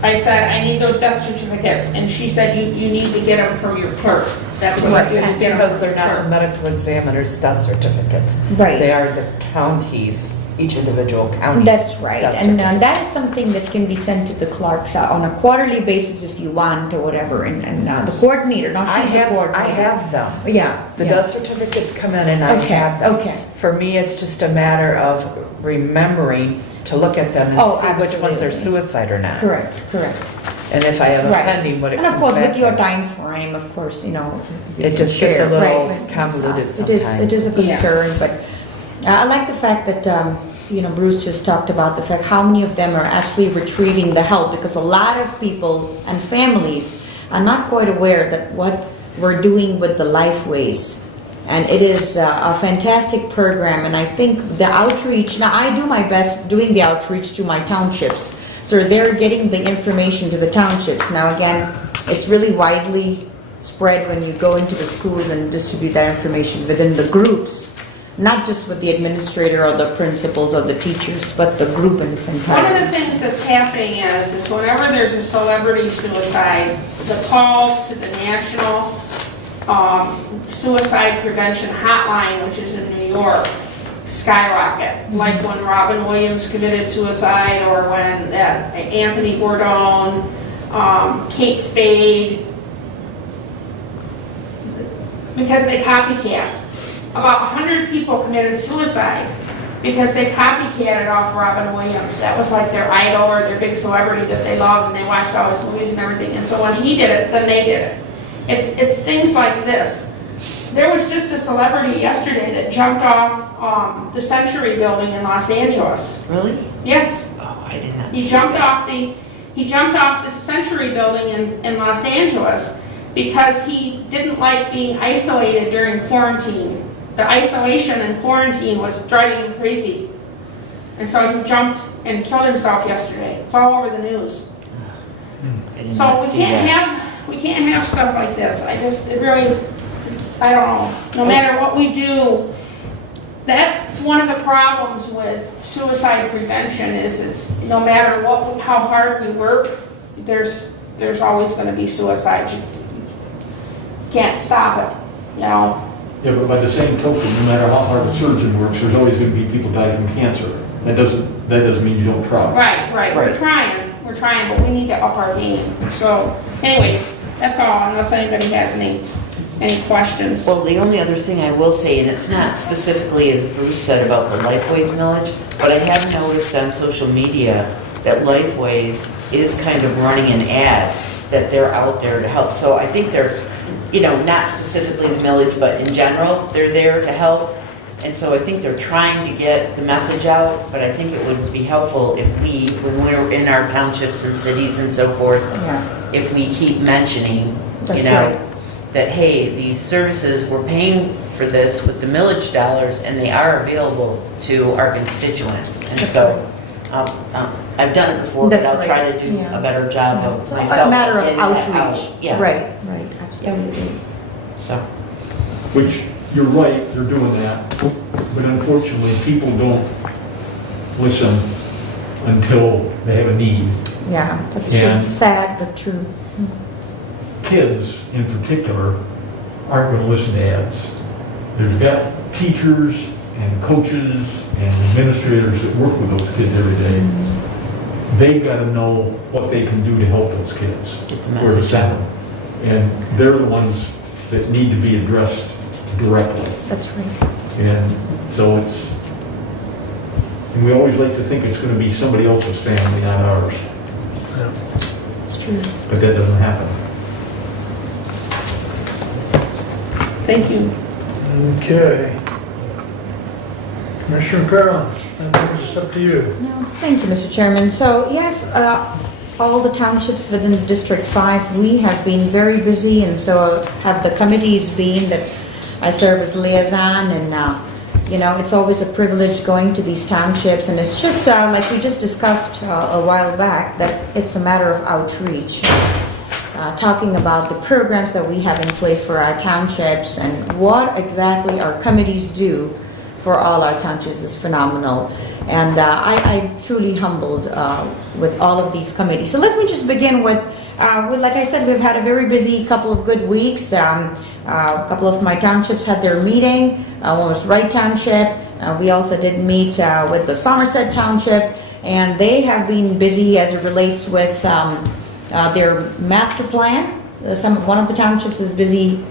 I said, I need those death certificates. And she said, you need to get them from your clerk. That's what Right, you it's have to get because they're not the confirmed. medical examiner's death certificates. Right. They are the county's, each individual county's. That's right, death and certificate. that is something that can be sent to the clerks on a quarterly basis if you want or whatever, and the coordinator, no, I she's the have, coordinator. I have them. Yeah. The yeah. death certificates come in and I Okay, have them. okay. For me, it's just a matter of remembering to look at them and Oh, see which ones are absolutely. suicide or not. Correct, correct. And if I have a Right. pending, what it And of comes course, back with your as. time frame, of course, you know. you It can just gets a share, little right, with convoluted us. It is a sometimes. Yeah. concern, but I like the fact that, you know, Bruce just talked about the fact how many of them are actually retrieving the help, because a lot of people and families are not quite aware that what we're doing with the Lifeways. And it is a fantastic program, and I think the outreach, now I do my best doing the outreach to my townships. So they're getting the information to the townships. Now again, it's really widely spread when you go into the schools and distribute that information within the groups, not just with the administrator or the principals or the teachers, but the group in its One of entirety. the things that's happening is whenever there's a celebrity suicide, the calls to the National Suicide Prevention Hotline, which is in New York, skyrocket. Like when Robin Williams committed suicide, or when Anthony Bourdain, Kate Spade, because they copycat. About 100 people committed suicide because they copycatted off Robin Williams. That was like their idol or their big celebrity that they loved, and they watched all his movies and everything. And so when he did it, then they did it. It's things like this. There was just a celebrity yesterday that jumped off the Century Building in Los Angeles. Really? Yes, Oh, I did not he see jumped that. off the Century Building in Los Angeles because he didn't like being isolated during quarantine. The isolation and quarantine was driving him crazy. And so he jumped and killed himself yesterday. It's all over the news. I did So not we see can't that. have stuff like this. I don't know. No matter what we do, that's one of the problems with suicide prevention is no matter how hard we work, there's always going to be suicide. You can't stop it, you know. Yeah, but by the same token, no matter how hard a surgeon works, there's always going to be people die from cancer. That doesn't mean you don't try. Right. We're trying, but we need to up our game. So anyways, that's all, unless anybody has any questions. Well, the only other thing I will say, and it's not specifically as Bruce said about the Lifeways millage, but I have noticed on social media that Lifeways is kind of running an ad that they're out there to help. So I think they're, you know, not specifically the millage, but in general, they're there to help. And so I think they're trying to get the message out, but I think it would be helpful if we, when we're in our townships and cities and so forth, Yeah. if we keep mentioning, That's you know, right. that, hey, these services, we're paying for this with the millage dollars, and they are available to our constituents. And That's so, I've done it before, but That's I'll try right. to do Yeah. a better job of It's myself. a matter of getting that out. outreach. Yeah. Right, absolutely. So, Which, you're right, they're doing that. But unfortunately, people don't listen until they have a need. Yeah, that's true. And- Sad, but true. Kids, in particular, aren't going to listen to ads. There's got teachers and coaches and administrators that work with those kids every day. They've got to know what they can do to help those kids. Get the Where to message send out. them. And they're the ones that need to be addressed directly. That's right. And so and we always like to think it's going to be somebody else's family, not ours. It's true. But that doesn't happen. Thank you. Okay. Commissioner Carroll, that brings us up to you. No, thank you, Mr. Chairman. So, yes, all the townships within District 5, we have been very busy, and so have the committees been that I serve as liaison, and, you know, it's always a privilege going to these townships, and it's just, like we just discussed a while back, that it's a matter of outreach. Talking about the programs that we have in place for our townships and what exactly our committees do for all our townships is phenomenal. And I'm truly humbled with all of these committees. So let me just begin with Like I said, we've had a very busy couple of good weeks. A couple of my townships had their meeting. One was Wright Township. We also did meet with the Somerset Township, and they have been busy as it relates with their master plan. One of the townships is busy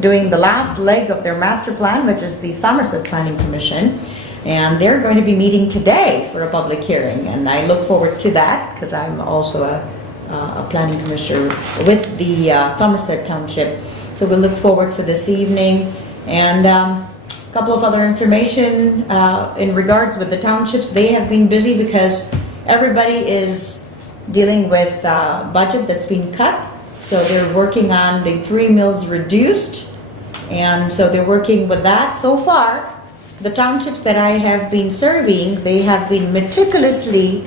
doing the last leg of their master plan, which is the Somerset Planning Commission. And they're going to be meeting today for a public hearing, and I look forward to that because I'm also a planning commissioner with the Somerset Township. So we'll look forward for this evening. And a couple of other information in regards with the townships. They have been busy because everybody is dealing with budget that's been cut. So they're working on the 3 mills reduced, and so they're working with that. So far, the townships that I have been serving, they have been meticulously,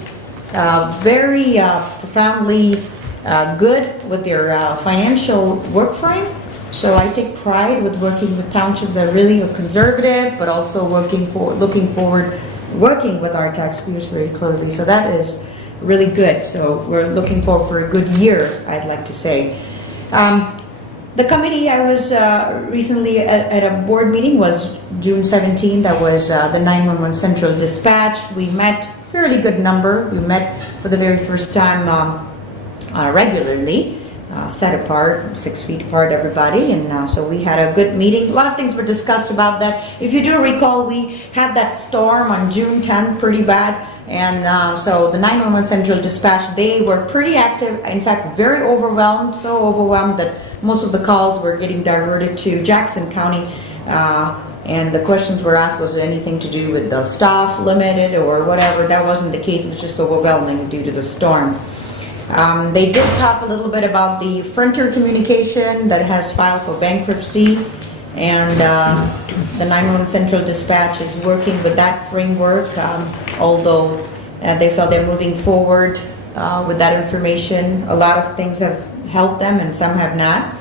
very profoundly good with their financial work frame. So I take pride with working with townships that really are conservative, but also looking forward, working with our taxpayers very closely. So that is really good. So we're looking forward for a good year, I'd like to say. The committee I was recently at a board meeting was June 17. That was the 911 Central Dispatch. We met fairly good number. We met for the very first time regularly, set apart, 6 feet apart, everybody. And so we had a good meeting. A lot of things were discussed about that. If you do recall, we had that storm on June 10th, pretty bad. And so the 911 Central Dispatch, they were pretty active, in fact, very overwhelmed, so overwhelmed that most of the calls were getting diverted to Jackson County. And the questions were asked, was there anything to do with the staff limited or whatever? That wasn't the case, it was just overwhelming due to the storm. They did talk a little bit about the Frontier Communication that has filed for bankruptcy. And the 911 Central Dispatch is working with that framework, although they felt they're moving forward with that information. A lot of things have helped them and some have not.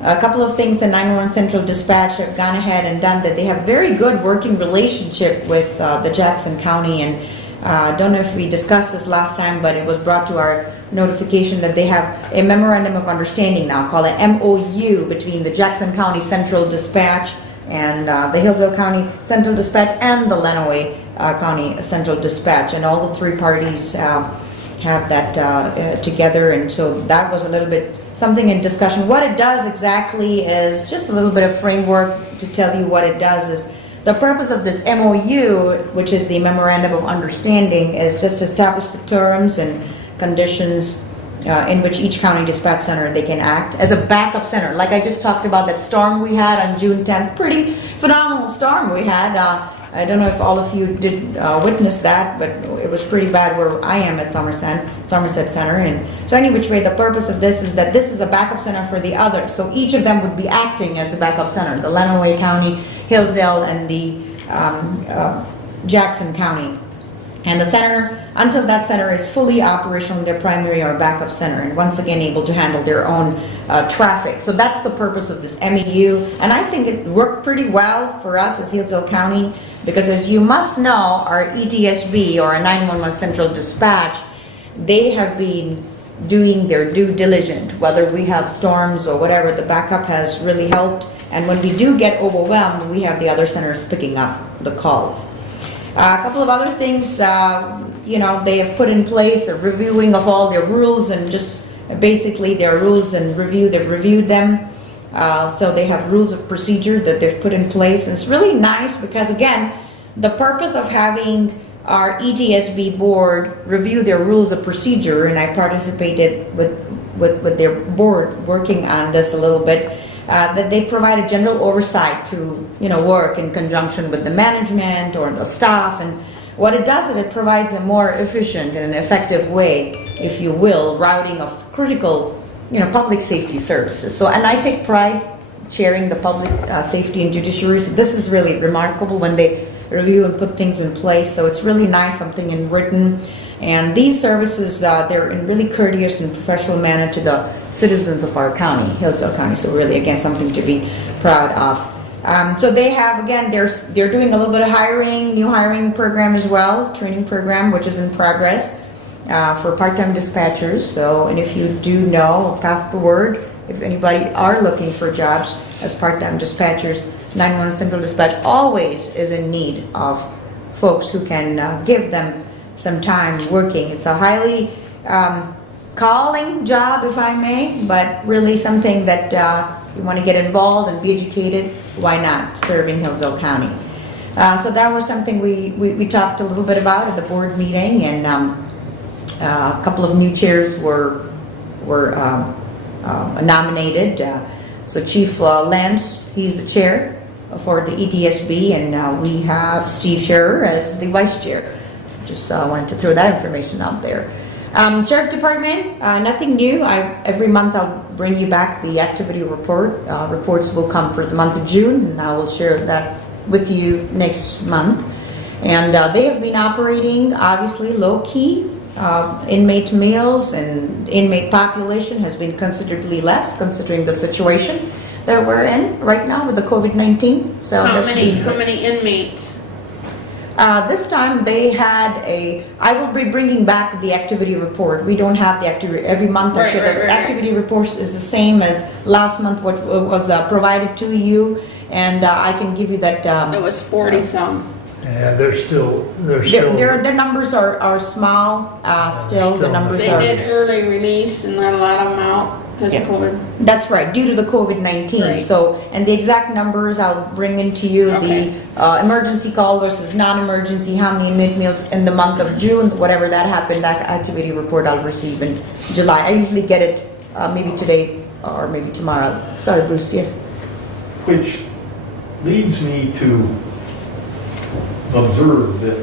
A couple of things the 911 Central Dispatch have gone ahead and done that they have very good working relationship with the Jackson County. And I don't know if we discussed this last time, but it was brought to our notification that they have a memorandum of understanding now called an MOU between the Jackson County Central Dispatch and the Hillsdale County Central Dispatch and the Lenawee County Central Dispatch, and all the three parties have that together. And so that was a little bit something in discussion. What it does exactly is just a little bit of framework to tell you what it does is the purpose of this MOU, which is the Memorandum of Understanding, is just to establish the terms and conditions in which each county dispatch center they can act as a backup center. Like I just talked about that storm we had on June 10th, pretty phenomenal storm we had. I don't know if all of you did witness that, but it was pretty bad where I am at Somerset Center. And so any which way, the purpose of this is that this is a backup center for the others. So each of them would be acting as a backup center. The Lenawee County, Hillsdale, and the Jackson County. And the center, until that center is fully operational, their primary or backup center, and once again able to handle their own traffic. So that's the purpose of this MEU, and I think it worked pretty well for us as Hillsdale County, because as you must know, our ETSB, or our 911 Central Dispatch, they have been doing their due diligence, whether we have storms or whatever. The backup has really helped, and when we do get overwhelmed, we have the other centers picking up the calls. A couple of other things, they have put in place a reviewing of all their rules, and just basically their rules and they've reviewed them. So they have rules of procedure that they've put in place. And it's really nice because, again, the purpose of having our ETSB board review their rules of procedure, and I participated with their board working on this a little bit, that they provide a general oversight to work in conjunction with the management or the staff. And what it does is it provides a more efficient and effective way, if you will, routing of critical public safety services. So, and I take pride chairing the public safety and judiciary. So this is really remarkable when they review and put things in place. So it's really nice, something in written. And these services, they're in really courteous and professional manner to the citizens of our county, Hillsdale County. So really, again, something to be proud of. So they have, again, they're doing a little bit of new hiring program as well, training program, which is in progress. for part-time dispatchers. So, and if you do know, pass the word. If anybody are looking for jobs as part-time dispatchers, 911 Central Dispatch always is in need of folks who can give them some time working. It's a highly calling job, if I may, but really something that if you want to get involved and be educated, why not serve in Hillsdale County? So that was something we talked a little bit about at the board meeting, and a couple of new chairs were nominated. So Chief Lance, he's the chair for the ETSB, and we have Steve Scherer as the vice chair. Just wanted to throw that information out there. Sheriff's Department, nothing new. Every month I'll bring you back the activity report. Reports will come for the month of June, and I will share that with you next month. And they have been operating obviously low-key. Inmate meals and inmate population has been considerably less considering the situation that we're in right now with the COVID-19. So How that's many, been how great. many inmates? This time they had I will be bringing back the activity report. We don't have the activity, every month I share the activity reports is the same as last month what was provided to you, and I can give you that. It was 40 some. Yeah, they're still, The numbers are small, still the numbers They are. did early release and let a lot of them out because of Yeah. COVID. That's right, due to the COVID-19. Right. So, and the exact numbers I'll bring into you, Okay. the emergency call versus non-emergency, how many inmate meals in the month of June, whatever that happened, that activity report I'll receive in July. I usually get it maybe today or maybe tomorrow. Sorry, Bruce, yes? Which leads me to observe that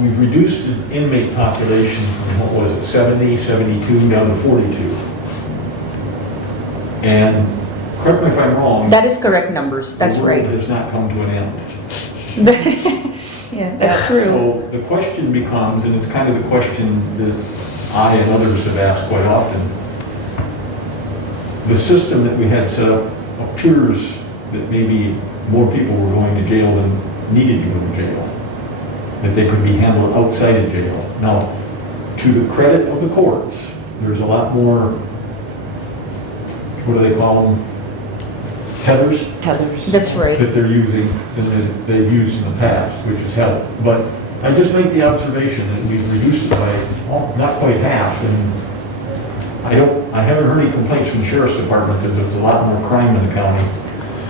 we've reduced the inmate population from, what was it, 70, 72, down to 42. And correct me if I'm wrong. That is correct numbers, that's The world right. has not come to an end. Yeah, that's true. So the question becomes, and it's kind of the question that I and others have asked quite often, the system that we had set up appears that maybe more people were going to jail than needed to go to jail, that they could be handled outside of jail. Now, to the credit of the courts, there's a lot more, what do they call them? Tethers? Tethers. That's right. That they're using than they've used in the past, which has helped. But I just make the observation that we've reduced it by not quite half, and I haven't heard any complaints from the sheriff's department that there's a lot more crime in the county.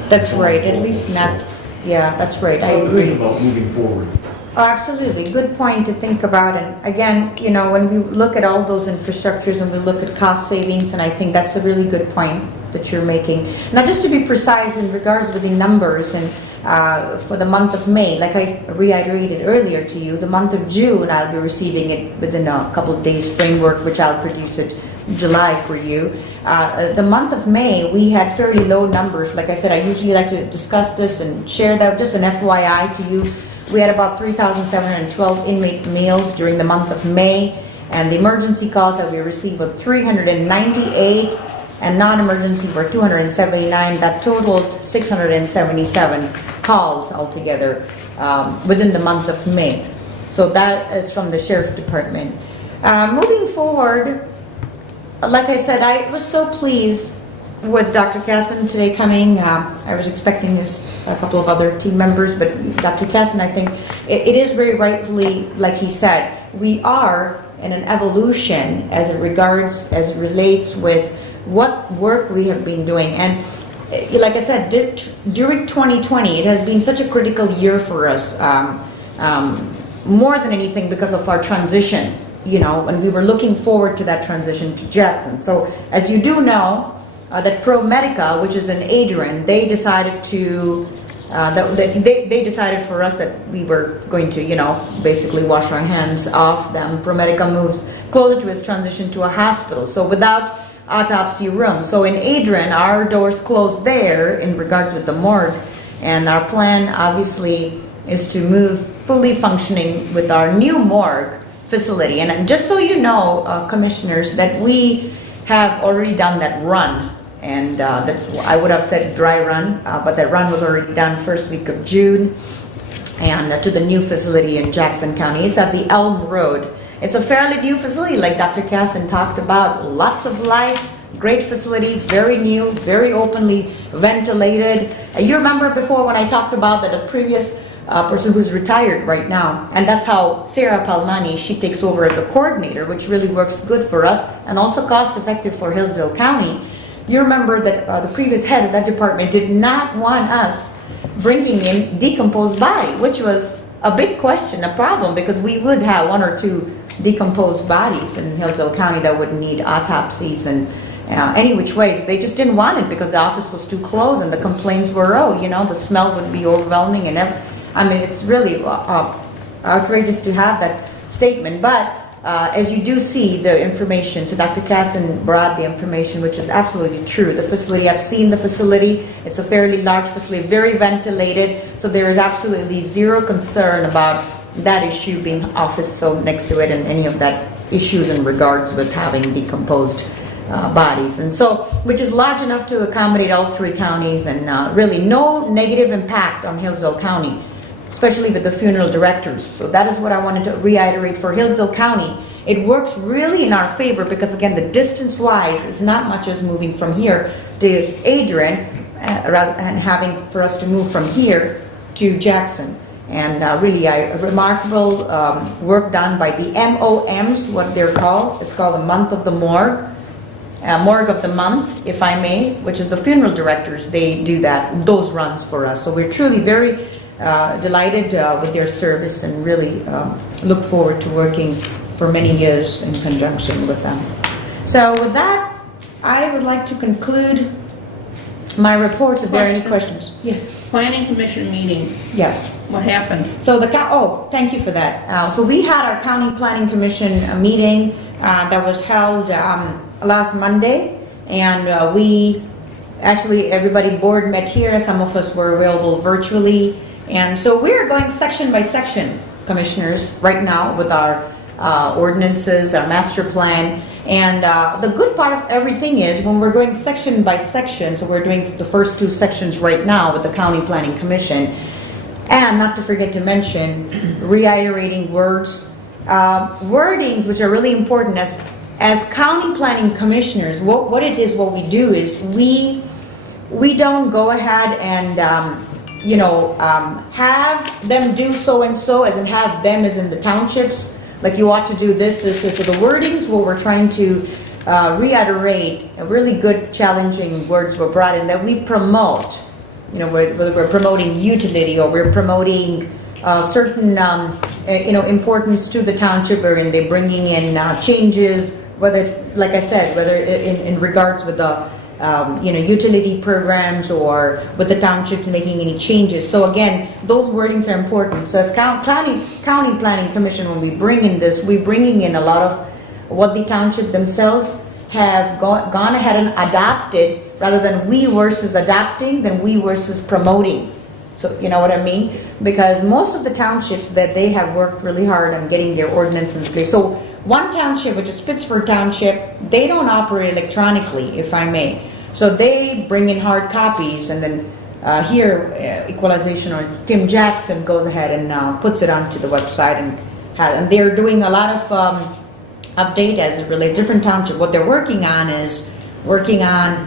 That's right, at least not, yeah, that's right, I Something to agree. think about moving forward. Oh, absolutely. Good point to think about. And again, you know, when we look at all those infrastructures and we look at cost savings, and I think that's a really good point that you're making. Now, just to be precise in regards with the numbers, and for the month of May, like I reiterated earlier to you, the month of June, I'll be receiving it within a couple of days framework, which I'll produce it July for you. The month of May, we had fairly low numbers. Like I said, I usually like to discuss this and share that, just an FYI to you. We had about 3,712 inmate meals during the month of May, and the emergency calls that we received were 398, and non-emergency were 279. That totaled 677 calls altogether within the month of May. So that is from the Sheriff's Department. Moving forward, like I said, I was so pleased with Dr. Casson today coming. I was expecting a couple of other team members, but Dr. Casson, I think it is very rightfully, like he said, we are in an evolution as it relates with what work we have been doing. And like I said, during 2020, it has been such a critical year for us, more than anything because of our transition, you know, and we were looking forward to that transition to Jackson. So as you do know, that ProMedica, which is in Adrian, they decided to, they decided for us that we were going to, you know, basically wash our hands off them. ProMedica moves closer to its transition to a hospital, so without autopsy room. So in Adrian, our doors closed there in regards with the morgue, and our plan obviously is to move fully functioning with our new morgue facility. And just so you know, commissioners, that we have already done that run, and that I would have said dry run, but that run was already done first week of June, and to the new facility in Jackson County. It's at the Elm Road. it's a fairly new facility, like Dr. Casson talked about. Lots of lights, great facility, very new, very openly ventilated. You remember before when I talked about that the previous person who's retired right now, and that's how Sarah Palmani, she takes over as a coordinator, which really works good for us and also cost effective for Hillsdale County. You remember that the previous head of that department did not want us bringing in decomposed body, which was a big question, a problem, because we would have 1 or 2 decomposed bodies in Hillsdale County that would need autopsies and any which ways. They just didn't want it because the office was too close, and the complaints were, oh, you know, the smell would be overwhelming, and I mean, it's really outrageous to have that statement. But as you do see the information, so Dr. Casson brought the information, which is absolutely true. The facility, I've seen the facility. It's a fairly large facility, very ventilated. So there is absolutely zero concern about that issue being office so next to it and any of that issues in regards with having decomposed bodies. And so, which is large enough to accommodate all 3 counties, and really no negative impact on Hillsdale County, especially with the funeral directors. So that is what I wanted to reiterate for Hillsdale County. It works really in our favor because, again, the distance-wise is not much as moving from here to Adrian, rather than having for us to move from here to Jackson. And really a remarkable work done by the MOMs, what they're called. It's called the Month of the Morgue. Morgue of the Month, if I may, which is the funeral directors. They do those runs for us. So we're truly very delighted with their service, and really look forward to working for many years in conjunction with them. So with that, I would like to conclude my reports. If there are any questions. Yes. Planning Commission meeting, Yes. what happened? So thank you for that. So we had our County Planning Commission meeting that was held last Monday, and we actually, everybody board met here. Some of us were available virtually, and so we're going section by section, commissioners, right now with our ordinances, our master plan. And the good part of everything is when we're going section by section, so we're doing the first 2 sections right now with the County Planning Commission, and not to forget to mention, reiterating wordings which are really important as county planning commissioners. What we do is we don't go ahead and have them do so and so, as in have them as in the townships, like you ought to do this. So the wordings, what we're trying to reiterate, really good challenging words were brought in that we promote, whether we're promoting utility or we're promoting certain importance to the township, or in they bringing in changes, whether, like I said, whether in regards with the utility programs or with the township making any changes. So again, those wordings are important. So as County Planning Commission, when we bring in this, we're bringing in a lot of what the township themselves have gone ahead and adopted, rather than we versus adapting, than we versus promoting. So you know what I mean? Because most of the townships that they have worked really hard on getting their ordinance in place. So one township, which is Pittsburgh Township, they don't operate electronically, if I may. So they bring in hard copies, and then Equalization or Tim Jackson goes ahead and puts it onto the website, and they're doing a lot of update as it relates to different township. What they're working on is marijuana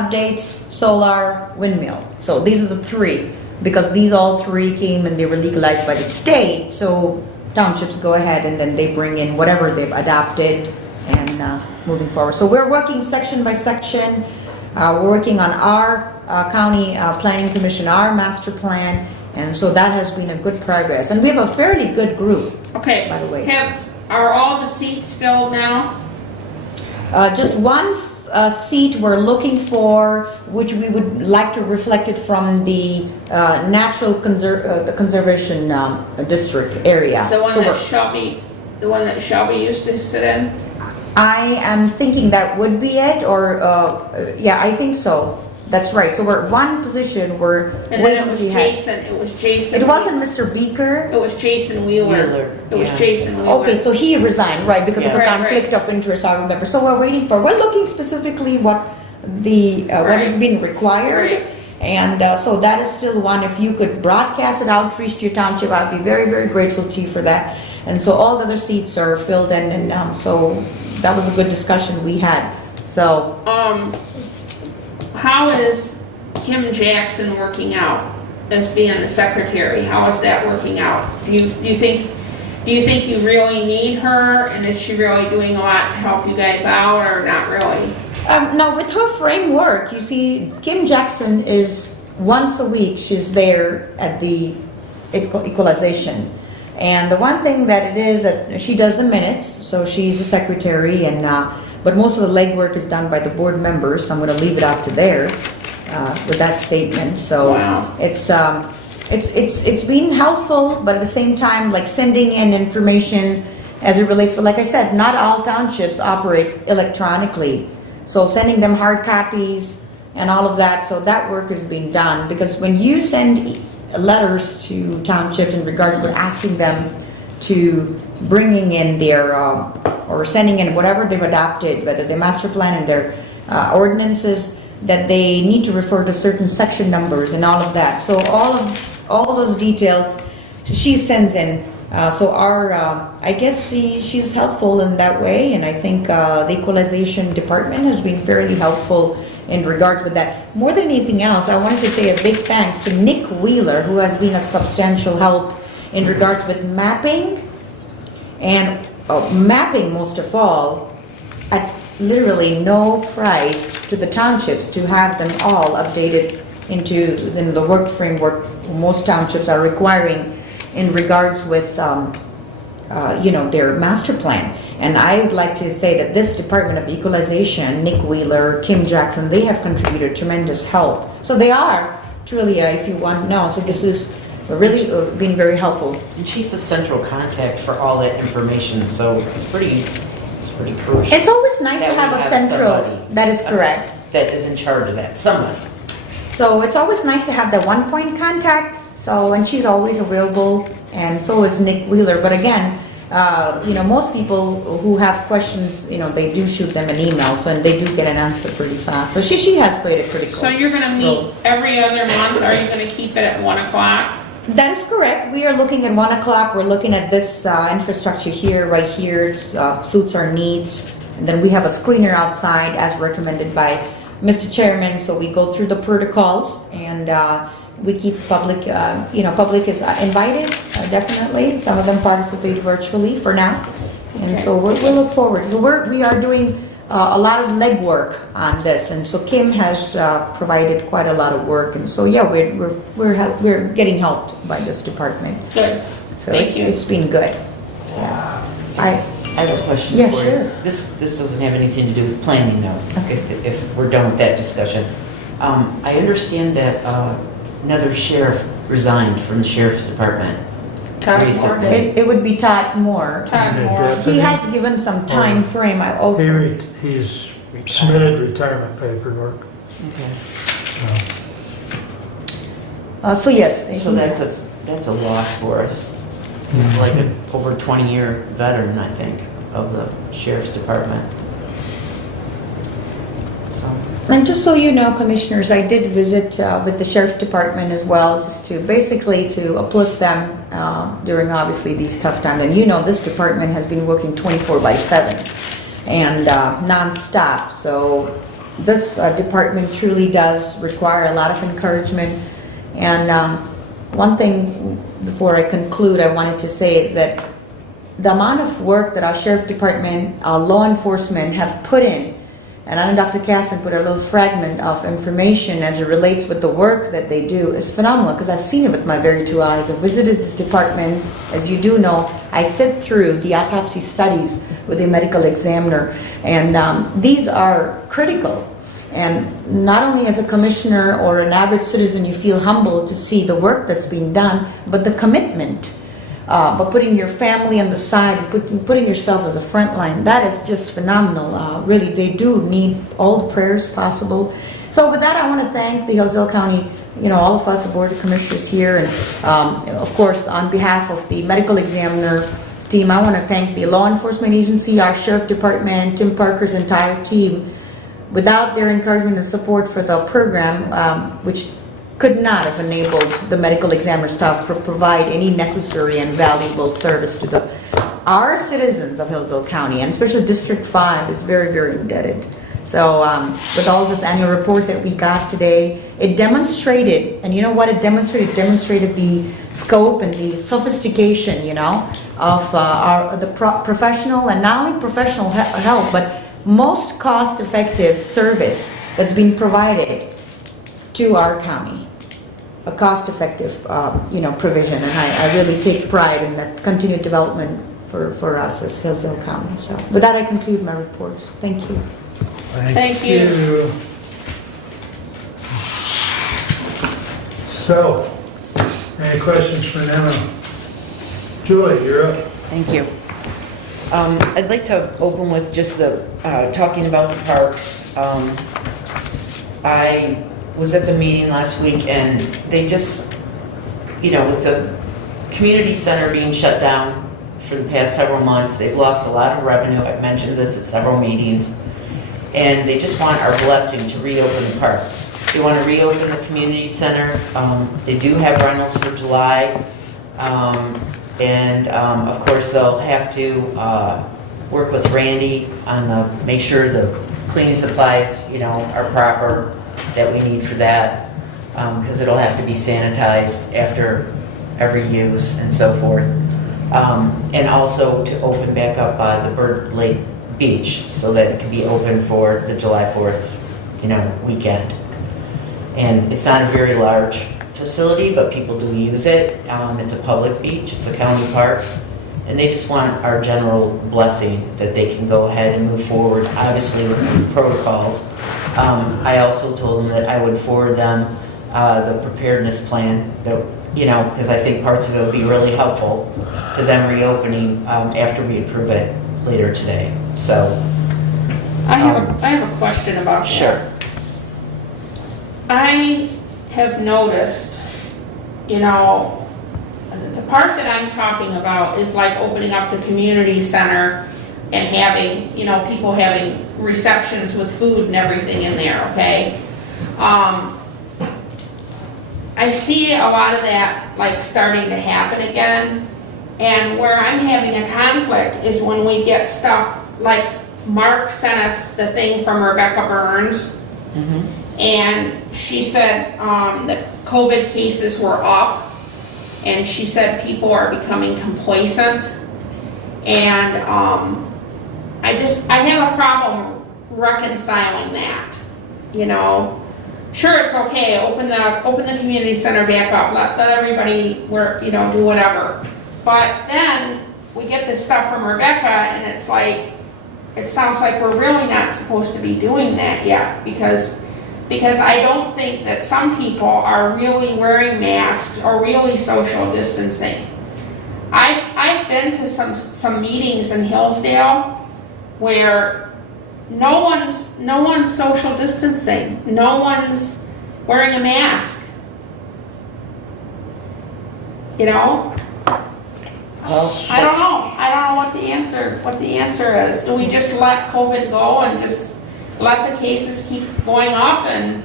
updates, solar, windmill. So these are the 3, because these all 3 came and they were legalized by the state. So townships go ahead and then they bring in whatever they've adopted, and moving forward. So we're working section by section. We're working on our County Planning Commission, our master plan, and so that has been a good progress. And we have a fairly good group. Okay. By the way, are all the seats filled now? just one seat we're looking for, which we would like to reflect it from the natural the conservation district area. The one that Shelby used to sit in? I am thinking that would be it, or yeah, I think so. That's right. So we're one position. And then it was Jason. It was Jason. It wasn't Mr. Beaker. It was Jason Wheeler. It was Jason Wheeler. Okay, so he resigned, right, because of a conflict of interest. I remember. So we're waiting for. We're looking specifically what the what is being required, and so that is still one. If you could broadcast it, outreach to your township, I'd be very, very grateful to you for that. And so all the other seats are filled in, and so that was a good discussion we had. So How is Kim Jackson working out as being the secretary? How is that working out? Do you think you really need her, and is she really doing a lot to help you guys out, or not really? no, with her framework, you see, Kim Jackson is once a week, she's there at the equalization. And the one thing that it is that she does the minutes, so she's the secretary, and but most of the legwork is done by the board members, so I'm going to leave it out to there with that statement. So Wow. it's been helpful, but at the same time, like sending in information as it relates. But like I said, not all townships operate electronically, so sending them hard copies and all of that. So that work is being done, because when you send letters to townships in regards to asking them to bringing in their or sending in whatever they've adopted, whether their master plan and their ordinances, that they need to refer to certain section numbers and all of that. So all those details she sends in. So our I guess she's helpful in that way, and I think the equalization department has been fairly helpful in regards with that. More than anything else, I wanted to say a big thanks to Nick Wheeler, who has been a substantial help in regards with mapping, and mapping most of all at literally no price to the townships, to have them all updated into the work framework most townships are requiring in regards with their master plan. And I would like to say that this Department of Equalization, Nick Wheeler, Kim Jackson, they have contributed tremendous help. So they are truly, if you want to know, so this is really been very helpful. And she's the central contact for all that information, so it's pretty crucial. It's always nice that to have we a central, somebody that is correct. that is in charge of that, somebody. So it's always nice to have that one point contact. So, and she's always available, and so is Nick Wheeler. But again, most people who have questions, they do shoot them an email, so and they do get an answer pretty fast. So she has played a critical So you're gonna meet role. every other month, are you gonna keep it at 1 o'clock? That is correct. We are looking at 1 o'clock. We're looking at this infrastructure here, right here. It suits our needs. And then we have a screener outside as recommended by Mr. Chairman. So we go through the protocols, and we keep public, public is invited, definitely. Some of them participate virtually for now. And so we'll look forward. So we are doing a lot of legwork on this, and so Kim has provided quite a lot of work, and so yeah, we're getting helped by this department. Good. So Thank you. it's been good. Yeah. I have a question Yeah, for sure. you. This doesn't have anything to do with planning, though, if we're done with that discussion. I understand that another sheriff resigned from the sheriff's department Todd recently. It would be Todd Moore. Todd Moore. He has given some time frame. I also. He's submitted retirement paperwork. Okay. So yes. So that's a loss for us. He was like an over 20-year veteran, I think, of the sheriff's department. So, And just so you know, commissioners, I did visit with the sheriff's department as well, just to basically to uplift them during obviously these tough times. And this department has been working 24/7 and non-stop. So this department truly does require a lot of encouragement. And one thing before I conclude, I wanted to say is that the amount of work that our sheriff department, our law enforcement have put in, and I know Dr. Casson put a little fragment of information as it relates with the work that they do, is phenomenal, because I've seen it with my very two eyes. I've visited these departments. As you do know, I sit through the autopsy studies with a medical examiner, and these are critical. And not only as a commissioner or an average citizen, you feel humbled to see the work that's being done, but the commitment. But putting your family on the side and putting yourself as a front line, that is just phenomenal. Really, they do need all the prayers possible. So with that, I want to thank the Hillsdale County, all of us, the Board of Commissioners here, and of course, on behalf of the medical examiner team, I want to thank the law enforcement agency, our sheriff department, Tim Parker's entire team. Without their encouragement and support for the program, which could not have enabled the medical examiner staff to provide any necessary and valuable service to the our citizens of Hillsdale County, and especially District 5, is very, very indebted. So with all this annual report that we got today, it demonstrated, and you know what it demonstrated? It demonstrated the scope and the sophistication, you know, of professional, and not only professional help, but most cost-effective service that's being provided to our county. A cost-effective, provision, and I really take pride in that continued development for us as Hillsdale County. So with that, I conclude my reports. Thank you. Thank you. So, any questions for Nema? Julie, you're up. Thank you. I'd like to open with just the, talking about the parks. I was at the meeting last week and they just, with the community center being shut down for the past several months, they've lost a lot of revenue. I've mentioned this at several meetings. And they just want our blessing to reopen the park. They want to reopen the community center. They do have rentals for July. Of course, they'll have to work with Randy on make sure the cleaning supplies, are proper that we need for that, because it'll have to be sanitized after every use and so forth. And also to open back up the Bird Lake Beach so that it can be open for the July 4th, weekend. And it's not a very large facility, but people do use it. It's a public beach, it's a county park, and they just want our general blessing that they can go ahead and move forward, obviously with the protocols. I also told them that I would forward them the preparedness plan, that, because I think parts of it would be really helpful to them reopening after we approve it later today. So I have a question about that. Sure. I have noticed, the part that I'm talking about is like opening up the community center and having, people having receptions with food and everything in there, okay? I see a lot of that like starting to happen again. And where I'm having a conflict is when we get stuff like Mark sent us the thing from Rebecca Burns. And she said that COVID cases were up, and she said people are becoming complacent, and I have a problem reconciling that. Sure, it's okay, open the community center back up, let everybody work, do whatever, but then we get this stuff from Rebecca, and it's like, it sounds like we're really not supposed to be doing that yet, because I don't think that some people are really wearing masks or really social distancing. I've been to some meetings in Hillsdale where no one's social distancing, no one's wearing a mask. I don't know what the answer is. Do we just let COVID go and just let the cases keep going up? And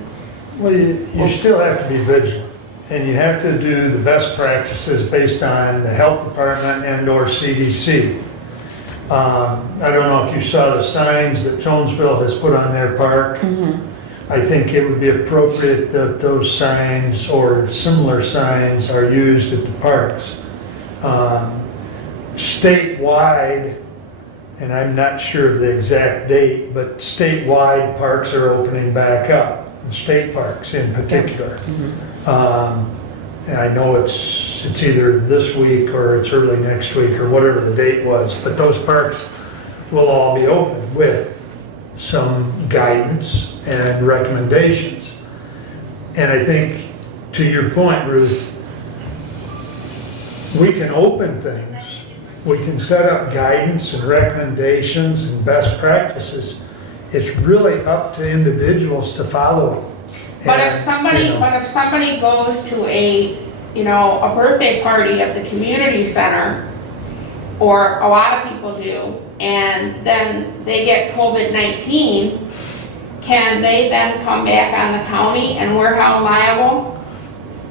Well, you still have to be vigilant, and you have to do the best practices based on the health department and/or CDC. I don't know if you saw the signs that Jonesville has put on their park. I think it would be appropriate that those signs or similar signs are used at the parks. Statewide, and I'm not sure of the exact date, but statewide parks are opening back up, the state parks in particular. And I know it's either this week or it's early next week or whatever the date was, but those parks will all be open with some guidance and recommendations. And I think, to your point, Ruth, we can open things. We can set up guidance and recommendations and best practices. It's really up to individuals to follow. But if somebody goes to a birthday party at the community center, or a lot of people do, and then they get COVID-19, can they then come back on the county and we're held liable?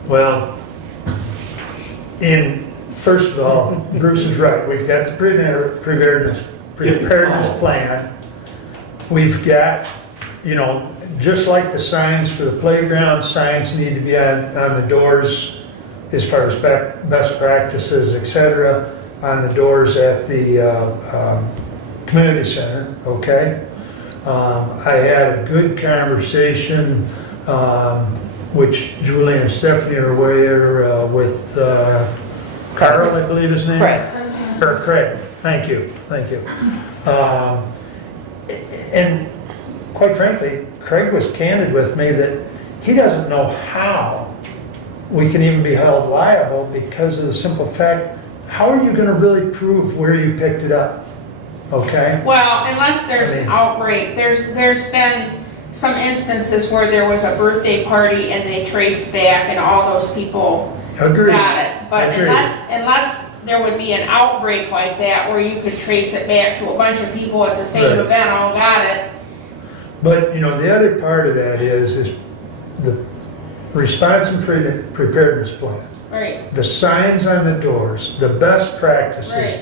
Well, first of all, Bruce is right. We've got the preparedness plan. We've got, you know, just like the signs for the playground, signs need to be on the doors as far as best practices, et cetera, on the doors at the community center, okay? I had a good conversation, which Julie and Stephanie are aware, with Carl, I believe his name? Craig. Or Craig, thank you. And quite frankly, Craig was candid with me that he doesn't know how we can even be held liable because of the simple fact, how are you gonna really prove where you picked it up? Okay? Well, unless there's an outbreak, there's been some instances where there was a birthday party and they traced back and all those people Agreed. got it. But Agreed. unless there would be an outbreak like that where you could trace it back to a bunch of people at the same Right. event, all got it. But, you know, the other part of that is the response and preparedness plan. Right, The signs on the doors, the best practices. right.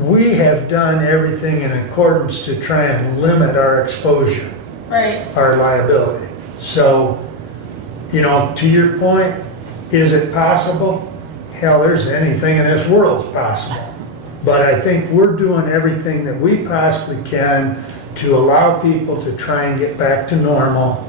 We have done everything in accordance to try and limit our exposure, Right. our liability. So, you know, to your point, is it possible? Hell, there's anything in this world is possible. But I think we're doing everything that we possibly can to allow people to try and get back to normal.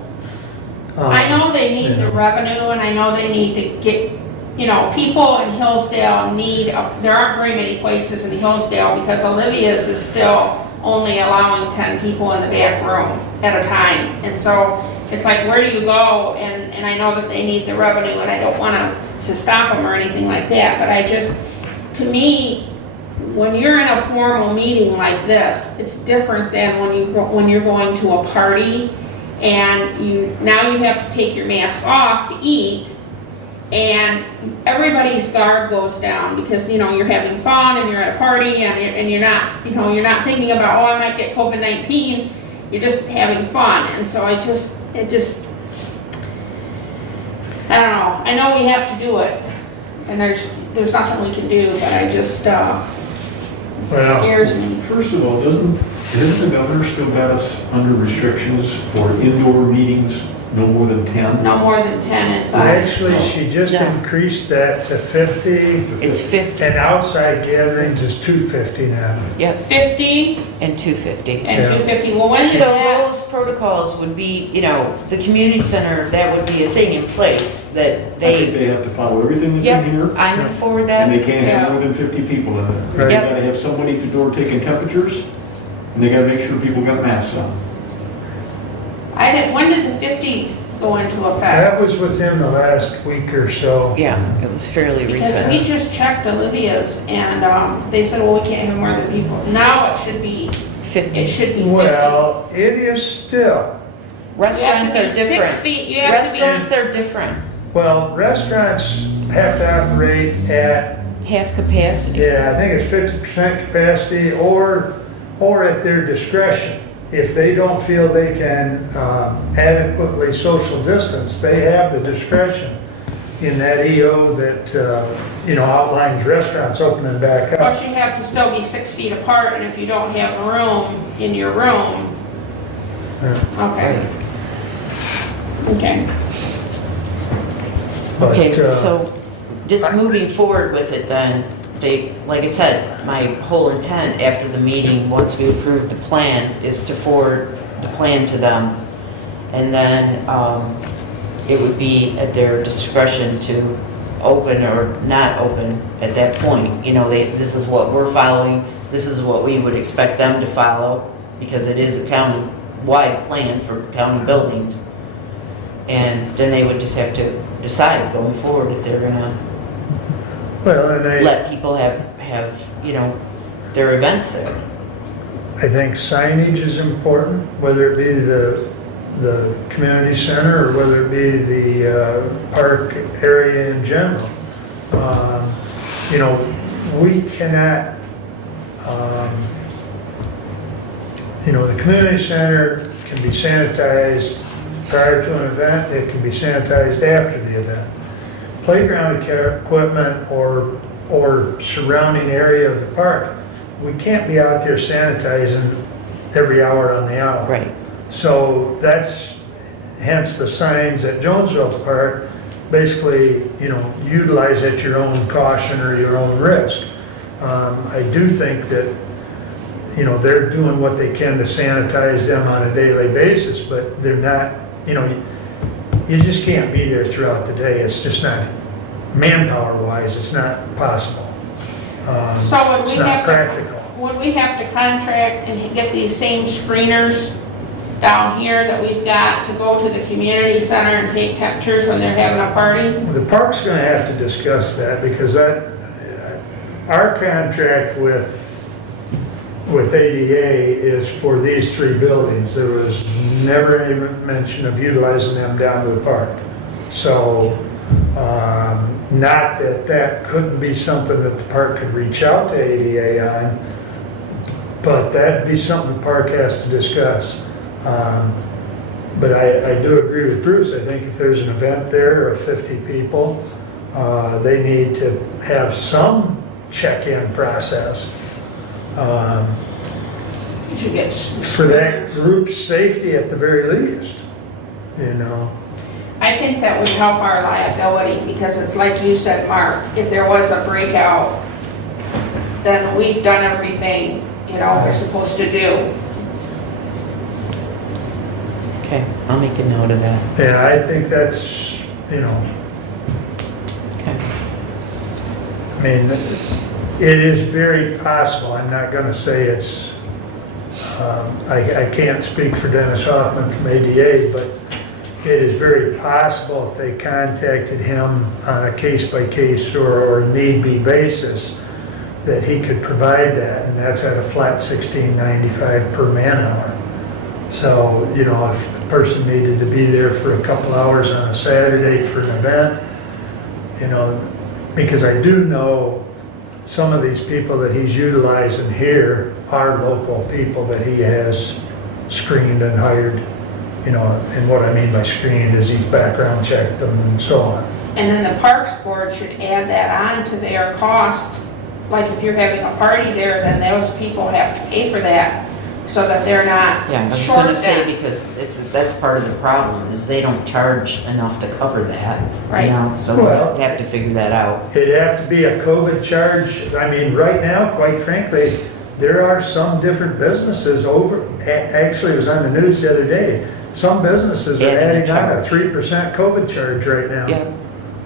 I know they need you the know. revenue and I know they need to get, you know, people in Hillsdale need, there aren't very many places in Hillsdale because Olivia's is still only allowing 10 people in the back room at a time. And so it's like, where do you go? And I know that they need the revenue and I don't want to stop them or anything like that. But I just, to me, when you're in a formal meeting like this, it's different than when you're going to a party and now you have to take your mask off to eat, and everybody's guard goes down because, you know, you're having fun and you're at a party and you're not, you know, you're not thinking about, oh, I might get COVID-19. You're just having fun. And so I don't know. I know we have to do it and there's nothing we can do, but I just, Well, scares me. First of all, hasn't the governor still got us under restrictions for indoor meetings, no more than 10? No more than 10 inside. Actually, she just Yeah. increased that to 50, It's 50, and outside gatherings is 250 now. yeah, 50 and 250. and Yeah. 250. Well, when did So that? those protocols would be, you know, the community center, that would be a thing in place that I think they, they have to follow everything that's yep, in here, I know forward and they that. can't have Yeah. more than 50 people in it. Right. They Yep. gotta have somebody at the door taking temperatures, and they gotta make sure people got masks on. When did the 50 go into effect? That was within the last week or so. Yeah, it was fairly Because recent. we just checked Olivia's and they said, well, we can't have more than people. Now it should be 50. 50. Well, it is still, Restaurants You are have to be 6 different. feet, you have to be, Restaurants are different, well, restaurants have to operate at, half capacity. yeah, I think it's 50% capacity or at their discretion. If they don't feel they can adequately social distance, they have the discretion in that EO that, you know, outlines restaurants opening back up. plus you have to still be 6 feet apart and if you don't have room in your room, okay. Okay. But, Okay, so just moving forward with it then, like I said, my whole intent after the meeting, once we approve the plan, is to forward the plan to them. And then it would be at their discretion to open or not open at that point. You know, this is what we're following, this is what we would expect them to follow, because it is a county-wide plan for county buildings. And then they would just have to decide going forward if they're gonna well, and let people have, you know, their events there. I think signage is important, whether it be the community center or whether it be the park area in general. You know, we cannot, you know, the community center can be sanitized prior to an event, it can be sanitized after the event. Playground equipment or or surrounding area of the park, we can't be out there sanitizing every hour on the hour. Right. So that's hence the signs at Jonesville Park, basically, utilize at your own caution or your own risk. I do think that, they're doing what they can to sanitize them on a daily basis, but they're not, you just can't be there throughout the day. It's just not, manpower-wise, it's not possible. So would It's we not have to, practical. would we have to contract and get these same screeners down here that we've got to go to the community center and take temperatures when they're having a party? The park's gonna have to discuss that, because our contract with ADA is for these 3 buildings. There was never any mention of utilizing them down to the park. So, not that couldn't be something that the park could reach out to ADA on, but that'd be something the park has to discuss. But I do agree with Bruce. I think if there's an event there of 50 people, they need to have some check-in process You should get for that group's safety at the very least, I think that would help our liability, because it's like you said, Mark, if there was a breakout, then we've done everything, we're supposed to do. Okay, I'll make a note of that. And I think that's, Okay. I mean, it is very possible, I'm not gonna say it's, I can't speak for Dennis Hoffman from ADA, but it is very possible if they contacted him on a case-by-case or need-be basis, that he could provide that, and that's at a flat $16.95 per man-hour. So, if the person needed to be there for a couple hours on a Saturday for an event, because I do know some of these people that he's utilizing here are local people that he has screened and hired, and what I mean by screened is he's background checked them and so on. And then the Parks Board should add that on to their cost. Like if you're having a party there, then those people have to pay for that, so that they're not Yeah, I was short gonna of say, that. because that's part of the problem, is they don't charge enough to cover that. Right. So Well- we have to figure that out. It'd have to be a COVID charge. I mean, right now, quite frankly, there are some different businesses actually, it was on the news the other day, some businesses are Adding a adding on a charge. 3% COVID charge right now. Yeah,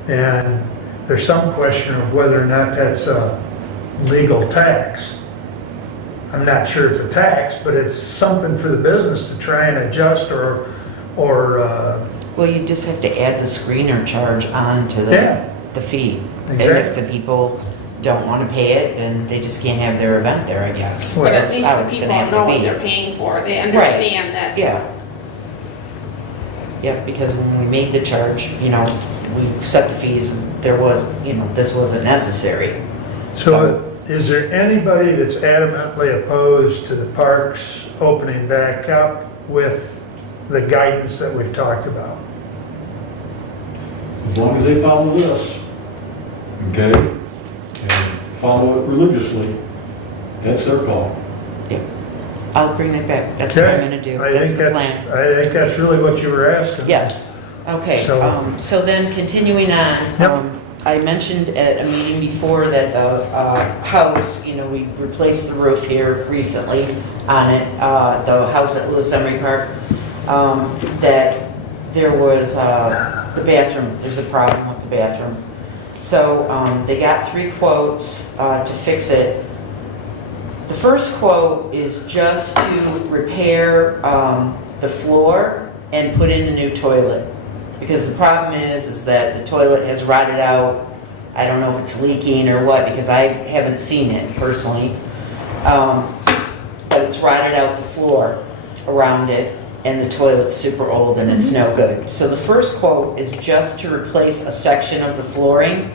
And there's some question of whether or not that's a legal tax. I'm not sure it's a tax, but it's something for the business to try and adjust or well, you just have to add the screener charge on to Yeah. the fee. And if Exactly. the people don't want to pay it, then they just can't have their event there, I guess. Well, But at That's least how the it's people gonna have know to what be. they're paying for. They understand that. Yeah. Yeah, because when we made the charge, we set the fees, and there was, this wasn't necessary. So is there anybody that's adamantly opposed to the parks opening back up with the guidance that we've talked about? As long as they follow this, okay? And follow it religiously, that's their call. I'll bring it back. That's what I'm Okay. gonna do. I That's think the that's, plan. I think that's really what you were asking. Yes, okay, So- so then continuing on, Yep. I mentioned at a meeting before that the house, we replaced the roof here recently on it, the house at Lewis Emery Park, that there was the bathroom, there's a problem with the bathroom. So they got 3 quotes to fix it. The first quote is just to repair the floor and put in a new toilet. Because the problem is that the toilet has rotted out. I don't know if it's leaking or what, because I haven't seen it personally. But it's rotted out the floor around it, and the toilet's super old and it's no good. So the first quote is just to replace a section of the flooring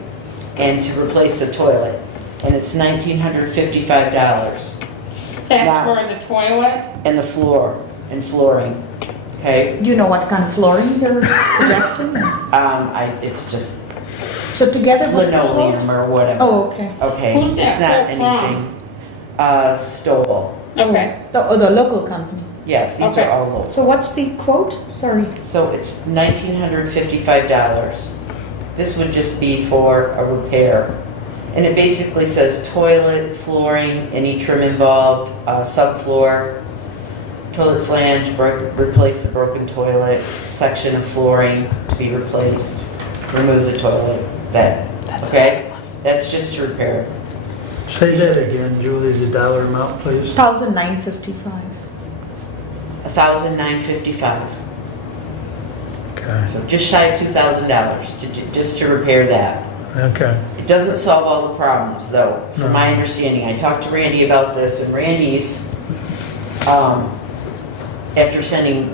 and to replace the toilet. And it's $1,955. That's Wow. for the toilet. And the floor, and flooring, okay? Do you know what kind of flooring they're suggesting? It's just So together, what's the quote? linoleum or whatever. Oh, okay. Okay. Who's that It's not quote from? anything, Stoll. Okay, The local company. Yes, these Okay. are all local. So what's the quote? Sorry. So it's $1,955. This would just be for a repair. And it basically says toilet, flooring, any trim involved, subfloor, toilet flange, replace the broken toilet, section of flooring to be replaced, remove the toilet, that, okay? That's just to repair. Say that again, Julie, the dollar amount, please. 1,955. $1,955. Okay, So just shy of $2,000 just to repair that. okay. It doesn't solve all the problems, though, from my No. understanding. I talked to Randy about this, and Randy's, after sending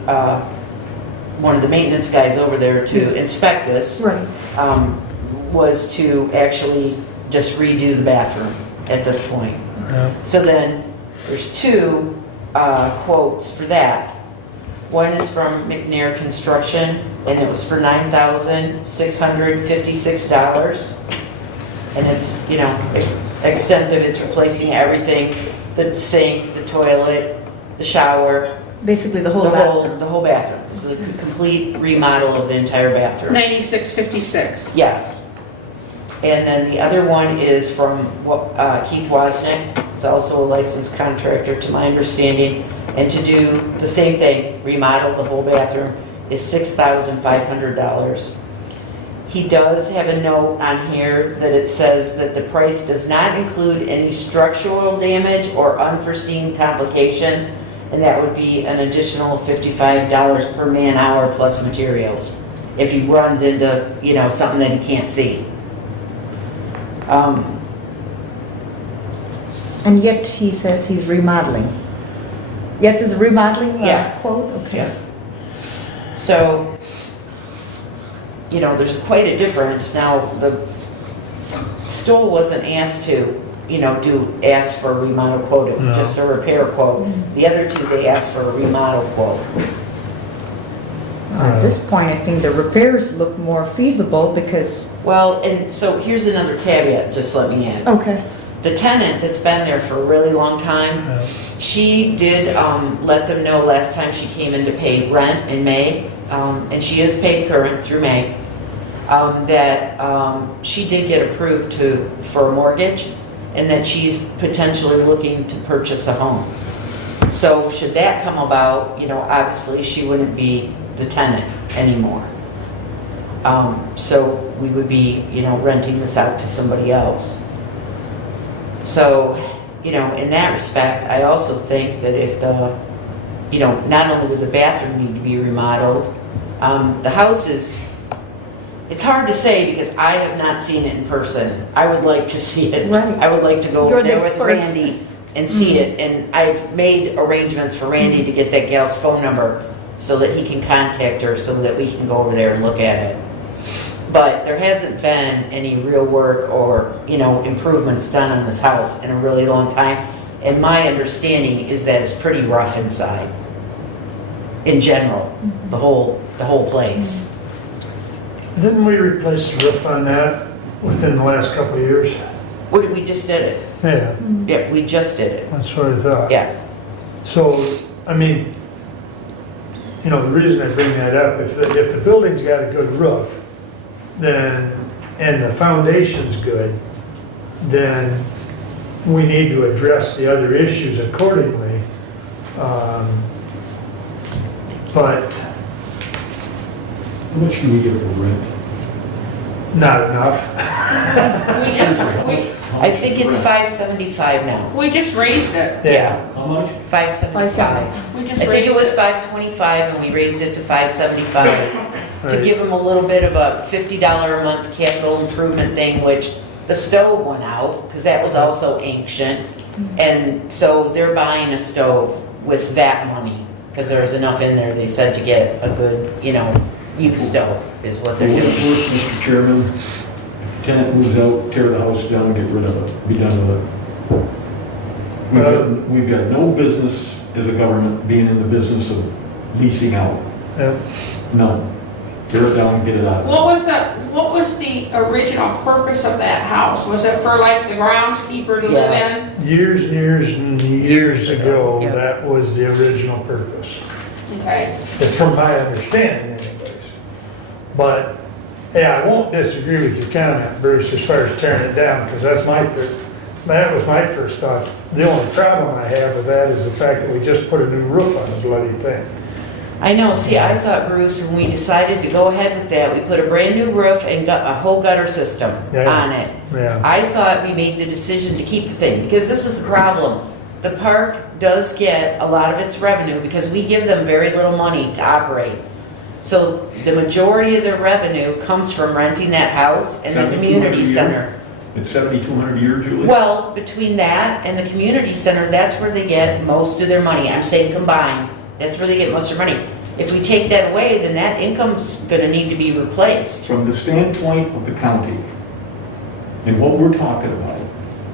one of the maintenance guys over there to inspect this, Right. was to actually just redo the bathroom at this point. Yeah. So then, there's two quotes for that. One is from McNair Construction, and it was for $9,656. And it's, you know, extensive, it's replacing everything, the sink, the toilet, the shower, Basically, the whole the bathroom. whole bathroom. This is a complete remodel of the entire bathroom. 9656. Yes. And then the other one is from Keith Wozniak, who's also a licensed contractor, to my understanding, and to do the same thing, remodel the whole bathroom, is $6,500. He does have a note on here that it says that the price does not include any structural damage or unforeseen complications, and that would be an additional $55 per man hour plus materials if he runs into, you know, something that he can't see. And yet he says he's remodeling. Yes, it's remodeling Yeah. quote? Okay. Yeah. So, you know, there's quite a difference. Now, the Stoll wasn't asked to, you know, ask for a remodel quote. It was No. just a repair quote. The other two, they asked for a remodel quote. At this point, I think the repairs look more feasible because, Well, and so here's another caveat, just let me add. okay, The tenant that's been there for a really long time, Yeah. she did let them know last time she came in to pay rent in May, and she is paid current through May, that she did get approved for a mortgage, and that she's potentially looking to purchase a home. So should that come about, you know, obviously she wouldn't be the tenant anymore. So we would be, you know, renting this out to somebody else. So, you know, in that respect, I also think that if you know, not only would the bathroom need to be remodeled, the house it's hard to say because I have not seen it in person. I would like to see it. Right. I would like to go You're over the there with expert. Randy and see it. And I've made arrangements for Randy to get that gal's phone number so that he can contact her so that we can go over there and look at it. But there hasn't been any real work or, you know, improvements done on this house in a really long time. And my understanding is that it's pretty rough inside, in general, the whole place. Didn't we replace the roof on that within the last couple of years? We just did it. Yeah, Yeah, we just did it. that's what I thought. Yeah. So, I mean, you know, the reason I bring that up, if the building's got a good roof, then, and the foundation's good, then we need to address the other issues accordingly. But How much do we get for rent? not enough. I think it's $575 now. We just raised it. Yeah, How much? $575. We just I think it was raised $525 and we raised it to $575 to Right. give them a little bit of a $50 a month capital improvement thing, which the stove went out because that was also ancient. And so they're buying a stove with that money because there was enough in there, they said, to get a good, you know, used stove is what they're doing. Mr. Chairman, if the tenant moves out, tear the house down, get rid of it, be done with it. We've got no business as a government being in the business of leasing out. Yeah. None. Tear it down, get it out. What was the original purpose of that house? Was it for like the groundskeeper to live in? Years and years and years ago, Yeah. that was the original purpose. Okay. It's from my understanding anyways. But, yeah, I won't disagree with your comment, Bruce, as far as tearing it down, because that was my first thought. The only problem I have with that is the fact that we just put a new roof on the bloody thing. I know, see, I thought, Bruce, when we decided to go ahead with that, we put a brand new roof and got a whole gutter system Yeah. on it. Yeah. I thought we made the decision to keep the thing, because this is the problem. The park does get a lot of its revenue because we give them very little money to operate. So the majority of their revenue comes from renting that house and the 7,200 community a year? center. It's 7,200 a year, Julie? Well, between that and the community center, that's where they get most of their money. I'm saying combined, that's where they get most of their money. If we take that away, then that income's gonna need to be replaced. From the standpoint of the county, and what we're talking about,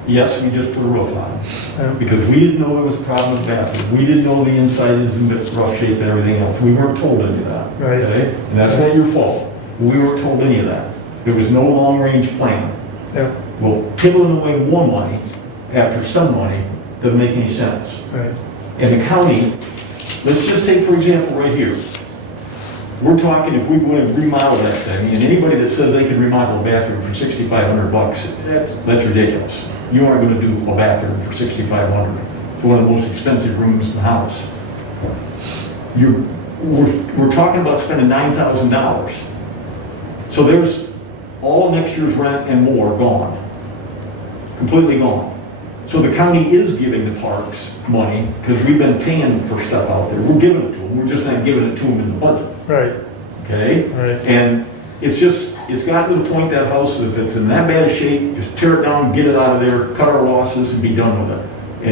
yes, we just put a roof on, because we didn't know there was a problem with the bathroom. We didn't know the inside is in rough shape and everything else. We weren't told any of that. Right. Okay? And that's not your fault. We weren't told any of that. There was no long-range plan. Yeah, Well, piddling away more money after some money doesn't make any sense. right. And the county, let's just take, for example, right here. We're talking if we want to remodel that thing, and anybody that says they can remodel a bathroom for $6,500, that's ridiculous. You aren't going to do a bathroom for $6,500. It's one of the most expensive rooms in the house. We're talking about spending $9,000. So there's all next year's rent and more gone. Completely gone. So the county is giving the parks money, because we've been paying for stuff out there. We're giving it to them, we're just not giving it to them in the budget, Right, okay? right. And it's gotten to the point, that house, if it's in that bad a shape, just tear it down, get it out of there, cut our losses and be done with it,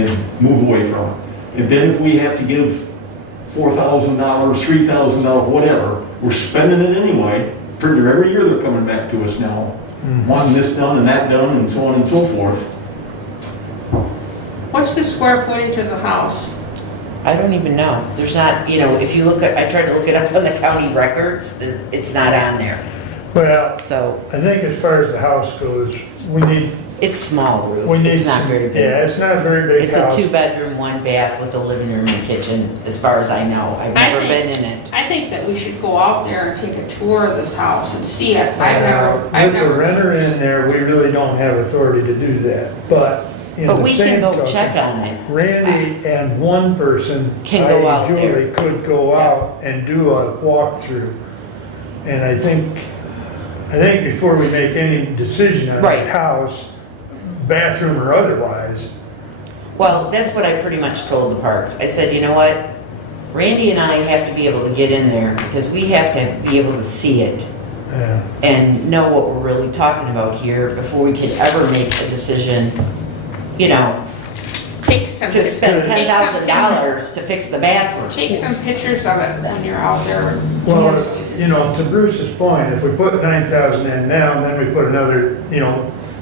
and move away from it. And then if we have to give $4,000, $3,000, whatever, we're spending it anyway. Pretty every year they're coming back to us now, wanting this done and that done and so on and so forth. What's the square footage of the house? I don't even know. There's not, if you look at, I tried to look it up on the county records, it's not on there. Well, So I think as far as the house goes, we need, it's small, Ruth. we need It's not some, very big. yeah, it's not a very big It's a house. 2-bedroom, 1-bath with a living room and kitchen, as far as I know. I've never been in it. I think that we should go out there and take a tour of this house and see it. I've With the never, renter in there, we really don't have authority to do that, but in But the we can same go token, check on it. Randy and one person, Can go out Julie, there. could go out and do a walkthrough. And I think before we make any decision on Right. that house, bathroom or otherwise, Well, that's what I pretty much told the parks. I said, you know what? Randy and I have to be able to get in there because we have to be able to see it and know what we're really talking about here before we could ever make a decision, take some, to spend take some pictures. $10,000 to fix the bathroom. Take some pictures of it when you're out there. well, to Bruce's point, if we put 9,000 in now and then we put another,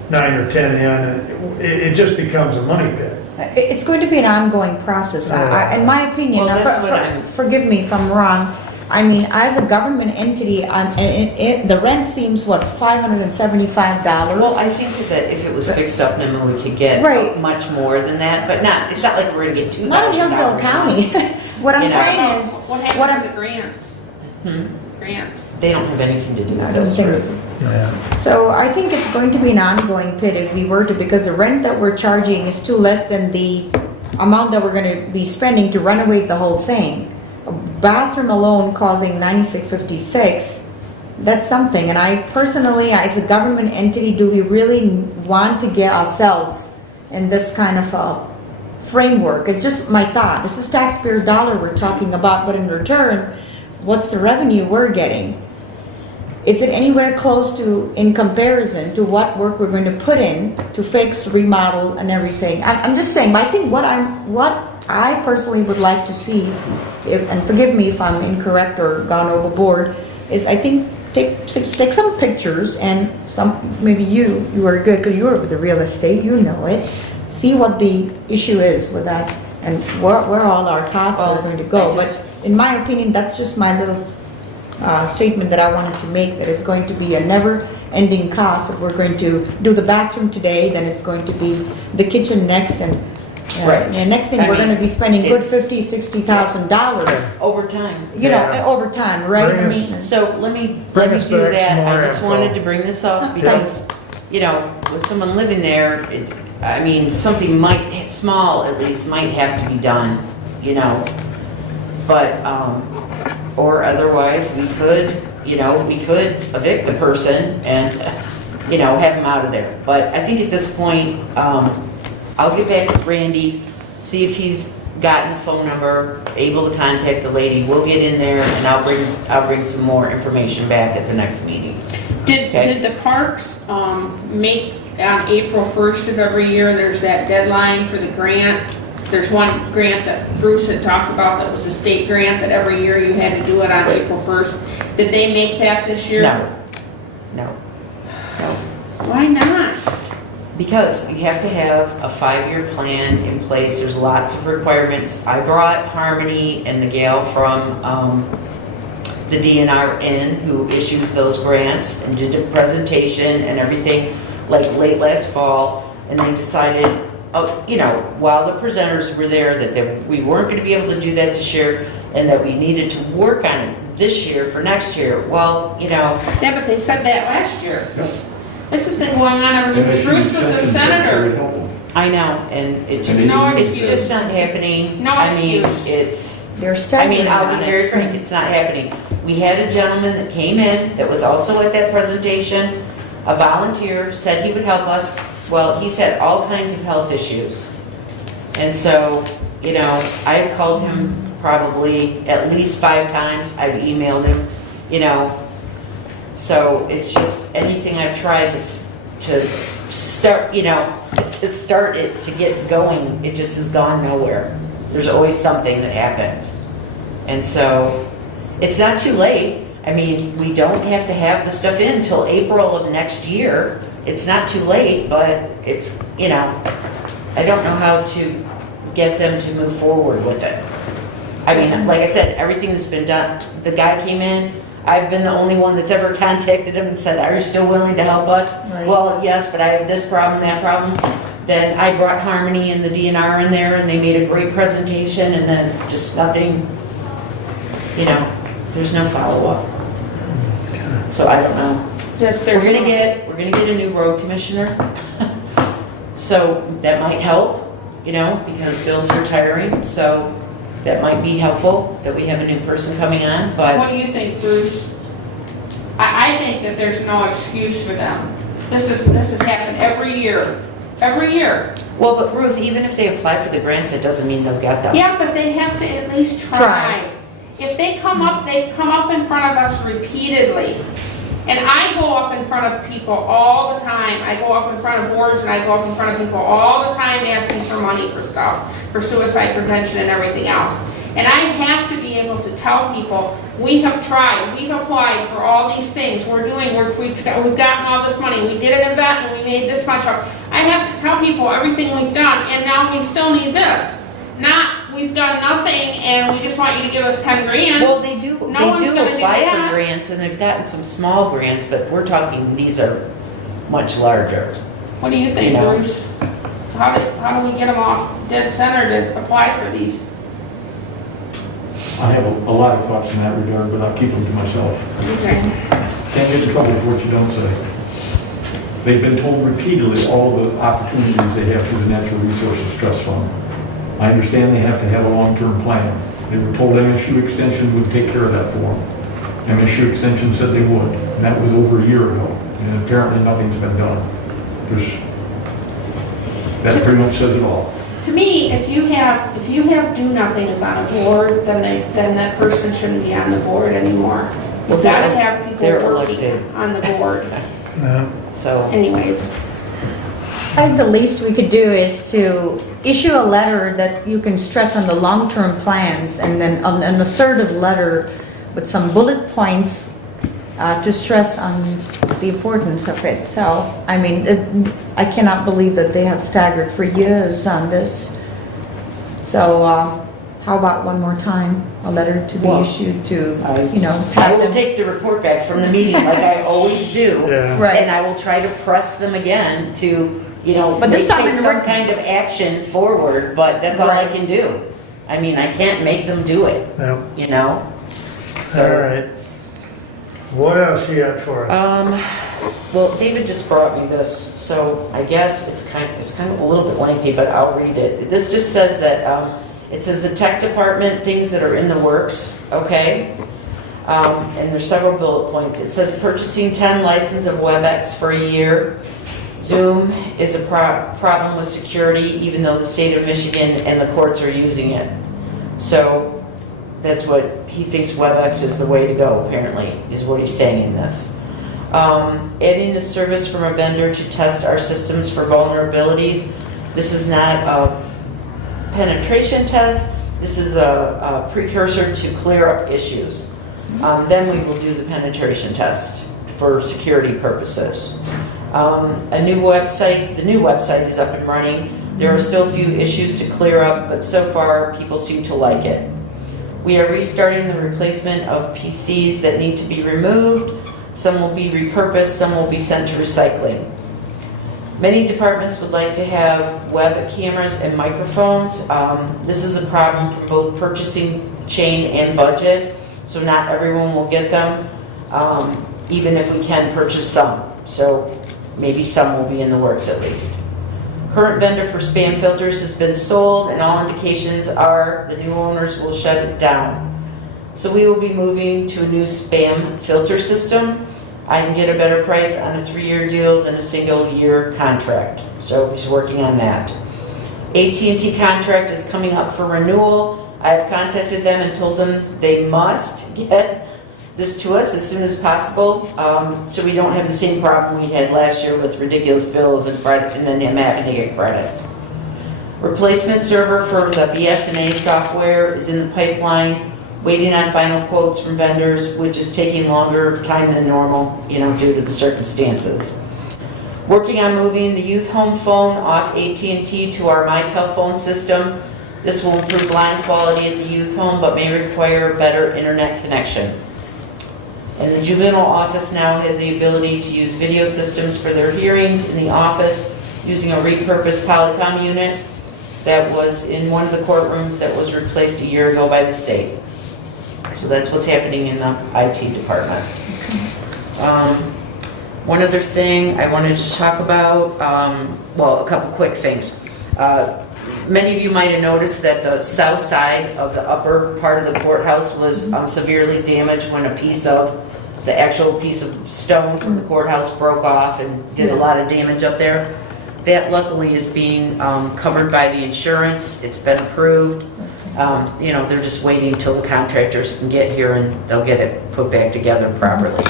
9 or 10 in, it just becomes a money pit. It's going to be an ongoing process. In my opinion, Well, that's what I'm- forgive me if I'm wrong, I mean, as a government entity, the rent seems, what, $575? Well, I think that if it was fixed up, then we could get Right. much more than that, but it's not like we're gonna get $2,000. Not in Hillsdale County. What I'm You know. saying is, What what happened I'm, to the grants? Grants. They don't have anything to do I with don't this. think Ruth. Yeah. so I think it's going to be an ongoing pit if we were to, because the rent that we're charging is too less than the amount that we're gonna be spending to renovate the whole thing. A bathroom alone causing $96.56, that's something. And I personally, as a government entity, do we really want to get ourselves in this kind of a framework? It's just my thought. It's just taxpayers' dollar we're talking about, but in return, what's the revenue we're getting? Is it anywhere close to, in comparison to what work we're going to put in to fix, remodel, and everything? I'm just saying. I think what I personally would like to see, and forgive me if I'm incorrect or gone overboard, is I think take some pictures and maybe you are good because you are with the real estate, you know it. See what the issue is with that and where all our costs are going to go. But in my opinion, that's just my little statement that I wanted to make, that it's going to be a never-ending cost. If we're going to do the bathroom today, then it's going to be the kitchen next, and Right. the next thing, I we're gonna mean, be spending good it's- $50,000-$60,000, Over time. you know, Yeah. over time, right? Bring I us- mean, So let me Bring do us back that. some more I just info. wanted to bring this up because, you know, with someone living there, I mean, something might, small at least, might have to be done, you know. But, or otherwise, we could evict the person and, you know, have them out of there. But I think at this point, I'll get back with Randy, see if he's gotten a phone number, able to contact the lady. We'll get in there and I'll bring some more information back at the next meeting. Did the parks make on April 1st of every year, there's that deadline for the grant? There's one grant that Bruce had talked about that was a state grant that every year you had to do it on April 1st. Did they make that this year? No. Why not? Because you have to have a 5-year plan in place. There's lots of requirements. I brought Harmony and the gal from the DNR in who issues those grants and did a presentation and everything like late last fall. And they decided, you know, while the presenters were there, that we weren't going to be able to do that this year and that we needed to work on it this year for next year. Well, you know. Yeah, but they said that last year. This has been going on ever since Bruce was a senator. I know, and it's And just, no it's excuse. just not happening. No I mean, excuse. they're I staggering mean, I'll on be it. very frank, it's not happening. We had a gentleman that came in that was also at that presentation, a volunteer, said he would help us. Well, he's had all kinds of health issues. And so, you know, I've called him probably at least 5 times. I've emailed him, you know. So it's just anything I've tried to start, you know, to start it, to get going, it just has gone nowhere. There's always something that happens. And so it's not too late. I mean, we don't have to have the stuff in until April of next year. It's not too late, but it's, you know, I don't know how to get them to move forward with it. I mean, like I said, everything that's been done, the guy came in, I've been the only one that's ever contacted him and said, are you still willing to help us? Right. Well, yes, but I have this problem, that problem. Then I brought Harmony and the DNR in there and they made a great presentation and then just nothing, you know, there's no follow-up. So I don't know. We're gonna get a new road commissioner. So that might help, you know, because Bill's retiring, so that might be helpful that we have a new person coming on, but. What do you think, Bruce? I think that there's no excuse for them. This has happened every year. Every year. Well, but Ruth, even if they apply for the grants, it doesn't mean they'll get them. Yeah, but they have to at least Try. try. If they come up in front of us repeatedly. And I go up in front of people all the time. I go up in front of boards and I go up in front of people all the time asking for money for stuff, for suicide prevention and everything else. And I have to be able to tell people, we have tried, we've applied for all these things, we've gotten all this money, we did an event and we made this much. I have to tell people everything we've done and now we still need this. Not, we've done nothing and we just want you to give us 10 grand. Well, they do No one's gonna do apply that. for grants and they've gotten some small grants, but we're talking, these are much larger. What do you think, You know. Bruce? How do we get them off dead center to apply for these? I have a lot of thoughts in that regard, but I'll keep them to myself. Okay. Can't get in trouble with what you don't say. They've been told repeatedly all the opportunities they have through the Natural Resources Trust Fund. I understand they have to have a long-term plan. They were told MSU Extension would take care of that for them. MSU Extension said they would, and that was over a year ago, and apparently nothing's been done. That pretty much says it all. To me, if you have do-nothings on a board, then that person shouldn't be on the board anymore. Well, You've got to have people they're working elected. on the board. No. So, Anyways, I think the least we could do is to issue a letter that you can stress on the long-term plans, and then an assertive letter with some bullet points to stress on the importance of it. So, I mean, I cannot believe that they have staggered for years on this. So, how about one more time, a letter to be Well, issued to, I have will them- take the report back from the meeting like I always do. Yeah. Right. And I will try to press them again to, But this time take in some written. kind of action forward, but that's all I Right. can do. I mean, I can't make them do it, Yep. you know? All right. What else you got for us? Well, David just brought me this, so I guess it's kind of a little bit lengthy, but I'll read it. This just says that, it says the tech department, things that are in the works, okay? And there's several bullet points. It says purchasing 10 licenses of WebEx for a year. Zoom is a problem with security, even though the state of Michigan and the courts are using it. So that's what he thinks WebEx is the way to go, apparently, is what he's saying in this. Adding a service from a vendor to test our systems for vulnerabilities. This is not a penetration test. This is a precursor to clear up issues. Then we will do the penetration test for security purposes. The new website is up and running. There are still a few issues to clear up, but so far people seem to like it. We are restarting the replacement of PCs that need to be removed. Some will be repurposed, some will be sent to recycling. Many departments would like to have web cameras and microphones. This is a problem for both purchasing chain and budget, so not everyone will get them, even if we can purchase some. So maybe some will be in the works at least. Current vendor for spam filters has been sold, and all indications are the new owners will shut it down. So we will be moving to a new spam filter system. I can get a better price on a 3-year deal than a single-year contract. So he's working on that. AT&T contract is coming up for renewal. I have contacted them and told them they must get this to us as soon as possible, so we don't have the same problem we had last year with ridiculous bills and then them having to get credits. Replacement server for the BSNA software is in the pipeline, waiting on final quotes from vendors, which is taking longer time than normal, due to the circumstances. Working on moving the youth home phone off AT&T to our MyTel phone system. This will improve line quality at the youth home, but may require better internet connection. And the juvenile office now has the ability to use video systems for their hearings in the office using a repurposed Polycom unit that was in one of the courtrooms that was replaced a year ago by the state. So that's what's happening in the IT department. One other thing I wanted to talk about, a couple quick things. Many of you might have noticed that the south side of the upper part of the courthouse was severely damaged when the actual piece of stone from the courthouse broke off and did a lot of damage up there. That luckily is being covered by the insurance. It's been approved. They're just waiting until the contractors can get here and they'll get it put back together properly.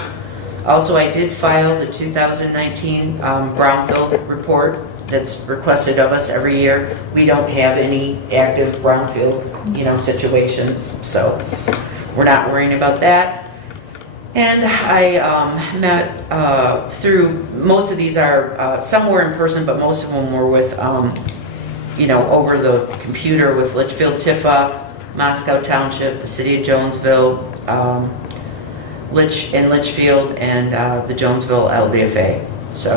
Also, I did file the 2019 brownfield report that's requested of us every year. We don't have any active brownfield, situations, so we're not worrying about that. And I met through, most of these are, some were in person, but most of them were with, over the computer with Litchfield Tifa, Moscow Township, the City of Jonesville, Litchfield, and the Jonesville LDFA. So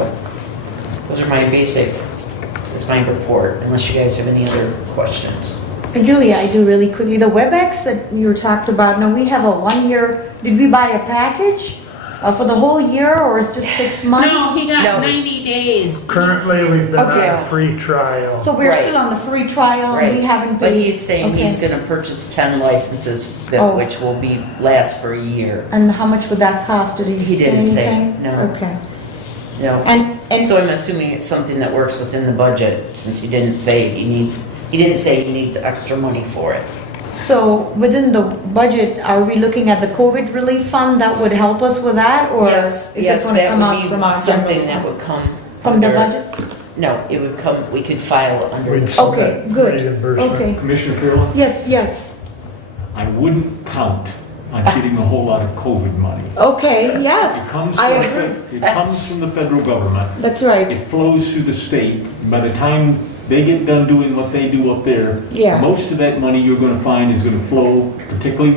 those are that's my report, unless you guys have any other questions. And Julia, I do really quickly, the WebEx that you talked about, now we have a 1-year, did we buy a package for the whole year, or is it just 6 months? No, he got No. 90 days. Currently, we've been on Okay. a free trial. So we're Right. still on the free trial, and we haven't But paid. he's saying he's Okay. gonna purchase 10 licenses, Oh. which will last for a year. And how much would that cost? Did he He say didn't say, anything? no. Okay. And And so I'm assuming it's something that works within the budget, since he didn't say he needs extra money for it. so within the budget, are we looking at the COVID relief fund that would help us with that? Or is it Yes, going to come out that from would our be something general that fund? would come. From the under- budget? No, it would come, we could file it under. We'd the- submit Okay, good. reimbursement. Okay. Commissioner Carroll, Yes. I wouldn't count on getting a whole lot of COVID money. Okay, yes, It comes I from the- agree. It comes from the federal government. That's right. It flows through the state. By the time they get done doing what they do up there, Yeah. most of that money you're gonna find is gonna flow, particularly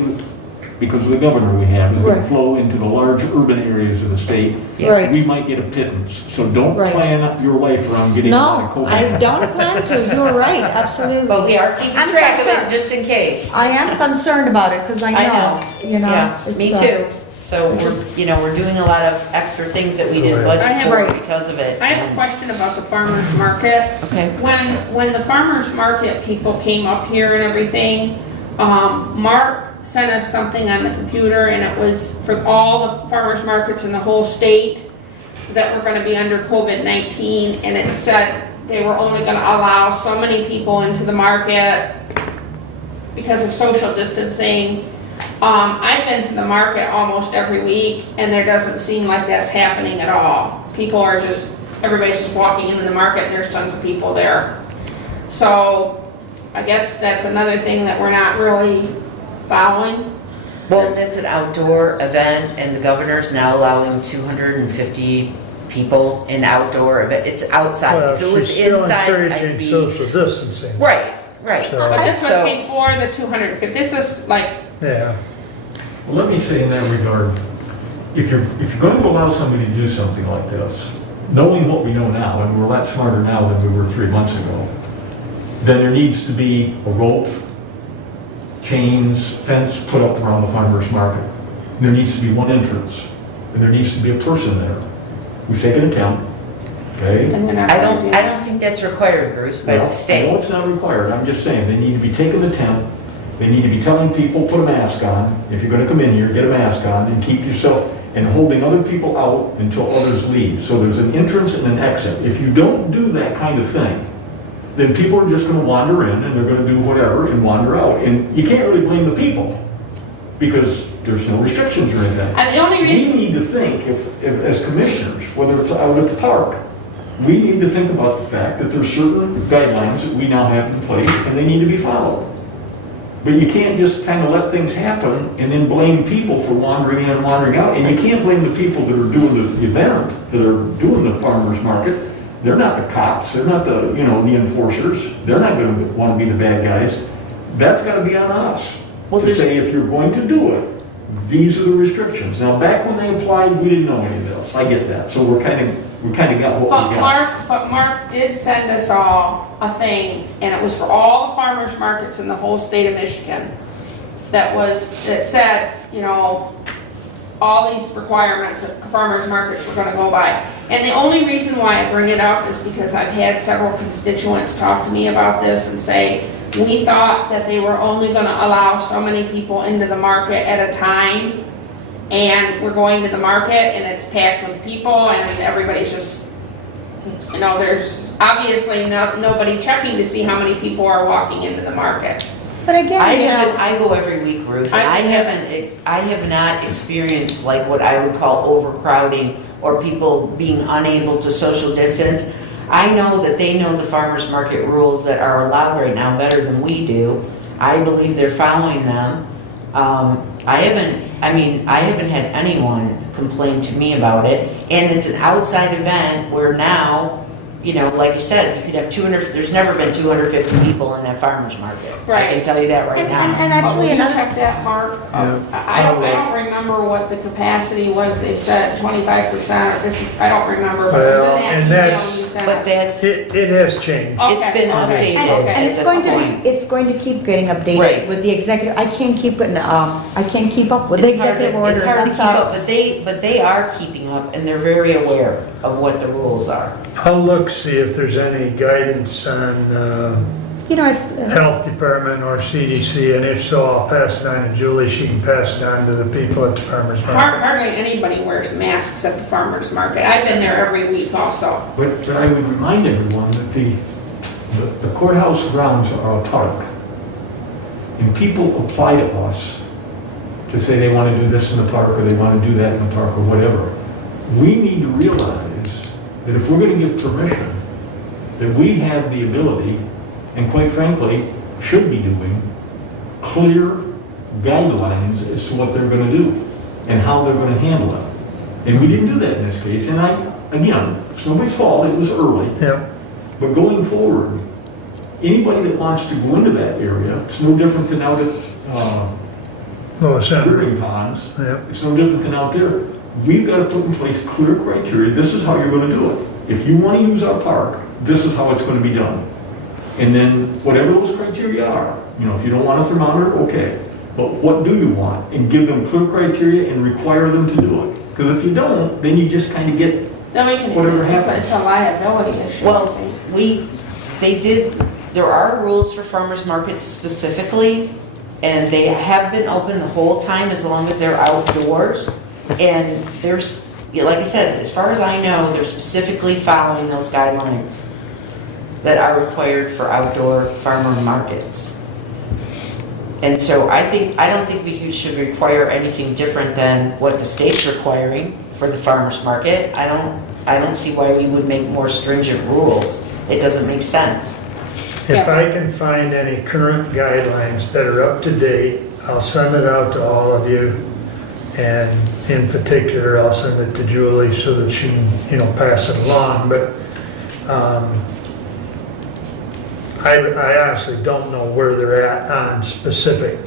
because of the governor we have, is gonna Right. flow into the large urban areas of the state. Right. We might get a pittance, so don't Right. plan your life around getting a lot of No, COVID. I don't plan to, you're right, absolutely. But we are keeping I'm track of it concerned. just in case. I am concerned about it, because I know, you know. Yeah, me it's, too. So we're doing a lot of extra things that we didn't budget I have- for Right. because of it. I have a question about the farmer's market. Okay. When the farmer's market people came up here and everything, Mark sent us something on the computer, and it was for all the farmer's markets in the whole state that were gonna be under COVID-19, and it said they were only gonna allow so many people into the market because of social distancing. I've been to the market almost every week, and there doesn't seem like that's happening at all. People are just, everybody's just walking into the market, and there's tons of people there. So, I guess that's another thing that we're not really following. Well, that's an outdoor event, and the governor's now allowing 250 people in outdoor event. It's outside. Well, If it was she's still inside, I'd encouraging be. social distancing. Right, right. So- But this was So- before the 250, this is like, Yeah, Well, let me say in that regard, if you're going to allow somebody to do something like this, knowing what we know now, and we're a lot smarter now than we were 3 months ago, then there needs to be a rope, chains, fence put up around the farmer's market. There needs to be one entrance, and there needs to be a person there who's taking a tent, okay? and we're not I gonna don't, do I that. don't think that's required, Bruce, by Well, the I know state. it's not required, I'm just saying, they need to be taking the tent, they need to be telling people, put a mask on, if you're gonna come in here, get a mask on, and keep yourself, and holding other people out until others leave. So there's an entrance and an exit. If you don't do that kind of thing, then people are just gonna wander in, and they're gonna do whatever and wander out. And you can't really blame the people, because there's no restrictions or anything. And the only We reason, need to think, if as commissioners, whether it's out at the park, we need to think about the fact that there's certain guidelines that we now have in place, and they need to be followed. But you can't just kind of let things happen and then blame people for wandering in and wandering out. And you can't blame the people that are doing the event, that are doing the farmer's market. They're not the cops, they're not the, the enforcers. They're not going to want to be the bad guys. That's got to be on us. Well, To there's- say, if you're going to do it, these are the restrictions. Now, back when they applied, we didn't know any of this. I get that. So we kind of got what we got. but Mark did send us all a thing, and it was for all the farmers markets in the whole state of Michigan. That said, all these requirements that farmers markets were gonna go by. And the only reason why I bring it up is because I've had several constituents talk to me about this and say, we thought that they were only gonna allow so many people into the market at a time, and we're going to the market and it's packed with people and everybody's just, there's obviously nobody checking to see how many people are walking into the market. But again, I go every week, Ruth, and I have not experienced like what I would call overcrowding or people being unable to social distance. I know that they know the farmers market rules that are allowed right now better than we do. I believe they're following them. I haven't had anyone complain to me about it, and it's an outside event where now, like you said, you could have 200, there's never been 250 people in that farmer's market. Right. I can tell you that right now. and actually Will you another, check that, Mark? Yeah. I don't remember what the capacity was, they said 25% or 50, I don't remember, but it was Well, in and that email that's- you sent But us. that's, it has changed. Okay, it's been okay, updated okay. at and it's this going to point. be, it's going to keep getting updated Right. with the executive, I can't keep up with the It's hard executive to- orders, It's hard to I'm keep sorry. up, but they are keeping up, and they're very aware of what the rules are. I'll look, see if there's any guidance on It's, Health Department or CDC, and if so, I'll pass it on to Julie. She can pass it on to the people at the farmer's market. Hardly anybody wears masks at the farmer's market. I've been there every week also. But I would remind everyone that the courthouse grounds are autark. And people apply to us to say they want to do this in the park, or they want to do that in the park, or whatever. We need to realize that if we're going to give permission, that we have the ability, and quite frankly, should be doing, clear guidelines as to what they're going to do and how they're going to handle it. And we didn't do that in this case, and again, it's nobody's fault, it was early. Yeah, But going forward, anybody that wants to go into that area, it's no different than out at, No, Senator. Brewing ponds. Yep. It's no different than out there. We've got to put in place clear criteria. This is how you're going to do it. If you want to use our park, this is how it's going to be done. And then whatever those criteria are, if you don't want a thermometer, okay. But what do you want? And give them clear criteria and require them to do it. Because if you don't, then you just kind of get Then we can, whatever happens. it's a liability issue. Well, there are rules for farmers markets specifically, and they have been open the whole time as long as they're outdoors. And there's, like I said, as far as I know, they're specifically following those guidelines that are required for outdoor farmer markets. And so I don't think we should require anything different than what the state's requiring for the farmer's market. I don't see why we would make more stringent rules. It doesn't make sense. If I can find any current guidelines that are up to date, I'll send it out to all of you. And in particular, I'll send it to Julie so that she can, pass it along. But I honestly don't know where they're at on specific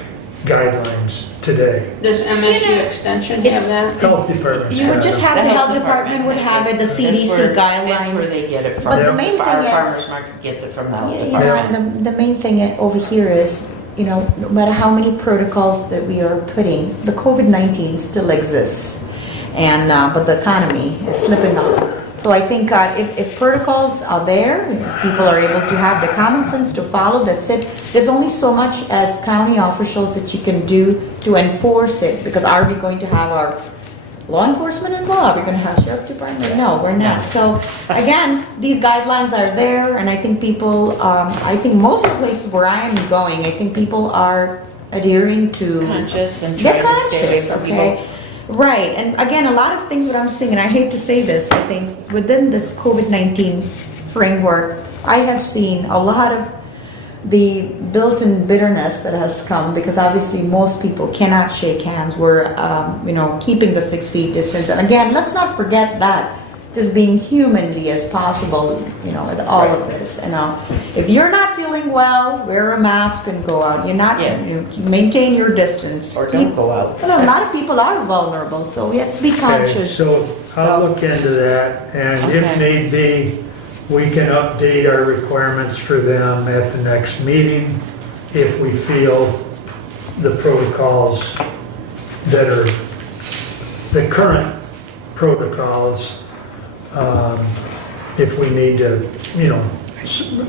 guidelines today. Does MSU Extension have that? Health departments. You would have just it. have the health department would have it, the CDC guidelines. That's where they get it from. But the main thing Our is- farmer's market gets it from the health You department. know, and the main thing over here is, no matter how many protocols that we are putting, the COVID-19 still exists. And, but the economy is slipping up. So I think if protocols are there, people are able to have the common sense to follow, that's it. There's only so much as county officials that you can do to enforce it, because are we going to have our law enforcement involved? Are we going to have sheriff department? No, we're not. So again, these guidelines are there, and I think people, I think most of the places where I am going, I think people are adhering to... Conscious and They're trying to stay away conscious, from okay? people. Right, and again, a lot of things that I'm seeing, and I hate to say this, I think within this COVID-19 framework, I have seen a lot of the built-in bitterness that has come, because obviously most people cannot shake hands. We're, keeping the 6 feet distance. And again, let's not forget that, just being humanly as possible, with all of this. If you're not feeling well, wear a mask and go out. You're not, maintain your distance. Or don't go out. Well, a lot of people are vulnerable, so we have to be Okay, conscious. so I'll look into that, and if Okay. need be, we can update our requirements for them at the next meeting if we feel the protocols that are, the current protocols, if we need to,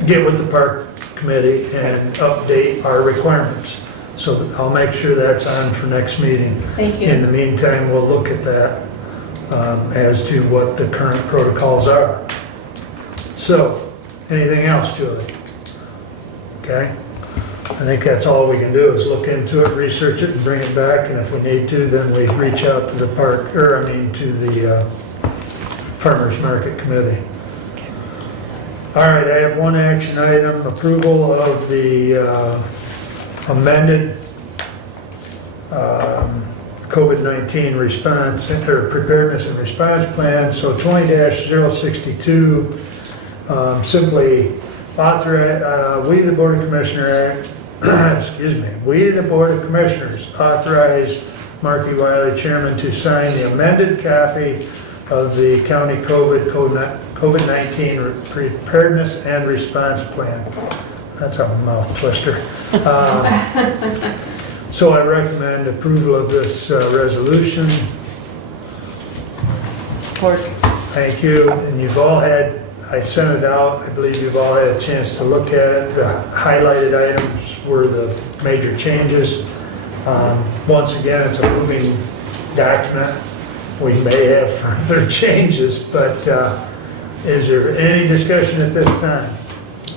get with the park committee and update our requirements. So I'll make sure that's on for next meeting. Thank you. In the meantime, we'll look at that as to what the current protocols are. So, anything else, Julie? Okay? I think that's all we can do is look into it, research it, and bring it back, and if we need to, then we reach out to the to the Farmers Market Committee. All right, I have one action item, approval of the amended COVID-19 response, or preparedness and response plan. So 20-062, simply authorize, we the Board of Commissioners, we the Board of Commissioners authorize Marky Wiley, Chairman, to sign the amended copy of the county COVID-19 preparedness and response plan. That's a mouth twister. So I recommend approval of this resolution. Support. Thank you. And you've all had, I sent it out, I believe you've all had a chance to look at it. The highlighted items were the major changes. Once again, it's a moving document. We may have further changes, but is there any discussion at this time?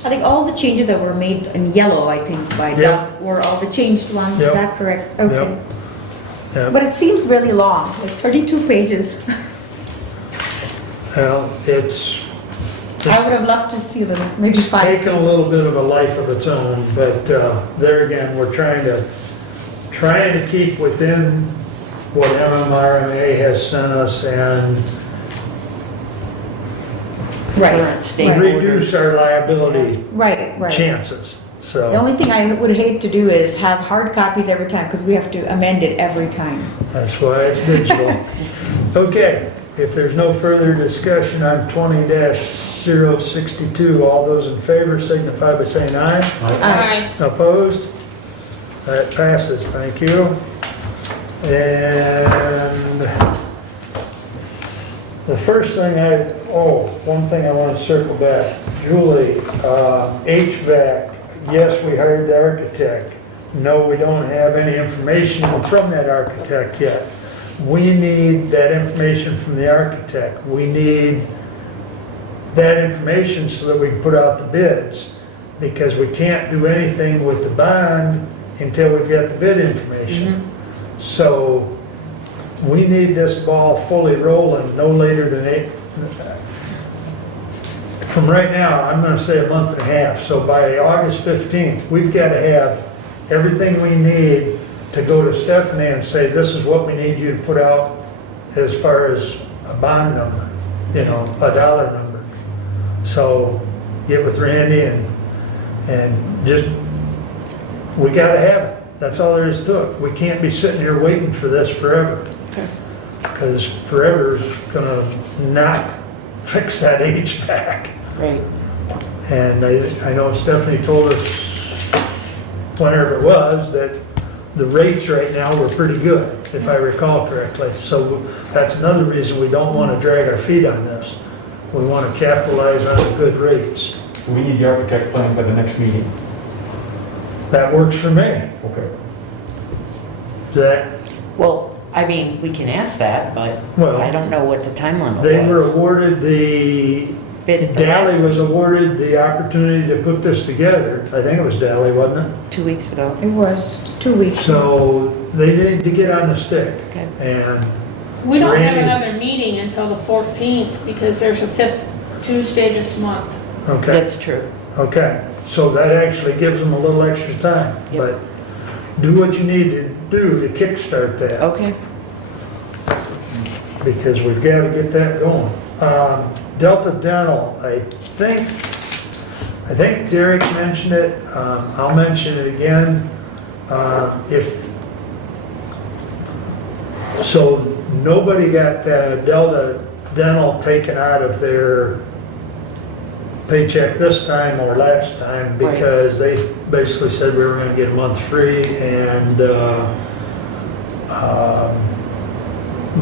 I think all the changes that were made in yellow, I think, by Yep. Doug, were all the changed ones. Yep. Is that correct? Okay. Yep. Yep. But it seems really long, like 32 pages. Well, it's I would have loved to see them, maybe 5 pages. taken a little bit of a life of its own, but there again, we're trying to keep within what MMRMA has sent us, and Right. current state reduce orders. our liability Right, right. chances, The so. only thing I would hate to do is have hard copies every time, because we have to amend it every time. That's why it's digital. Okay, if there's no further discussion on 20-062, all those in favor signify by saying aye. Aye. Opposed? That passes, thank you. And the first thing one thing I want to circle back. Julie, HVAC, yes, we hired the architect. No, we don't have any information from that architect yet. We need that information from the architect. We need that information so that we can put out the bids, because we can't do anything with the bond until we've got the bid information. So we need this ball fully rolling no later than from right now, I'm gonna say a month and a half. So by August 15th, we've got to have everything we need to go to Stephanie and say, this is what we need you to put out as far as a bond number, a dollar number. So get with Randy and just, we gotta have it. That's all there is to it. We can't be sitting here waiting for this forever. Because forever is gonna not fix that HVAC. Right. And I know Stephanie told us, whenever it was, that the rates right now were pretty good, if I recall correctly. So that's another reason we don't want to drag our feet on this. We want to capitalize on the good rates. We need the architect plan by the next meeting. That works for me. Okay. That, Well, I mean, we can ask that, but Well, I don't know what the time limit they were was. awarded Bid at the Dally last was awarded the opportunity to put this together. I think it was Dally, wasn't it? 2 weeks ago. It was 2 weeks. So they need to get on the stick. Okay. And We don't have Randy. another meeting until the 14th because there's a 5th Tuesday this month. okay, That's true. okay. So that actually gives them a little extra time. Yep. But do what you need to do to kickstart that, Okay. because we've got to get that going. Delta Dental, I think Derek mentioned it. I'll mention it again. So nobody got Delta Dental taken out of their paycheck this time or last time, Right. because they basically said we were going to get a month free and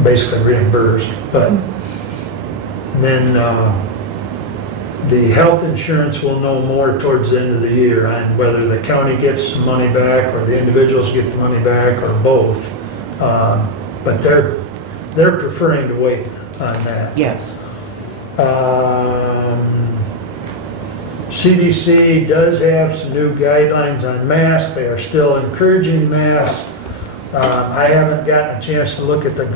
basically reimbursed. But then the health insurance will know more towards the end of the year on whether the county gets some money back or the individuals get the money back or both. But they're preferring to wait on that. Yes. CDC does have some new guidelines on masks. They are still encouraging masks. I haven't gotten a chance to look at the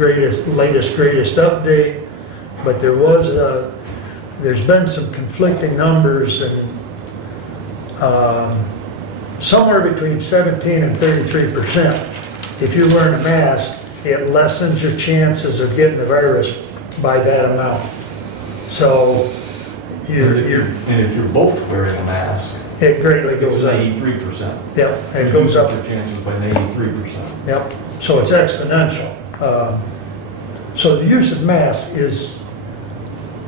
latest, greatest update, but there's been some conflicting numbers, and somewhere between 17 and 33%. If you're wearing a mask, it lessens your chances of getting the virus by that amount. So And if you're both wearing a mask, it greatly it's goes up. 83%. Yep, it goes up. Your chances by 83%. Yep, so it's exponential. So the use of masks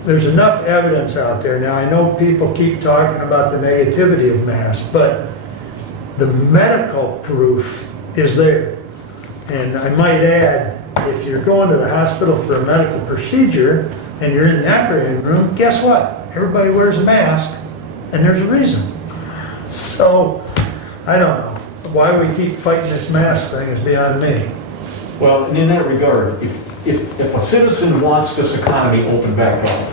there's enough evidence out there. Now, I know people keep talking about the negativity of masks, but the medical proof is there. And I might add, if you're going to the hospital for a medical procedure and you're in the operating room, guess what? Everybody wears a mask, and there's a reason. So, I don't know. Why we keep fighting this mask thing is beyond me. Well, and in that regard, if a citizen wants this economy open back up,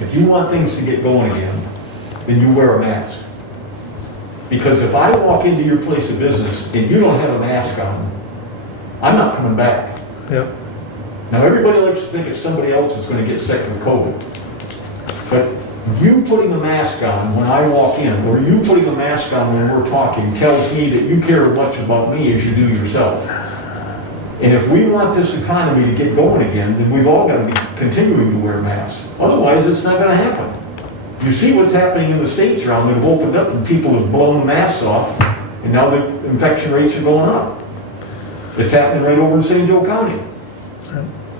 if you want things to get going again, then you wear a mask. Because if I walk into your place of business and you don't have a mask on, I'm not coming back. Yep. Now, everybody likes to think it's somebody else that's going to get sick with COVID. But you putting a mask on when I walk in, or you putting a mask on when we're talking, tells me that you care as much about me as you do yourself. And if we want this economy to get going again, then we've all got to be continuing to wear masks. Otherwise, it's not going to happen. You see what's happening in the states around that have opened up and people have blown masks off, and now the infection rates are going up. It's happening right over in St. Joe County.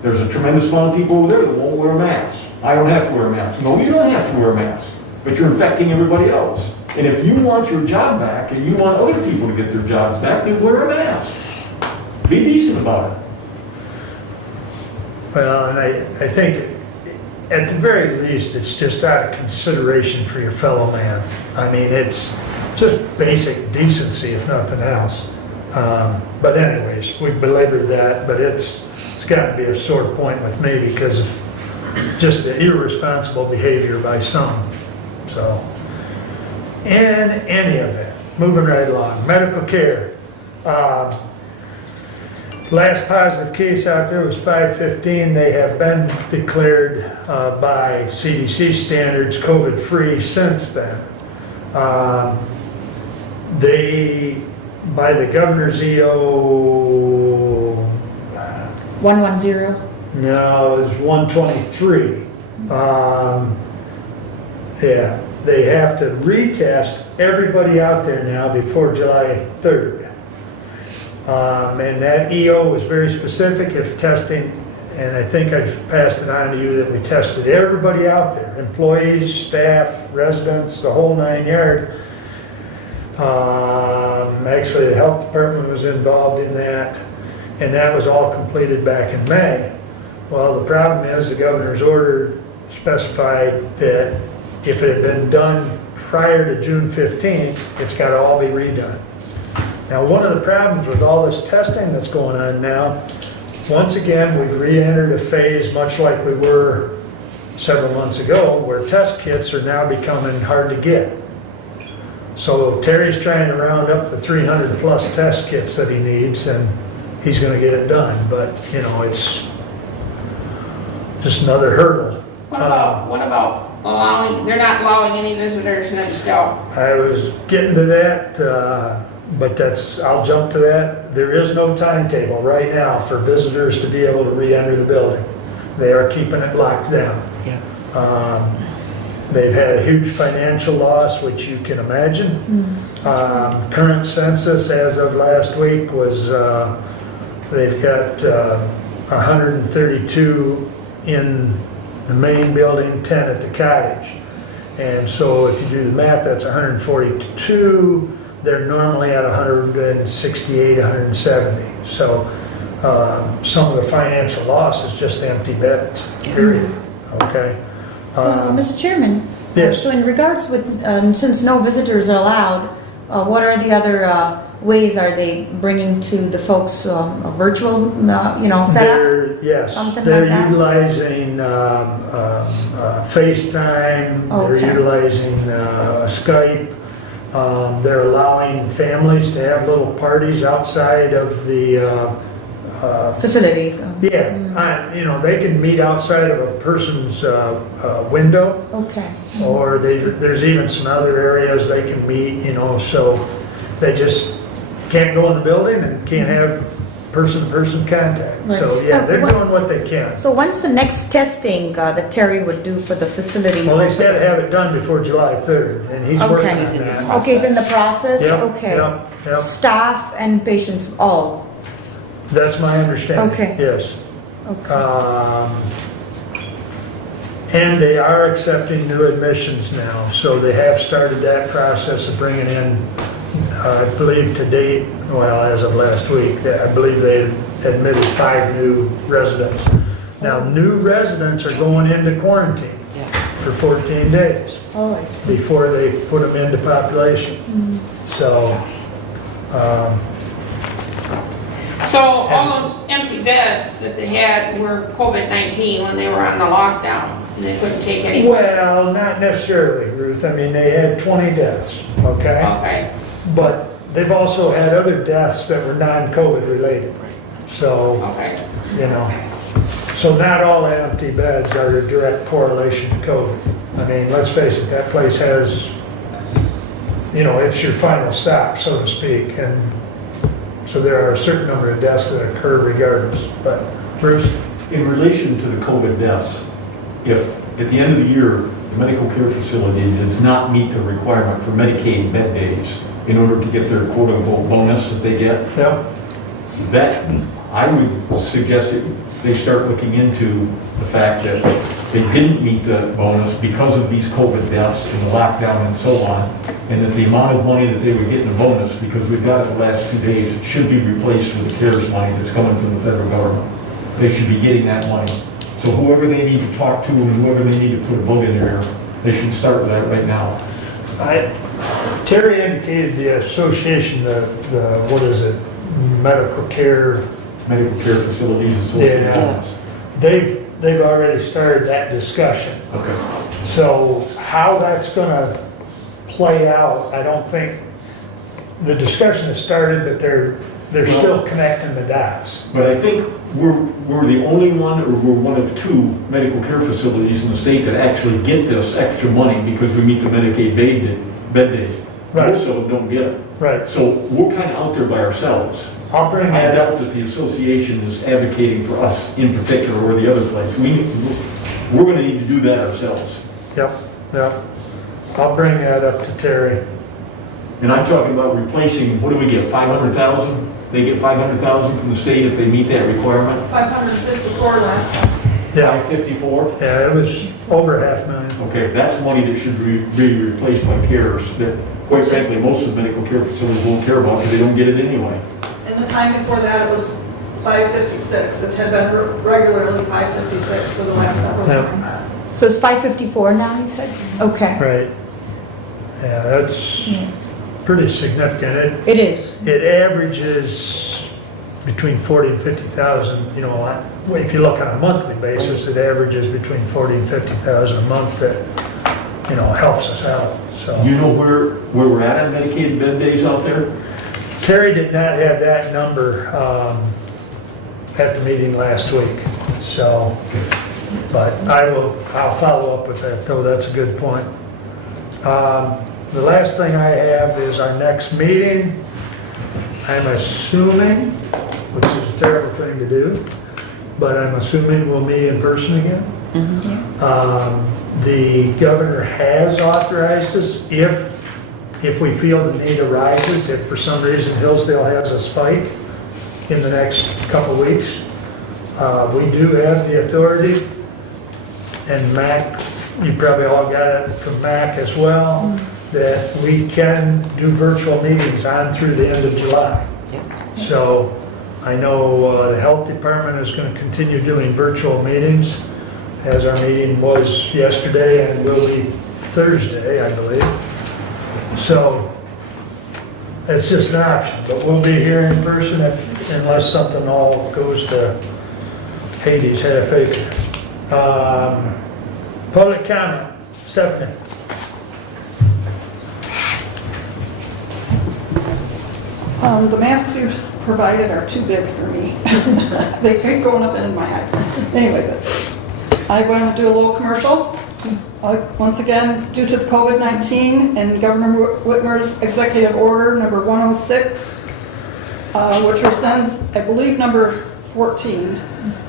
There's a tremendous amount of people over there that won't wear masks. I don't have to wear a mask. No, you don't have to wear a mask, but you're infecting everybody else. And if you want your job back and you want other people to get their jobs back, then wear a mask. Be decent about it. Well, and I think at the very least, it's just out of consideration for your fellow man. I mean, it's just basic decency, if nothing else. But anyways, we've belabored that, but it's got to be a sore point with me because of just the irresponsible behavior by some. So, in any event, moving right along, medical care. Last positive case out there was 515. They have been declared by CDC standards COVID-free since then. They, by the governor's EO, 110? no, it was 123. Yeah, they have to retest everybody out there now before July 3rd. And that EO was very specific if testing, and I think I've passed it on to you that we tested everybody out there, employees, staff, residents, the whole 9 yards. Actually, the health department was involved in that, and that was all completed back in May. Well, the problem is the governor's order specified that if it had been done prior to June 15th, it's got to all be redone. Now, one of the problems with all this testing that's going on now, once again, we've re-entered a phase much like we were several months ago, where test kits are now becoming hard to get. So Terry's trying to round up the 300 plus test kits that he needs, and he's going to get it done. But, you know, it's just another hurdle. What about allowing, they're not allowing any visitors in still? I was getting to that, but I'll jump to that. There is no timetable right now for visitors to be able to re-enter the building. They are keeping it locked down. Yeah. They've had a huge financial loss, which you can imagine. Current census as of last week was, they've got 132 in the main building, 10 at the cottage. And so if you do the math, that's 142. They're normally at 168, 170. So some of the financial loss is just empty beds, period. Okay? So, Mr. Chairman? Yes. So in regards with, since no visitors are allowed, what are the other ways are they bringing to the folks a virtual, setup? Yes, Something they're like that? utilizing FaceTime, Okay. they're utilizing Skype. They're allowing families to have little parties outside of the Facility? they can meet outside of a person's window, Okay. or there's even some other areas they can meet, so they just can't go in the building and can't have person-to-person contact. Right. So, they're doing what they can. So when's the next testing that Terry would do for the facility? Well, he's got to have it done before July 3rd, and he's working on He's in the that. process. Okay, it's in the process? Yep, Okay. yep. Staff and patients, all? That's my understanding. Okay. Yes. Okay. And they are accepting new admissions now, so they have started that process of bringing in, I believe to date, well, as of last week, I believe they admitted 5 new residents. Now, new residents are going into quarantine for 14 days Oh, I see. before they put them into population. So, So all those empty beds that they had were COVID-19 when they were on the lockdown, and they couldn't take any. well, not necessarily, Ruth. I mean, they had 20 deaths, okay? Okay, But they've also had other deaths that were non-COVID related. So, okay. so not all the empty beds are a direct correlation to COVID. I mean, let's face it, that place has, it's your final stop, so to speak. And so there are a certain number of deaths that occur regardless. But Bruce? In relation to the COVID deaths, if at the end of the year, the the medical care facility does not meet the requirement for Medicaid bed days in order to get their quote-unquote bonus that they get, Yeah, that, I would suggest that they start looking into the fact that they didn't meet the bonus because of these COVID deaths and the lockdown and so on, and that the amount of money that they would get in the bonus, because we've got it the last 2 days, should be replaced with the CARES money that's coming from the federal government. They should be getting that money. So whoever they need to talk to and whoever they need to put a vote in there, they should start with that right now. Terry indicated the association, what is it, medical care, Medical Care Facilities Association. Yeah. they've already started that discussion. Okay. So how that's gonna play out, I don't think, the discussion has started, but they're still connecting the dots. But I think we're the only one, or we're one of 2 medical care facilities in the state that actually get this extra money because we meet the Medicaid bed days. Right. Most of them don't get it. Right, So we're kind of out there by ourselves. I'll bring I that doubt up. that the association is advocating for us in particular or the other place. We're going to need to do that ourselves. Yep, yep. I'll bring that up to Terry. And I'm talking about replacing, what do we get, 500,000? They get 500,000 from the state if they meet that requirement? 554 last time. Yeah, 554? yeah, it was over $500,000. Okay, that's money that should be replaced by CARES, that quite frankly, most of the medical care facilities won't care about because they don't get it anyway. And the time before that, it was 556. It had been regularly 556 for the last several Yeah. times. So it's 554 now, you said? Okay. Right. Yeah, that's pretty significant. It is. It averages between 40 and 50,000, if you look on a monthly basis, it averages between 40 and 50,000 a month that, helps us out, so. You know where we're at on Medicaid bed days out there? Terry did not have that number at the meeting last week, so, but I'll follow up with that, though, that's a good point. The last thing I have is our next meeting. I'm assuming, which is a terrible thing to do, but I'm assuming we'll meet in person again. The governor has authorized us, if we feel the need arises, if for some reason Hillsdale has a spike in the next couple weeks, we do have the authority, and Mac, you probably all got it from Mac as well, that we can do virtual meetings on through the end of July. So I know the health department is going to continue doing virtual meetings, as our meeting was yesterday and will be Thursday, I believe. So it's just an option, but we'll be here in person unless something all goes to Hades half-acre. Public comment, Stephanie. The masks you provided are too big for me. They keep going up in my eyes. Anyway, I want to do a little commercial. Once again, due to the COVID-19 and Governor Whitmer's executive order number 106, which rescinds, I believe, number 14.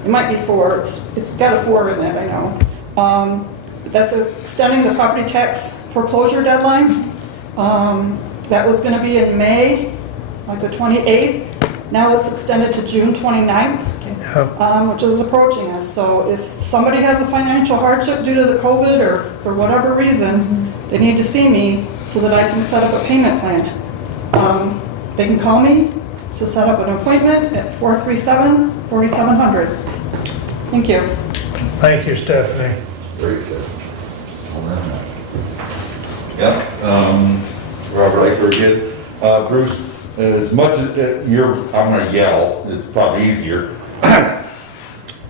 It might be 4. It's got a 4 in it, I know. That's extending the property tax foreclosure deadline. That was going to be in May, like the 28th. Now it's extended to June 29th, which is approaching us. So if somebody has a financial hardship due to the COVID or for whatever reason, they need to see me so that I can set up a payment plan. They can call me to set up an appointment at 437-4700. Thank you. Thank you, Stephanie. Very good. Yeah, Robert Eichler again. Bruce, as much as I'm gonna yell, it's probably easier.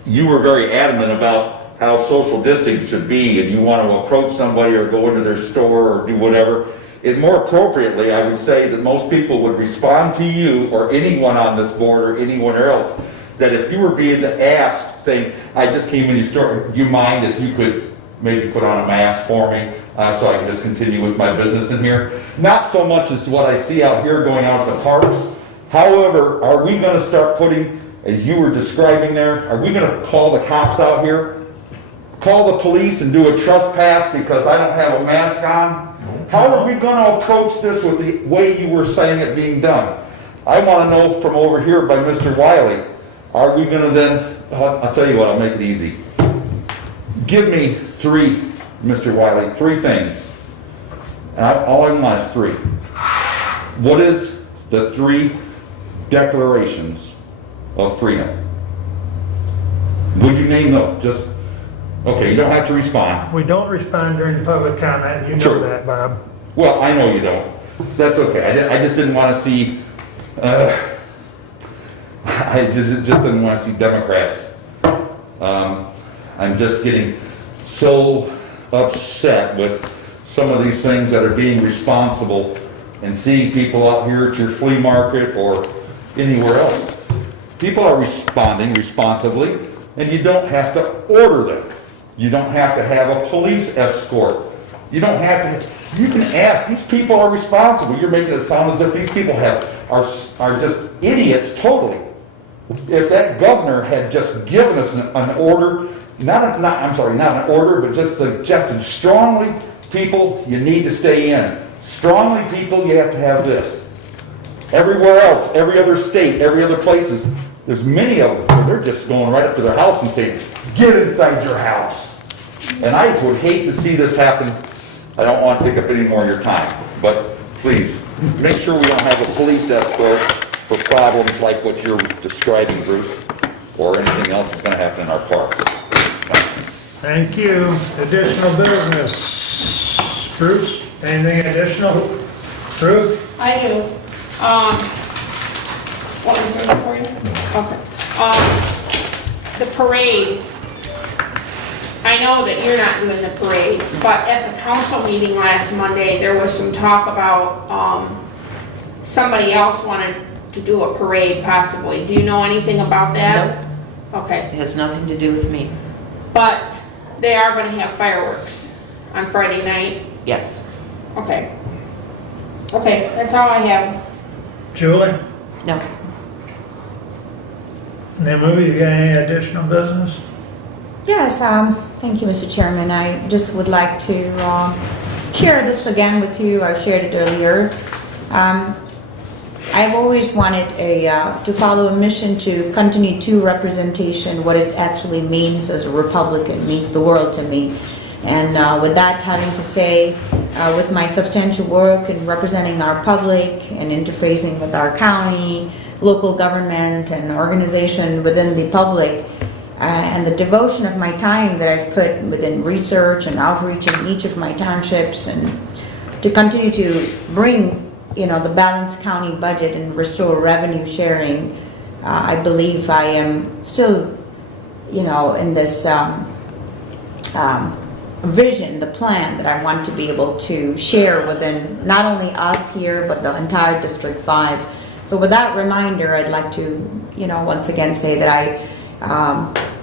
You were very adamant about how social distancing should be, and you want to approach somebody or go into their store or do whatever. And more appropriately, I would say that most people would respond to you or anyone on this board or anyone else, that if you were being asked, saying, I just came in your store, do you mind if you could maybe put on a mask for me so I can just continue with my business in here? Not so much as what I see out here going out to the parks. However, are we going to start putting, as you were describing there, are we going to call the cops out here? call the police and do a trespass because I don't have a mask on? How are we gonna approach this with the way you were saying it being done? I wanna know from over here by Mr. Wiley, are we gonna then, I'll tell you what, I'll make it easy. Give me three, Mr. Wiley, three things. And all I want is three. What is the three declarations of freedom? Would you name those? Just, okay, you don't have to respond. We don't respond during public comment, you know Sure. that, Bob. Well, I know you don't. That's okay. I just didn't want to see, I just didn't want to see Democrats. I'm just getting so upset with some of these things that are being responsible and seeing people out here at your flea market or anywhere else. People are responding responsibly, and you don't have to order them. You don't have to have a police escort. You don't have to, you can ask, these people are responsible. You're making it sound as if these people are just idiots totally. If that governor had just given us an order, not an order, but just suggested strongly, people, you need to stay in. Strongly, people, you have to have this. Everywhere else, every other state, every other places, there's many of them where they're just going right up to their house and saying, get inside your house. And I would hate to see this happen. I don't want to take up any more of your time, but please, make sure we don't have a police escort for problems like what you're describing, Bruce, or anything else that's going to happen in our parks. Thank you. Additional business. Bruce, anything additional? Bruce? I do. What was it for you? Okay. The parade. I know that you're not doing the parade, but at the council meeting last Monday, there was some talk about, somebody else wanted to do a parade possibly. Do you know anything about that? Nope. Okay. It has nothing to do with me. But they are gonna have fireworks on Friday night? Yes. Okay. Okay, that's all I have. Julie? No. Nemu, you got any additional business? Yes, thank you, Mr. Chairman. I just would like to share this again with you. I shared it earlier. I've always wanted to follow a mission to continue to representation, what it actually means as a Republican, means the world to me. And with that having to say, with my substantial work in representing our public and interfacing with our county, local government and organization within the public, and the devotion of my time that I've put within research and outreach in each of my townships, and to continue to bring the balanced county budget and restore revenue sharing, I believe I am still in this vision, the plan that I want to be able to share within not only us here but the entire District 5. So with that reminder, I'd like to once again say that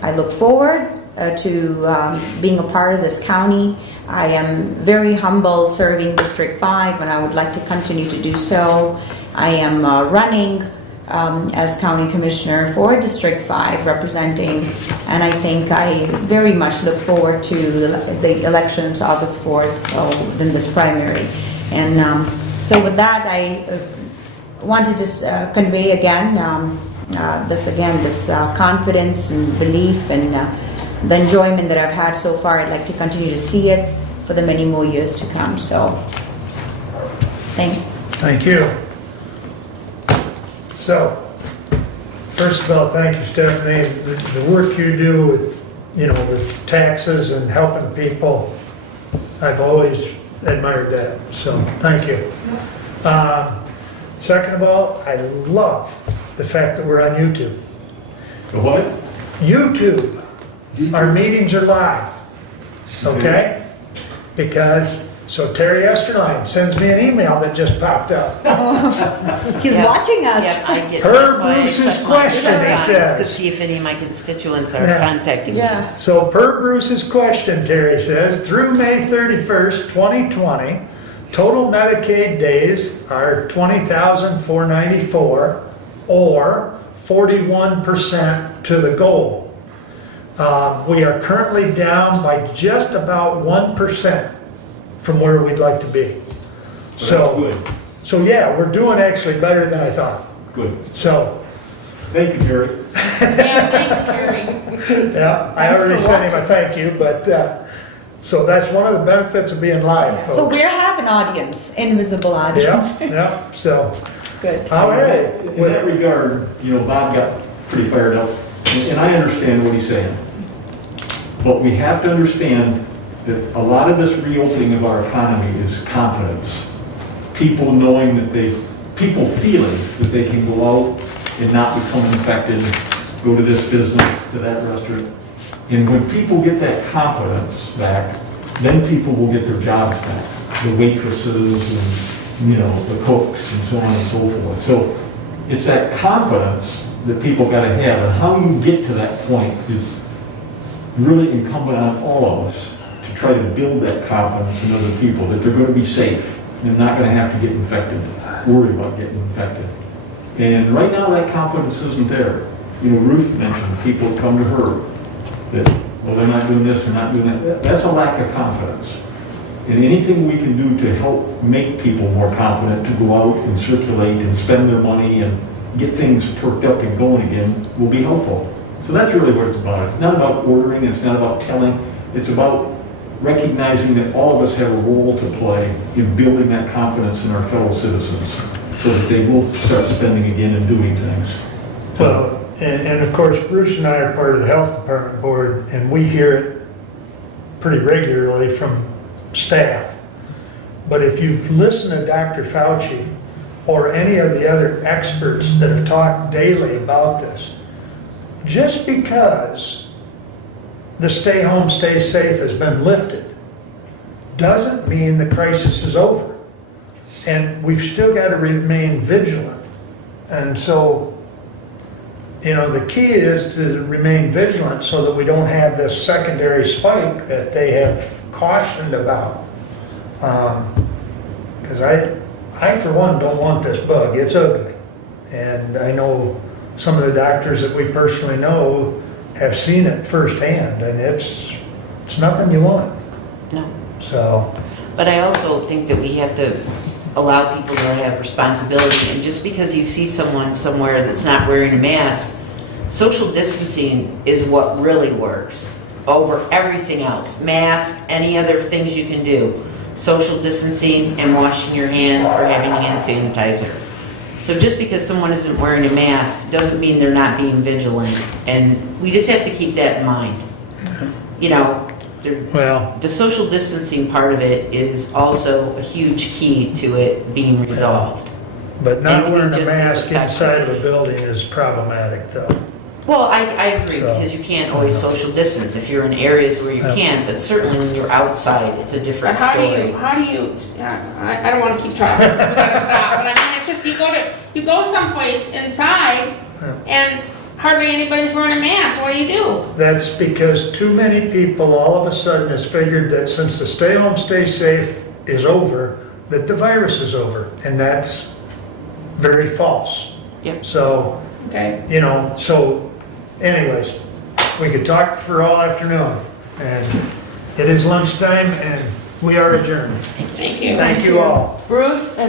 I look forward to being a part of this county. I am very humbled serving District 5, and I would like to continue to do so. I am running as County Commissioner for District 5 representing, and I think I very much look forward to the elections August 4th, so in this primary. And so with that, I want to just convey again this confidence and belief and the enjoyment that I've had so far. I'd like to continue to see it for the many more years to come. So, thanks. Thank you. So, first of all, thank you, Stephanie. The work you do with, with taxes and helping people, I've always admired that. So, thank you. Second of all, I love the fact that we're on YouTube. What? YouTube. Our meetings are live. Okay? Because, so Terry Esterline sends me an email that just popped up. He's watching us. Yeah, I get. Per that's why I Bruce's check my question, he emails says. to see if any of my constituents are Yeah. contacting me. Yeah. So per Bruce's question, Terry says, through May 31st, 2020, total Medicaid days are 20,494, or 41% to the goal. We are currently down by just about 1% from where we'd like to be. So that's good. So yeah, we're doing actually better than I thought. Good. So, Thank you, Terry. Yeah, thanks, Terry. yeah, I Thanks already for sent him a watching. thank you, but, so that's one of the benefits of being live, folks. So we have an audience, invisible audience. Yeah, yeah, so, Good. all right. In that regard, Bob got pretty fired up, and I understand what he's saying. But we have to understand that a lot of this reopening of our economy is confidence. People knowing that people feeling that they can go out and not become infected, go to this business, to that restaurant. And when people get that confidence back, then people will get their jobs back. The waitresses and, the cooks and so on and so forth. So it's that confidence that people gotta have, and how you get to that point is really incumbent on all of us to try to build that confidence in other people, that they're gonna be safe. They're not gonna have to get infected, worry about getting infected. And right now, that confidence isn't there. Ruth mentioned people come to her that, well, they're not doing this, they're not doing that. That's a lack of confidence. And anything we can do to help make people more confident to go out and circulate and spend their money and get things perked up and going again will be helpful. So that's really what it's about. It's not about ordering, it's not about telling, it's about recognizing that all of us have a role to play in building that confidence in our fellow citizens so that they will start spending again and doing things. Well, and of course, Bruce and I are part of the Health Department Board, and we hear it pretty regularly from staff. But if you've listened to Dr. Fauci or any of the other experts that have talked daily about this, just because the stay home, stay safe has been lifted doesn't mean the crisis is over. And we've still got to remain vigilant. And so, the key is to remain vigilant so that we don't have this secondary spike that they have cautioned about. Because I, for one, don't want this bug. It's ugly. And I know some of the doctors that we personally know have seen it firsthand, and it's nothing you want. No. So, But I also think that we have to allow people to have responsibility. And just because you see someone somewhere that's not wearing a mask, social distancing is what really works over everything else. Mask, any other things you can do. Social distancing and washing your hands or having hand sanitizer. So just because someone isn't wearing a mask doesn't mean they're not being vigilant. And we just have to keep that in mind. well, The social distancing part of it is also a huge key to it being resolved. but not And wearing a just as mask effective. inside of a building is problematic, though. Well, I agree, So, because you can't always social distance if you're in areas where you Yeah. can, but certainly when you're outside, it's a different But story. how do you, I don't want to keep talking, we gotta stop, but I mean, it's just, you go someplace inside and hardly anybody's wearing a mask, what do you do? That's because too many people all of a sudden has figured that since the stay home, stay safe is over, that the virus is over, and that's very false. Yep. So, Okay. so anyways, we could talk for all afternoon, and it is lunchtime, and we are adjourned. Thank you. Thank you all. Bruce, and